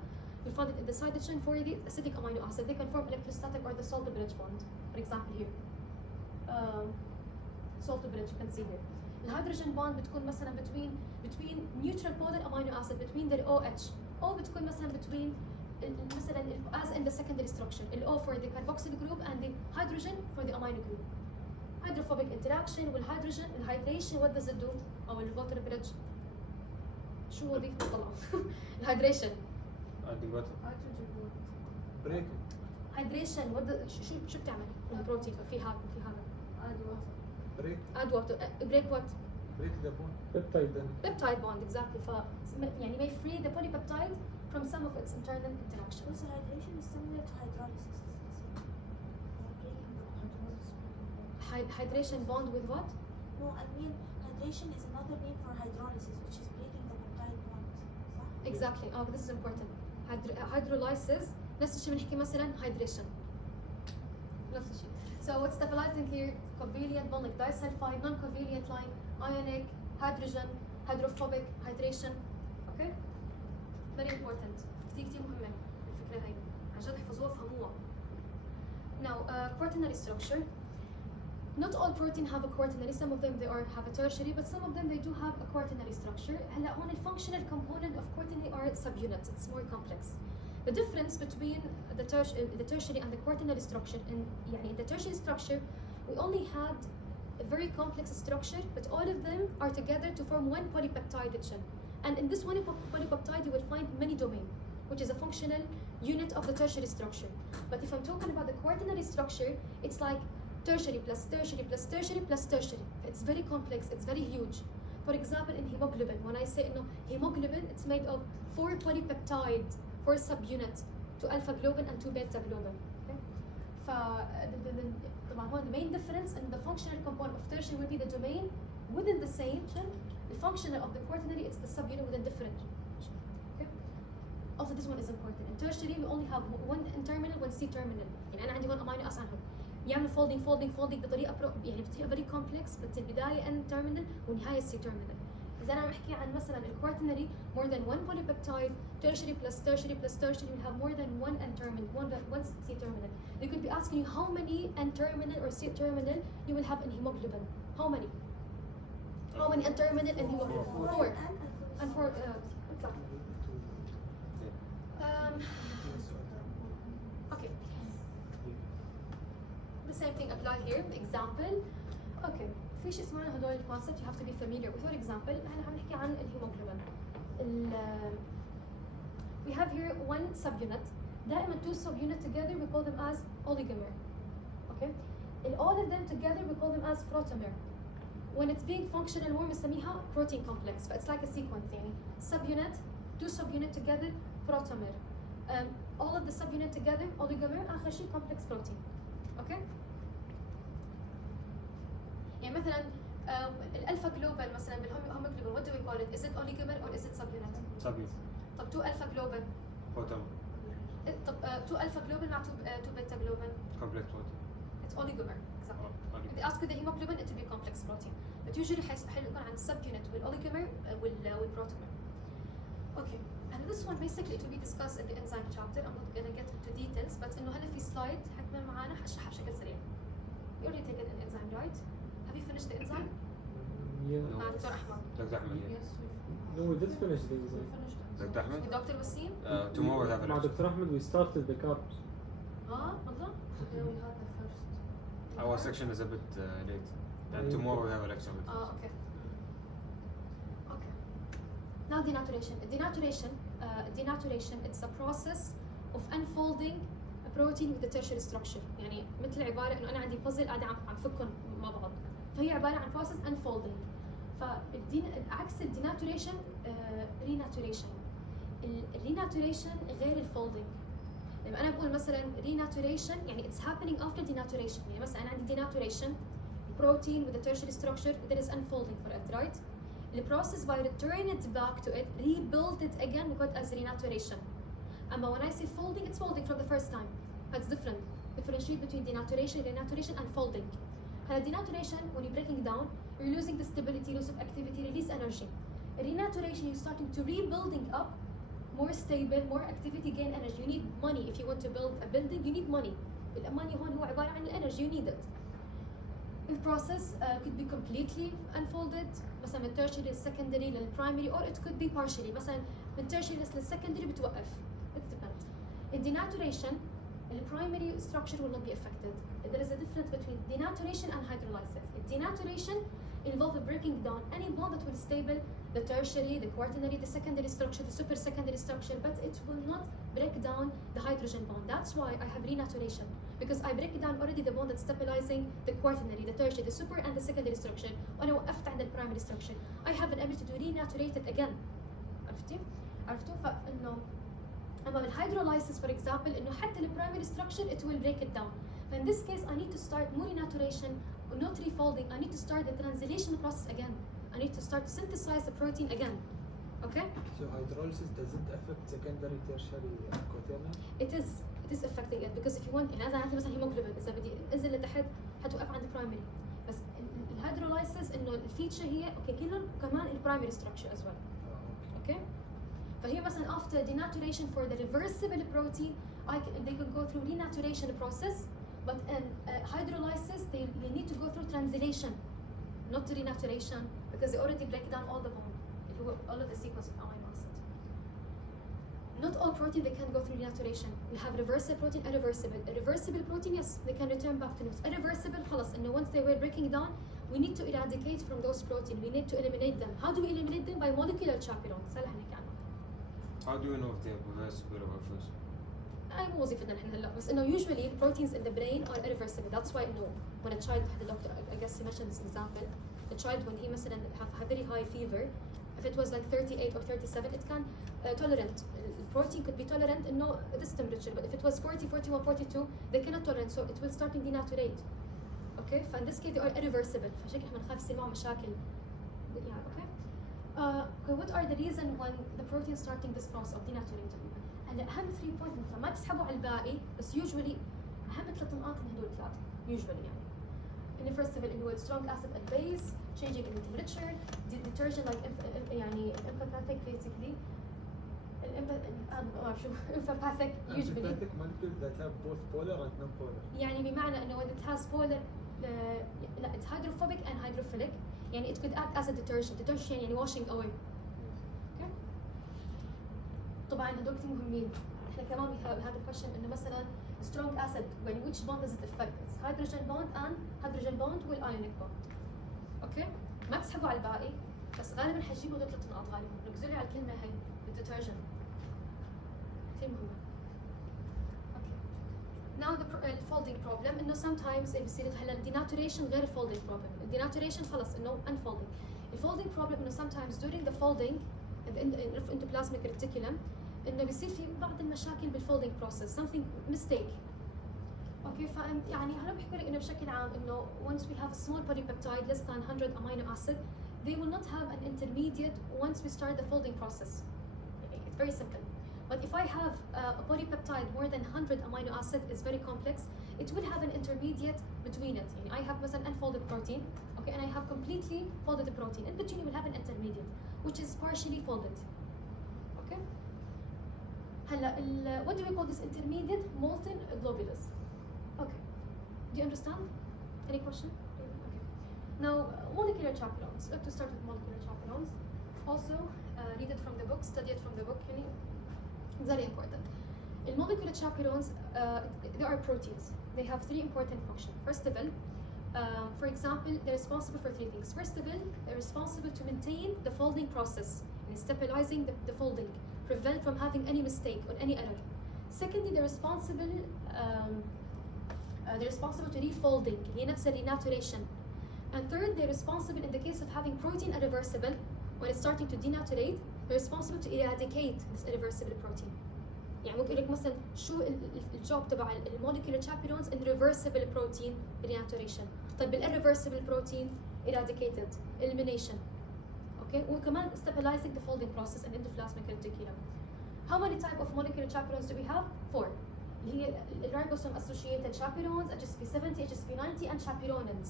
We found it in the side chain for the acidic amino acid. They can form electrostatic or the salt bridge bond, for example here. salt bridge you can see here. الهيدروجين bond بتكون مثلا between neutral polar amino acid between their OH. O بتكون مثلا between مثلا as in the secondary structure. ال O for the carboxyl group and the hydrogen for the amino group. Hydrophobic interaction والhydrogen الhydration what does it do؟ أو الwater bridge شو وظيفته طبعا؟ الhydration. adding water. break hydration what شو بتعمل؟ البروتين في هذا break add water break what؟ break the bond. Peptide. peptide bond exactly. يعني may free the polypeptide from some of its internal interactions. Also, hydration is similar to hydrolysis. Hydration bond with what? No, I mean hydration is another name for hydrolysis, which is breaking the peptide bond. صح؟ Exactly. Oh, this is important. Hydrolysis نفس الشيء بنحكي مثلا hydration. نفس الشيء. So what's stabilizing here? Covalent bond like disulfide, non-covalent line, ionic, hydrogen, hydrophobic, hydration. Okay? Very important. كتير مهمة الفكرة هاي. عن جد احفظوها وفهموها. Now, quaternary structure. Not all protein have a quaternary. Some of them have a tertiary, but some of them they do have a quaternary structure. هلا هون functional component of quaternary are subunits. It's more complex. The difference between the tertiary and the quaternary structure, in the tertiary structure, we only had a very complex structure, but all of them are together to form one polypeptide chain. And in this one polypeptide, you will find many domain, which is a functional unit of the tertiary structure. But if I'm talking about the quaternary structure, it's like tertiary plus tertiary plus tertiary plus tertiary. It's very complex, it's very huge. For example, in hemoglobin, when I say no, hemoglobin, it's made of 4 polypeptides, 4 subunits, 2 alpha globin and 2 beta globin. Okay? The main difference in the functional component of tertiary will be the domain within the same chain. The functional of the quaternary, it's the subunit within different. Okay? Also, this one is important. In tertiary, we only have one N-terminal, one C-terminal. يعني أنا عندي هون amino acid عنهم. يعمل folding بطريقة بطريقة very complex، بس البداية N-terminal والنهاية C-terminal. إذا أنا بحكي عن مثلا الquaternary more than one polypeptide, tertiary plus tertiary plus tertiary, you have more than one N-terminal, one C-terminal. They could be asking you how many N-terminal or C-terminal you will have in hemoglobin. How many? How many N-terminal in hemoglobin? 4. And 4. Okay. The same thing apply here. Example. Okay. في شيء اسمه هدول الكونسبت you have to be familiar with. For example, احنا عم نحكي عن الهيموجلوبين. We have here one subunit. دائما 2 subunits together we call them as oligomer. Okay. All of them together we call them as protomer. When it's being functional more بنسميها protein complex. It's like a sequence يعني subunit, 2 subunits together protomer. All of the subunit together oligomer آخر شيء complex protein. Okay. يعني مثلا الالفا جلوبال مثلا بالهيموجلوبين what do we call it? Is it oligomer or is it subunit? Subunit. طب 2 الفا جلوبال. Proton. طب 2 الفا جلوبال مع 2 بيتا جلوبال. Complex protein. It's oligomer. Exactly. Oligomer. If they ask you the hemoglobin it will be complex protein. But usually حيكون عن subunit والoligomer والprotomer. Okay. And this one basically it will be discussed in the enzyme chapter. I'm not gonna get into details, but إنه هلا في slide حكمل معانا حشرحها بشكل سريع. You already taken an enzyme, right? Have you finished the enzyme? Yeah. مع دكتور أحمد. Dr. Ahmed. No, we did finish the exam. Dr. Ahmed. With Dr. Wasim? Tomorrow we have a مع lecture. Dr. Ahmed we started the carbs. والله؟ Our section is a bit late. And tomorrow we have a lecture with Okay. Okay. Now denaturation. Denaturation it's a process of unfolding a protein with the tertiary structure. يعني مثل عبارة إنه أنا عندي puzzle قاعدة عم فكهم مع بعض. فهي عبارة عن process unfolding. عكس الديناتوريشن ريناتوريشن. الريناتوريشن غير الفولدينج. لما أنا بقول مثلا ريناتوريشن يعني it's happening after denaturation. يعني مثلا أنا عندي denaturation protein with a tertiary structure there is unfolding for it, right? The process by return it back to it, rebuild it again, we call it as renaturation. But when I say folding, it's folding from the first time. That's different. Differentiate between denaturation, renaturation, and folding. Denaturation, when you're breaking down, you're losing the stability, loss of activity, release energy. Renaturation, you're starting to rebuilding up, more stable, more activity, gain energy. You need money if you want to build a building. You need money. The money هون هو عبارة عن energy. You need it. البروسيس could be completely unfolded مثلا من tertiary للsecondary للprimary or it could be partially مثلا من tertiary للsecondary بتوقف. It depends. In denaturation, the primary structure will not be affected. There is a difference between denaturation and hydrolysis. Denaturation involves breaking down any bond that will stable the tertiary, the quaternary, the secondary structure, the super secondary structure, but it will not break down the hydrogen bond. That's why I have renaturation, because I break down already the bond that's stabilizing the quaternary, the tertiary, the super and the secondary structure. وأنا وقفت عند primary structure. I have an ability to renaturate it again. عرفتوا؟ فإنه أما بالhydrolysis for example إنه حتى the primary structure it will break it down. So in this case I need to start more renaturation, not refolding. I need to start the translation process again. I need to start to synthesize the protein again. Okay? So hydrolysis doesn't affect secondary, tertiary, quaternary? It is affecting it because if you want يعني إذا عندي مثلا hemoglobin إذا بدي أنزل لتحت حتوقف عند primary. بس الهيدرولايسيس إنه الفيتشر هي أوكي كلهم كمان البرايمري structure as well. Okay? فهي مثلا after denaturation for the reversible protein they can go through renaturation process, but in hydrolysis they need to go through translation, not renaturation, because they already break down all the bond, all of the sequence of amino acid. Not all protein they can go through renaturation. We have reversible protein, irreversible. Irreversible protein, yes, they can return back to neutral. Irreversible, خلاص, and once they were breaking down, we need to eradicate from those protein. We need to eliminate them. How do we eliminate them? By molecular chaperones. هلا حنحكي عنها. How do you know if they are reversible or irreversible? أي مو وظيفتنا نحن هلا بس إنه usually proteins in the brain are irreversible. That's why إنه when a child had a doctor, I guess he mentioned this example. A child when he مثلا have very high fever, if it was like 38 or 37, it can tolerant. The protein could be tolerant إنه this temperature, but if it was 40, 41, 42, they cannot tolerate, so it will start to denaturate. Okay, فin this case they are irreversible. فعشان كده إحنا بنخاف يصير معهم مشاكل. Yeah, okay. Okay, what are the reason when the protein starting this process of denaturation? هلا اهم 3 بوينت مثلا ما تسحبوا على الباقي بس usually اهم 3 نقاط من هدول الثلاثه usually يعني. In the first of it اللي هو strong acid at base, changing in the temperature, detergent like يعني empathic basically. ما شو empathic usually. Empathic molecules that have both polar and non-polar. يعني بمعنى انه when it has polar لا it's hydrophobic and hydrophilic. يعني it could act as a detergent يعني washing away. Okay. طبعا هدول كثير مهمين. احنا كمان بهذا الكويشن انه مثلا strong acid when which bond does it affect? It's hydrogen bond and hydrogen bond والionic bond. اوكي؟ ما تسحبوا على الباقي بس غالبا حتجيبوا هدول 3 نقاط غالبا. ركزوا لي على الكلمه هي الديترجنت. كثير مهمه. اوكي. Now the folding problem انه sometimes بيصير هلا denaturation غير folding problem. denaturation خلص انه unfolding. الfolding problem انه sometimes during the folding into plasmic reticulum انه بيصير في بعض المشاكل بالفولدنج بروسيس something mistake. اوكي يعني هلا بحكي لك انه بشكل عام انه once we have a small polypeptide less than 100 amino acid they will not have an intermediate once we start the folding process. It's very simple. But if I have a polypeptide more than 100 amino acid is very complex, it will have an intermediate between it. يعني I have مثلا unfolded protein, okay, and I have completely folded the protein. In between you will have an intermediate which is partially folded. Okay. هلا what do we call this intermediate? Molten globulus. Okay. Do you understand? Any question? Okay. Now molecular chaperones. Let's start with molecular chaperones. Also read it from the book, study it from the book. يعني very important. In molecular chaperones, there are proteins. They have 3 important functions. First of all, for example, they're responsible for 3 things. First of all, they're responsible to maintain the folding process and stabilizing the folding, prevent from having any mistake or any error. Secondly, they're responsible to refolding, هي نفس renaturation. And third, they're responsible in the case of having protein irreversible, when it's starting to denaturate, they're responsible to eradicate this irreversible protein. يعني ممكن لك مثلا شو الجوب تبع الموليكولار chaperones in reversible protein renaturation. طيب بالirreversible protein eradicated, elimination. Okay, وكمان stabilizing the folding process and endoplasmic reticulum. How many type of molecular chaperones do we have? 4. اللي هي ribosome associated chaperones, HSP70, HSP90 and chaperonins.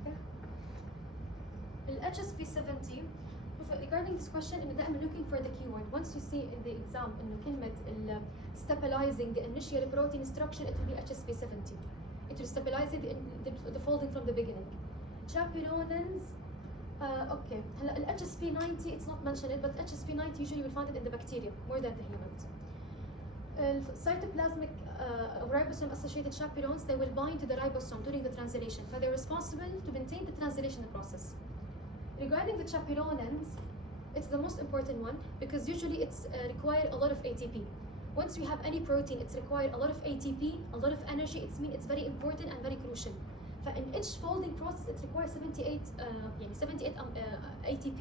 Okay. HSP70 regarding this question إنه دائما looking for the keyword. Once you see in the exam إنه كلمة stabilizing the initial protein structure it will be HSP70. It will stabilize the folding from the beginning. Chaperonins, okay. هلا ال HSP90 it's not mentioned, but HSP90 usually you will find it in the bacteria more than the humans. Cytoplasmic ribosome associated chaperones, they will bind to the ribosome during the translation, so they're responsible to maintain the translation process. Regarding the chaperonins, it's the most important one because usually it's require a lot of ATP. Once you have any protein, it's required a lot of ATP, a lot of energy. It's very important and very crucial. In each folding process, it requires 78 ATP.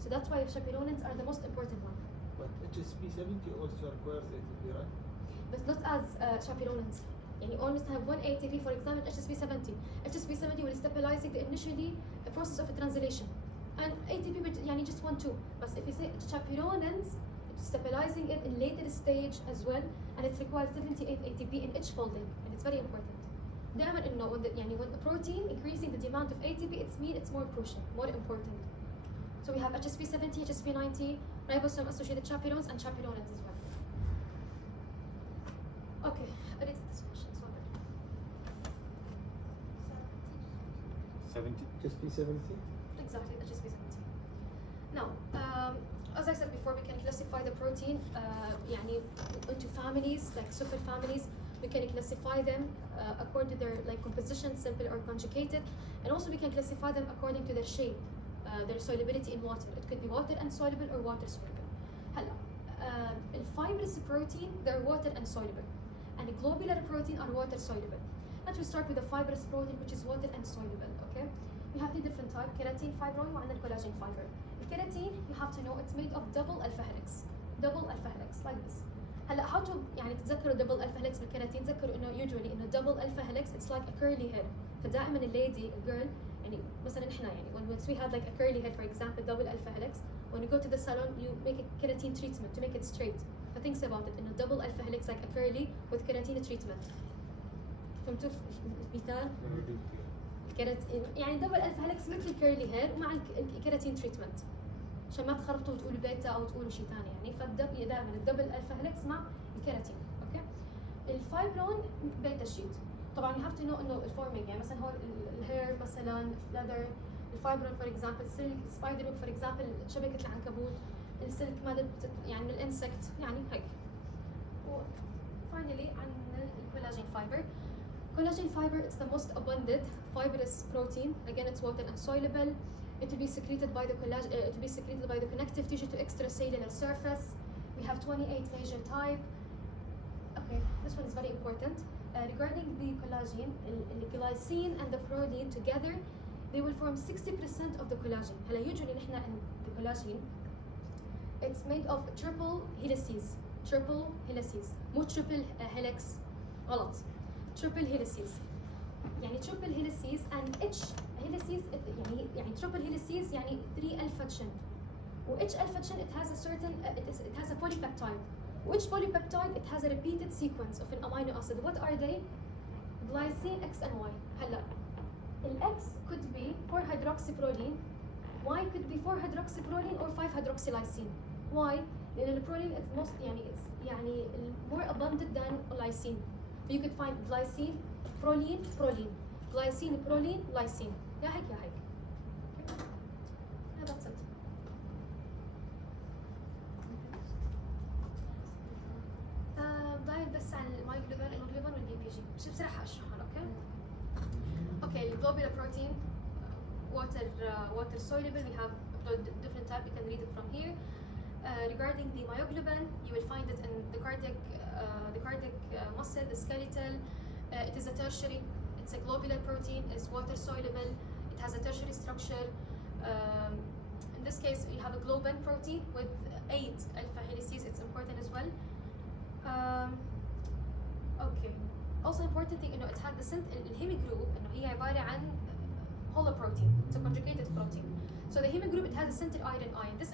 So that's why chaperonins are the most important one. But HSP70 also requires ATP, right? But not as chaperonins. You always have one ATP, for example, HSP70. HSP70 will stabilize initially the process of translation. And ATP just 1-2. But if you say chaperonins, it's stabilizing it in later stage as well, and it requires 78 ATP in each folding, and it's very important. دائما انه when the protein increasing the demand of ATP, it's more crucial, more important. So we have HSP70, HSP90, ribosome associated chaperones, and chaperonins as well. Okay, I did this question. Sorry. 70. Just P70. Exactly, HSP70. Now, as I said before, we can classify the protein into families, like superfamilies. We can classify them according to their composition, simple or conjugated, and also we can classify them according to their shape, their solubility in water. It could be water insoluble or water soluble. Fibrous protein, they're water insoluble, and globular protein are water soluble. Let me start with the fibrous protein, which is water insoluble. Okay, we have 3 different types: keratin fibroin and collagen fiber. الكيراتين you have to know it's made of double alpha helix, like this. how to تتذكروا double alpha helix بالكيراتين؟ تذكروا انه usually انه double alpha helix it's like a curly hair. فدائما الليدي girl مثلا احنا once we have like a curly hair, for example, double alpha helix, when you go to the salon you make a keratin treatment to make it straight. Think about it, انه double alpha helix like a curly with keratin treatment. فهمتوا المثال؟ الكيراتين double alpha helix مثل curly hair ومع الكيراتين treatment. عشان ما تخربطوا وتقولوا بيتا او تقولوا شيء ثاني دائما الدبل الفا هيلكس مع الكيراتين. اوكي، الفايبرون بيتا شيت. طبعا you have to know انه الفورمينج مثلا هو الهير مثلا leather، الفايبرون فور اكزامبل سلك، سبايدر ويب فور اكزامبل شبكه العنكبوت، السلك ماذا من الانسكت هيك. وفاينلي عن الكولاجين فايبر. Collagen fiber, it's the most abundant fibrous protein. Again, it's water insoluble. It will be secreted by the connective tissue to extracellular surface. We have 28 major type. Okay, this one is very important. Regarding the collagen, the glycine and the protein together, they will form 60% of the collagen. Usually نحن the collagen, it's made of triple helices, مو triple helix. غلط. Triple helices. triple helices and each helices triple helices 3 alpha chain. Each alpha chain it has a certain it has a polypeptide. Which polypeptide it has a repeated sequence of an amino acid. What are they? Glycine X and Y. X could be 4-hydroxyproline, Y could be 4-hydroxyproline or 5-hydroxylysine. Why? لأن البرولين it's most more abundant than lysine. You could find glycine, proline, glycine, proline, lysine. يا هيك. Yeah, that's it. باين بس عن المايجلوبين والبي بي جي. مش بصراحة أشرحهم. Okay, globular protein, water soluble. We have different type. You can read it from here. Regarding the myoglobin, you will find it in the cardiac muscle, the skeletal. It is a tertiary. It's a globular protein. It's water soluble. It has a tertiary structure. In this case, you have a globin protein with 8 alpha helices. It's important as well. Okay. Also important thing, it had the heme group. هي عبارة عن holoprotein. It's a conjugated protein. So the heme group, it has a center iron. This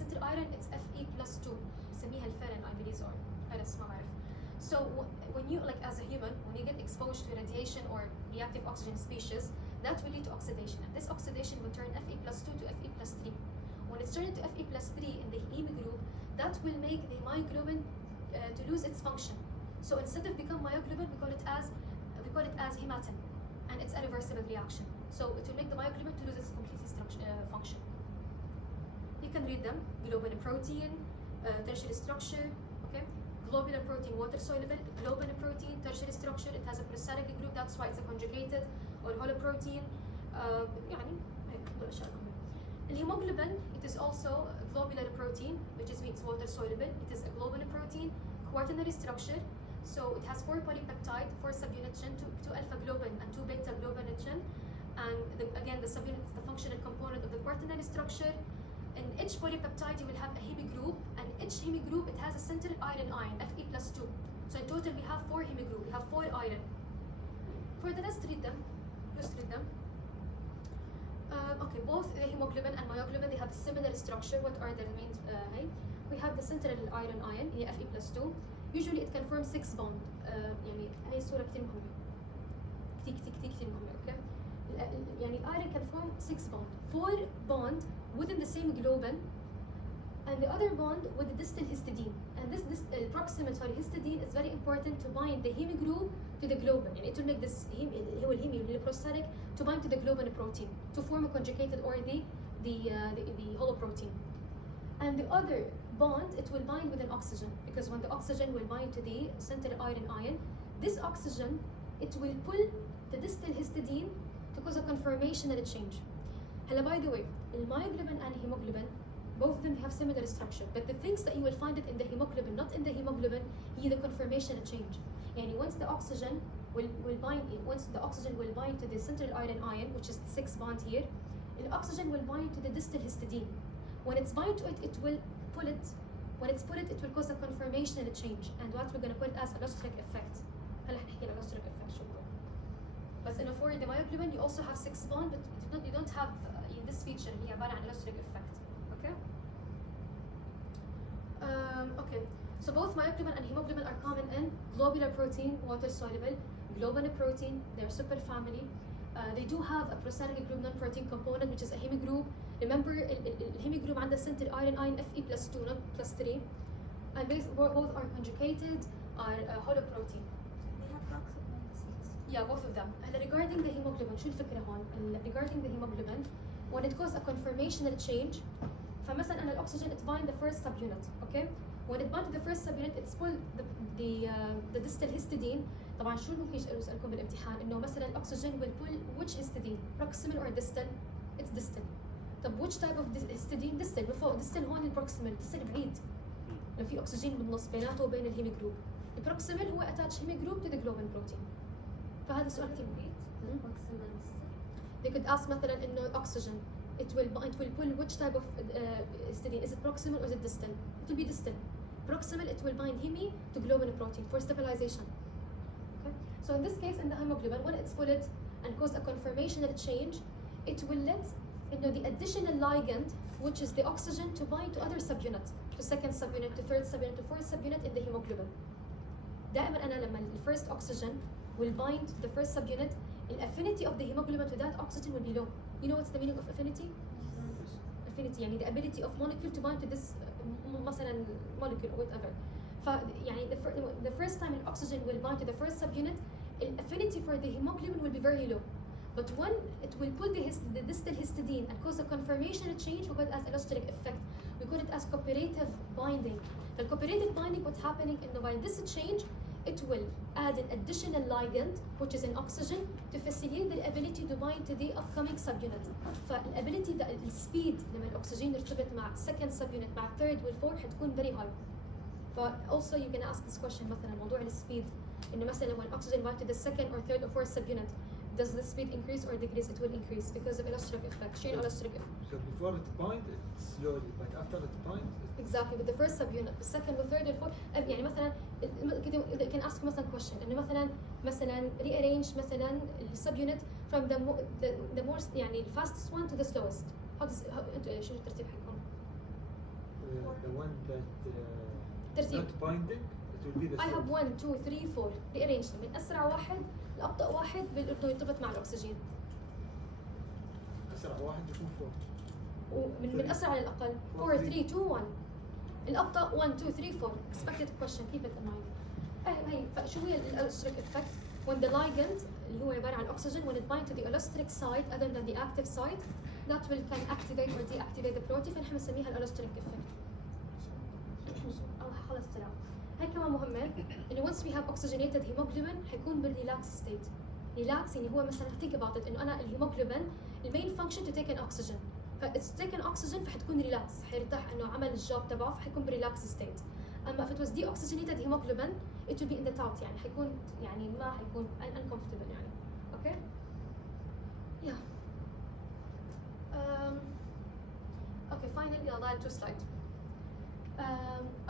center iron, it's Fe+2. نسميها الفيرن I believe or ferrous ما بعرف. So when you as a human, when you get exposed to radiation or reactive oxygen species, that will lead to oxidation. And this oxidation will turn Fe+2 to Fe+3. When it's turned to Fe+3 in the heme group, that will make the myoglobin to lose its function. So instead of become myoglobin, we call call it as hematin, and it's a reversible reaction. So it will make the myoglobin to lose its complete function. You can read them: globin protein, tertiary structure. Okay, globular protein, water soluble. Globin protein, tertiary structure. It has a prosthetic group. That's why it's a conjugated or holoprotein. يعني هيك هدول الأشياء المهمة. الهيموglobin, it is also a globular protein, which means water soluble. It is a globin protein, quaternary structure. So it has 4 polypeptide, 4 subunit chain, 2 alpha globin and 2 beta globin chain. And again, the subunit is the functional component of the quaternary structure. In each polypeptide, you will have a hemigroup, and each hemigroup it has a central iron, Fe+2. So in total, we have 4 hemigroup. We have 4 iron. For the rest, read them. Just read them. Okay, both the hemoglobin and myoglobin, they have a similar structure. What are their main we have the central iron, Fe+2. Usually it can form 6 bond. يعني هاي الصورة كتير مهمة. كتير مهمة. Okay. يعني iron can form 6 bond. 4 bond within the same globin, and the other bond with the distal histidine. And this proximal histidine is very important to bind the hemigroup to the globin. And it will make this prosthetic to bind to the globin protein to form a conjugated or the holoprotein. And the other bond, it will bind with an oxygen, because when the oxygen will bind to the central iron, this oxygen, it will pull the distal histidine to cause a conformational change. By the way, the myoglobin and hemoglobin, both of them have similar structure, but the things that you will find it in the hemoglobin, not in the hemoglobin, is the conformational change. And once the oxygen will bind to the central iron, which is the 6 bond here, the oxygen will bind to the distal histidine. When it's bind to it, it will pull it. When it's pull it, it will cause a conformational change, and what we're going to call it as allostertic effect. هلا حنحكي allostertic effect شو هو. But for the myoglobin, you also have 6 bond, but you don't have this feature. هي عبارة عن allostertic effect. Okay. Okay. So both myoglobin and hemoglobin are common in globular protein, water soluble, globin protein. They're superfamily. They do have a prosthetic group non-protein component, which is a hemigroup. Remember, hemigroup عندها center iron Fe+2, not +3. And both are conjugated, are holoprotein. They have proximal indices. Yeah, both of them. Regarding the hemoglobin, شو الفكرة هون؟ Regarding the hemoglobin, when it causes a conformational change, فمثلا أنا الأكسجين it bind the first subunit, okay? When it bind to the first subunit, it's pull the distal histidine. طبعا شو ممكن أسألكم بالامتحان إنه مثلا الأكسجين will pull which histidine, proximal or distal? It's distal. طب which type of histidine? Distal. بفوق distal هون البروكسيمال، distal بعيد. لو في أكسجين بالنص بيناته وبين الهيميجروب. البروكسيمال هو attach hemigroup to the globin protein. فهذا سؤال كثير مهم. They could ask مثلا إنه الأكسجين it will pull which type of histidine? Is it proximal or is it distal? It will be distal. Proximal, it will bind heme to globin protein for stabilization. Okay. So in this case, in the hemoglobin, when it's pulled and cause a conformational change, it will let the additional ligand, which is the oxygen, to bind to other subunit, to second subunit, to third subunit, to fourth subunit in the hemoglobin. دائما أنا لما the first oxygen will bind to the first subunit, the affinity of the hemoglobin to that oxygen will be low. You know what's the meaning of affinity? Affinity يعني the ability of molecule to bind to this مثلا molecule or whatever. يعني the first time an oxygen will bind to the first subunit, the affinity for the hemoglobin will be very low. But when it will pull the distal histidine and cause a conformational change, we call it as allostertic effect. We call it as cooperative binding. The cooperative binding, what's happening in the while this change, it will add an additional ligand, which is an oxygen, to facilitate the ability to bind to the upcoming subunit. فالability the speed لما الأكسجين يرتبط مع second subunit مع third والfourth حتكون very high. Also you can ask this question مثلا موضوع السبيد إنه مثلا when oxygen bind to the second or third or fourth subunit, does the speed increase or decrease? It will increase because of allostertic effect. Chain allostertic effect. So before it bind, it's slowly, but after it bind, Exactly, with the first subunit, the second, the third, the fourth. يعني مثلا you can ask مثلا question إنه مثلا rearrange مثلا subunit from the most يعني the fastest one to the slowest. أنتوا شو الترتيب حقكم؟ the one that ترتيب. not binding, it will be the I have slowest. 1 2 3 4 rearrange them. من أسرع واحد لأبطأ واحد إنه يرتبط مع الأكسجين. أسرع واحد يكون 4. ومن أسرع للأقل 4 3 2 1. الأبطأ 1 2 3 4. Expected question, keep it in mind. هي فشو هي الألوستريك effect؟ when the ligand اللي هو عبارة عن oxygen when it bind to the allosteric site other than the active site that will can activate or deactivate the protein فنحن بنسميها allosteric effect. أو خلص طلع. هاي كمان مهمة إنه once we have oxygenated hemoglobin حيكون بالrelax state. Relax يعني هو مثلا think about it إنه أنا الهيموجلوبين the main function to take an oxygen. فإتس taken oxygen فحتكون relax حيرتاح إنه عمل الجوب تبعه فحيكون بريلاكس state. أما if it was deoxygenated hemoglobin it will be in the top يعني حيكون يعني ما حيكون uncomfortable يعني. Okay? Yeah. Okay, finally I'll add 2 slides.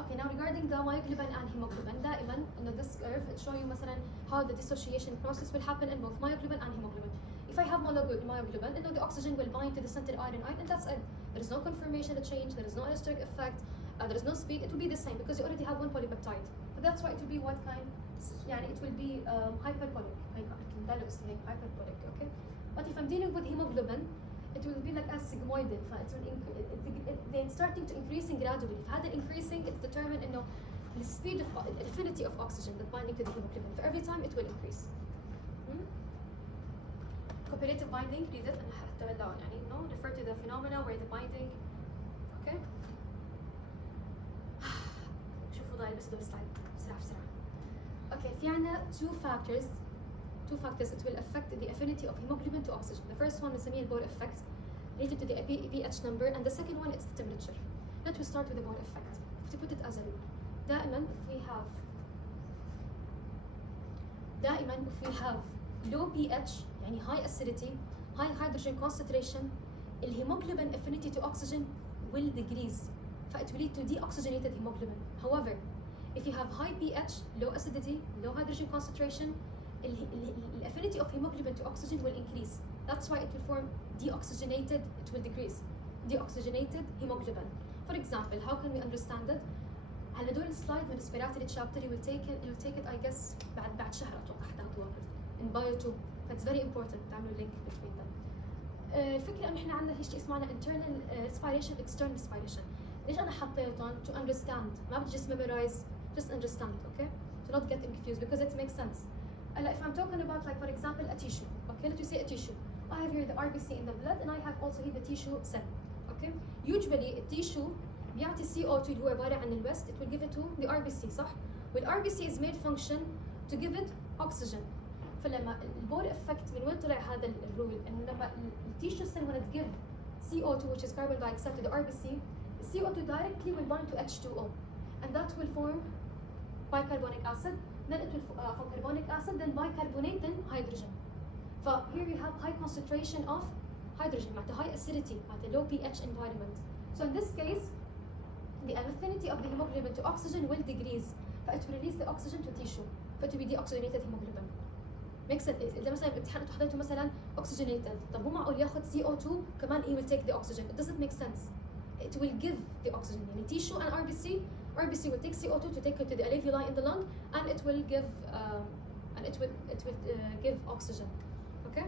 Okay, now regarding the myoglobin and hemoglobin دائما إنه this curve it show you مثلا how the dissociation process will happen in both myoglobin and hemoglobin. If I have myoglobin, you know, the oxygen will bind to the center iron, and that's it. There is no conformation change, there is no allosteric effect, there is no speed. It will be the same because you already have one polypeptide. So that's why it will be what kind? يعني it will be hyperpolic. Hyperpolic, okay? But if I'm dealing with hemoglobin, it will be like as sigmoidal. Then starting to increasing gradually. If had increasing, it's determined in the speed of affinity of oxygen that binding to the hemoglobin. For every time, it will increase. Cooperative binding, read it and حتى هلا يعني no refer to the phenomena where the binding okay شوفوا ضايل بس دول سلايد بسرعة okay في عنا two factors it will affect the affinity of hemoglobin to oxygen. The first one بنسميه البور effect related to the pH number, and the second one it's the temperature. Let me start with the bore effect. To put it as a rule دائما if we have low pH يعني high acidity, high hydrogen concentration, الhemoglobin affinity to oxygen will decrease. It will lead to deoxygenated hemoglobin. However, if you have high pH, low acidity, low hydrogen concentration, the affinity of hemoglobin to oxygen will increase. That's why it will form deoxygenated, it will decrease. Deoxygenated hemoglobin. For example, how can we understand it? هلا دول السلايد من respiratory chapter you will take it I guess بعد شهر أتوقع حتاخدوها in bio 2. It's very important تعملوا link between them. الفكرة إنه إحنا عندنا شيء اسمه internal respiration, external respiration. ليش أنا حطيتهم to understand ما بدي just memorize, just understand, okay? To not get confused because it makes sense. If I'm talking about like for example a tissue, okay? Let me say a tissue. I have here the RBC in the blood and I have also here the tissue cell, okay? Usually a tissue بيعطي CO2 اللي هو عبارة عن الوست, it will give it to the RBC صح؟ والRBC is made function to give it oxygen. فلما البور effect من وين طلع هذا الرول؟ إنه لما التيشو cell when it give CO2 which is carbon dioxide to the RBC, CO2 directly will bind to H2O, and that will form bicarbonic acid. Then it will from carbonic acid, then bicarbonate, then hydrogen. So here we have high concentration of hydrogen, at high acidity, at a low pH environment. So in this case, the affinity of the hemoglobin to oxygen will decrease. فit will release the oxygen to tissue. فit will be deoxygenated hemoglobin. Makes sense. إذا مثلا بامتحان أنتوا حطيتوا مثلا oxygenated، طب مو معقول ياخذ CO2 كمان he will take the oxygen. It doesn't make sense. It will give the oxygen. يعني tissue and RBC will take CO2 to take it to the alveoli in the lung, and it will give give oxygen. Okay.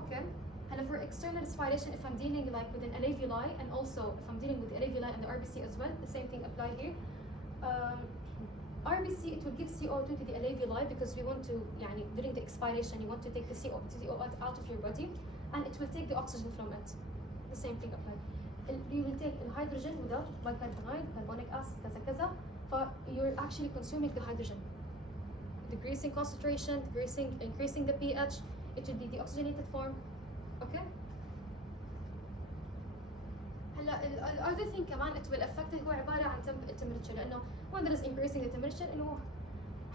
Okay. And for external respiration, if I'm dealing like with an alveoli, and also if I'm dealing with the alveoli and the RBC as well, the same thing apply here. RBC, it will give CO2 to the alveoli because we want to, يعني, during the expiration, you want to take the CO out of your body, and it will take the oxygen from it. The same thing applies. You will take the hydrogen without bicarbonate, carbonic acid, كذا كذا, but you're actually consuming the hydrogen. Decreasing concentration, increasing the pH, it will be the oxygenated form. Okay? هلا the other thing كمان it will affect هو عبارة عن temperature، لأنه when there is increasing the temperature إنه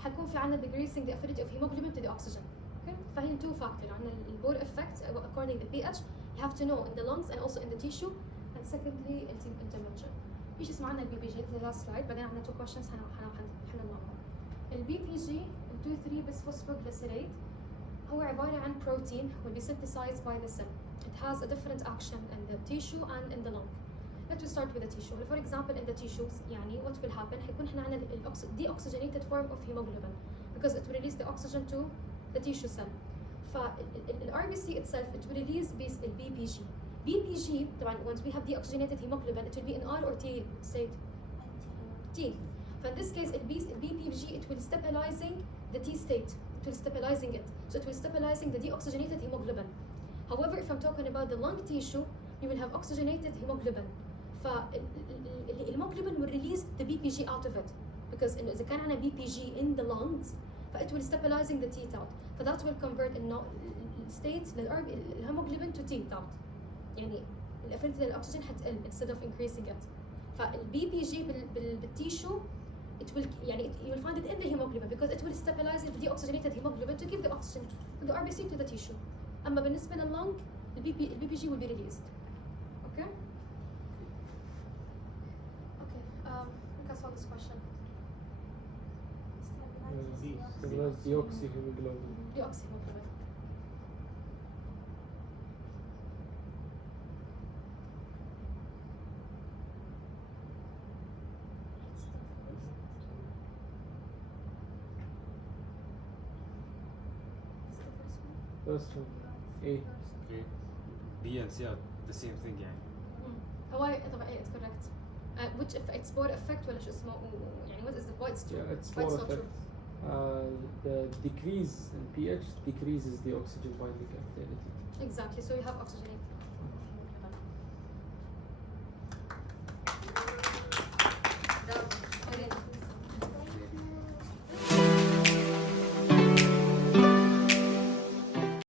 حيكون في عنا decreasing the affinity of hemoglobin to the oxygen. Okay? فهي two factors عنا البور effect according to the pH you have to know in the lungs and also in the tissue, and secondly in temperature. في شيء اسمه عنا البي بي جي the last slide، بعدين عنا two questions حنحلهم معهم. البي بي جي 2,3 bisphosphoglycerate هو عبارة عن protein will be synthesized by the cell. It has a different action in the tissue and in the lung. Let's start with the tissue. For example, in the tissues, يعني what will happen? حيكون إحنا عنا deoxygenated form of hemoglobin because it will release the oxygen to the tissue cell. فال RBC itself it will release BPG. BPG طبعا once we have deoxygenated hemoglobin it will be in R or T state? T. فin this case الBPG it will stabilizing the T state. It will stabilizing it. So it will stabilizing the deoxygenated hemoglobin. However, if I'm talking about the lung tissue, you will have oxygenated hemoglobin. فالhemoglobin will release the BPG out of it because إذا كان عندنا BPG in the lungs, it will stabilizing the T out. That will convert state الهيموجلوبين to T out. يعني الافينيتي للاكسجين حتقل instead of increasing it. فالBPG بالtissue it will you will find it in the hemoglobin because it will stabilize the deoxygenated hemoglobin to give the oxygen to the RBC to the tissue. أما بالنسبة لللung الBPG will be released. Okay? Okay. We can solve this question. Stabilize deoxyhemoglobin. Deoxyhemoglobin. First one. A. Okay. B and C are the same thing يعني. هو طبعا it's correct. Which it's spore effect ولا شو اسمه يعني what is the why it's true? Yeah, it's Why more not effect. true? The decrease in pH decreases the oxygen binding activity. Exactly. So you have oxygenate.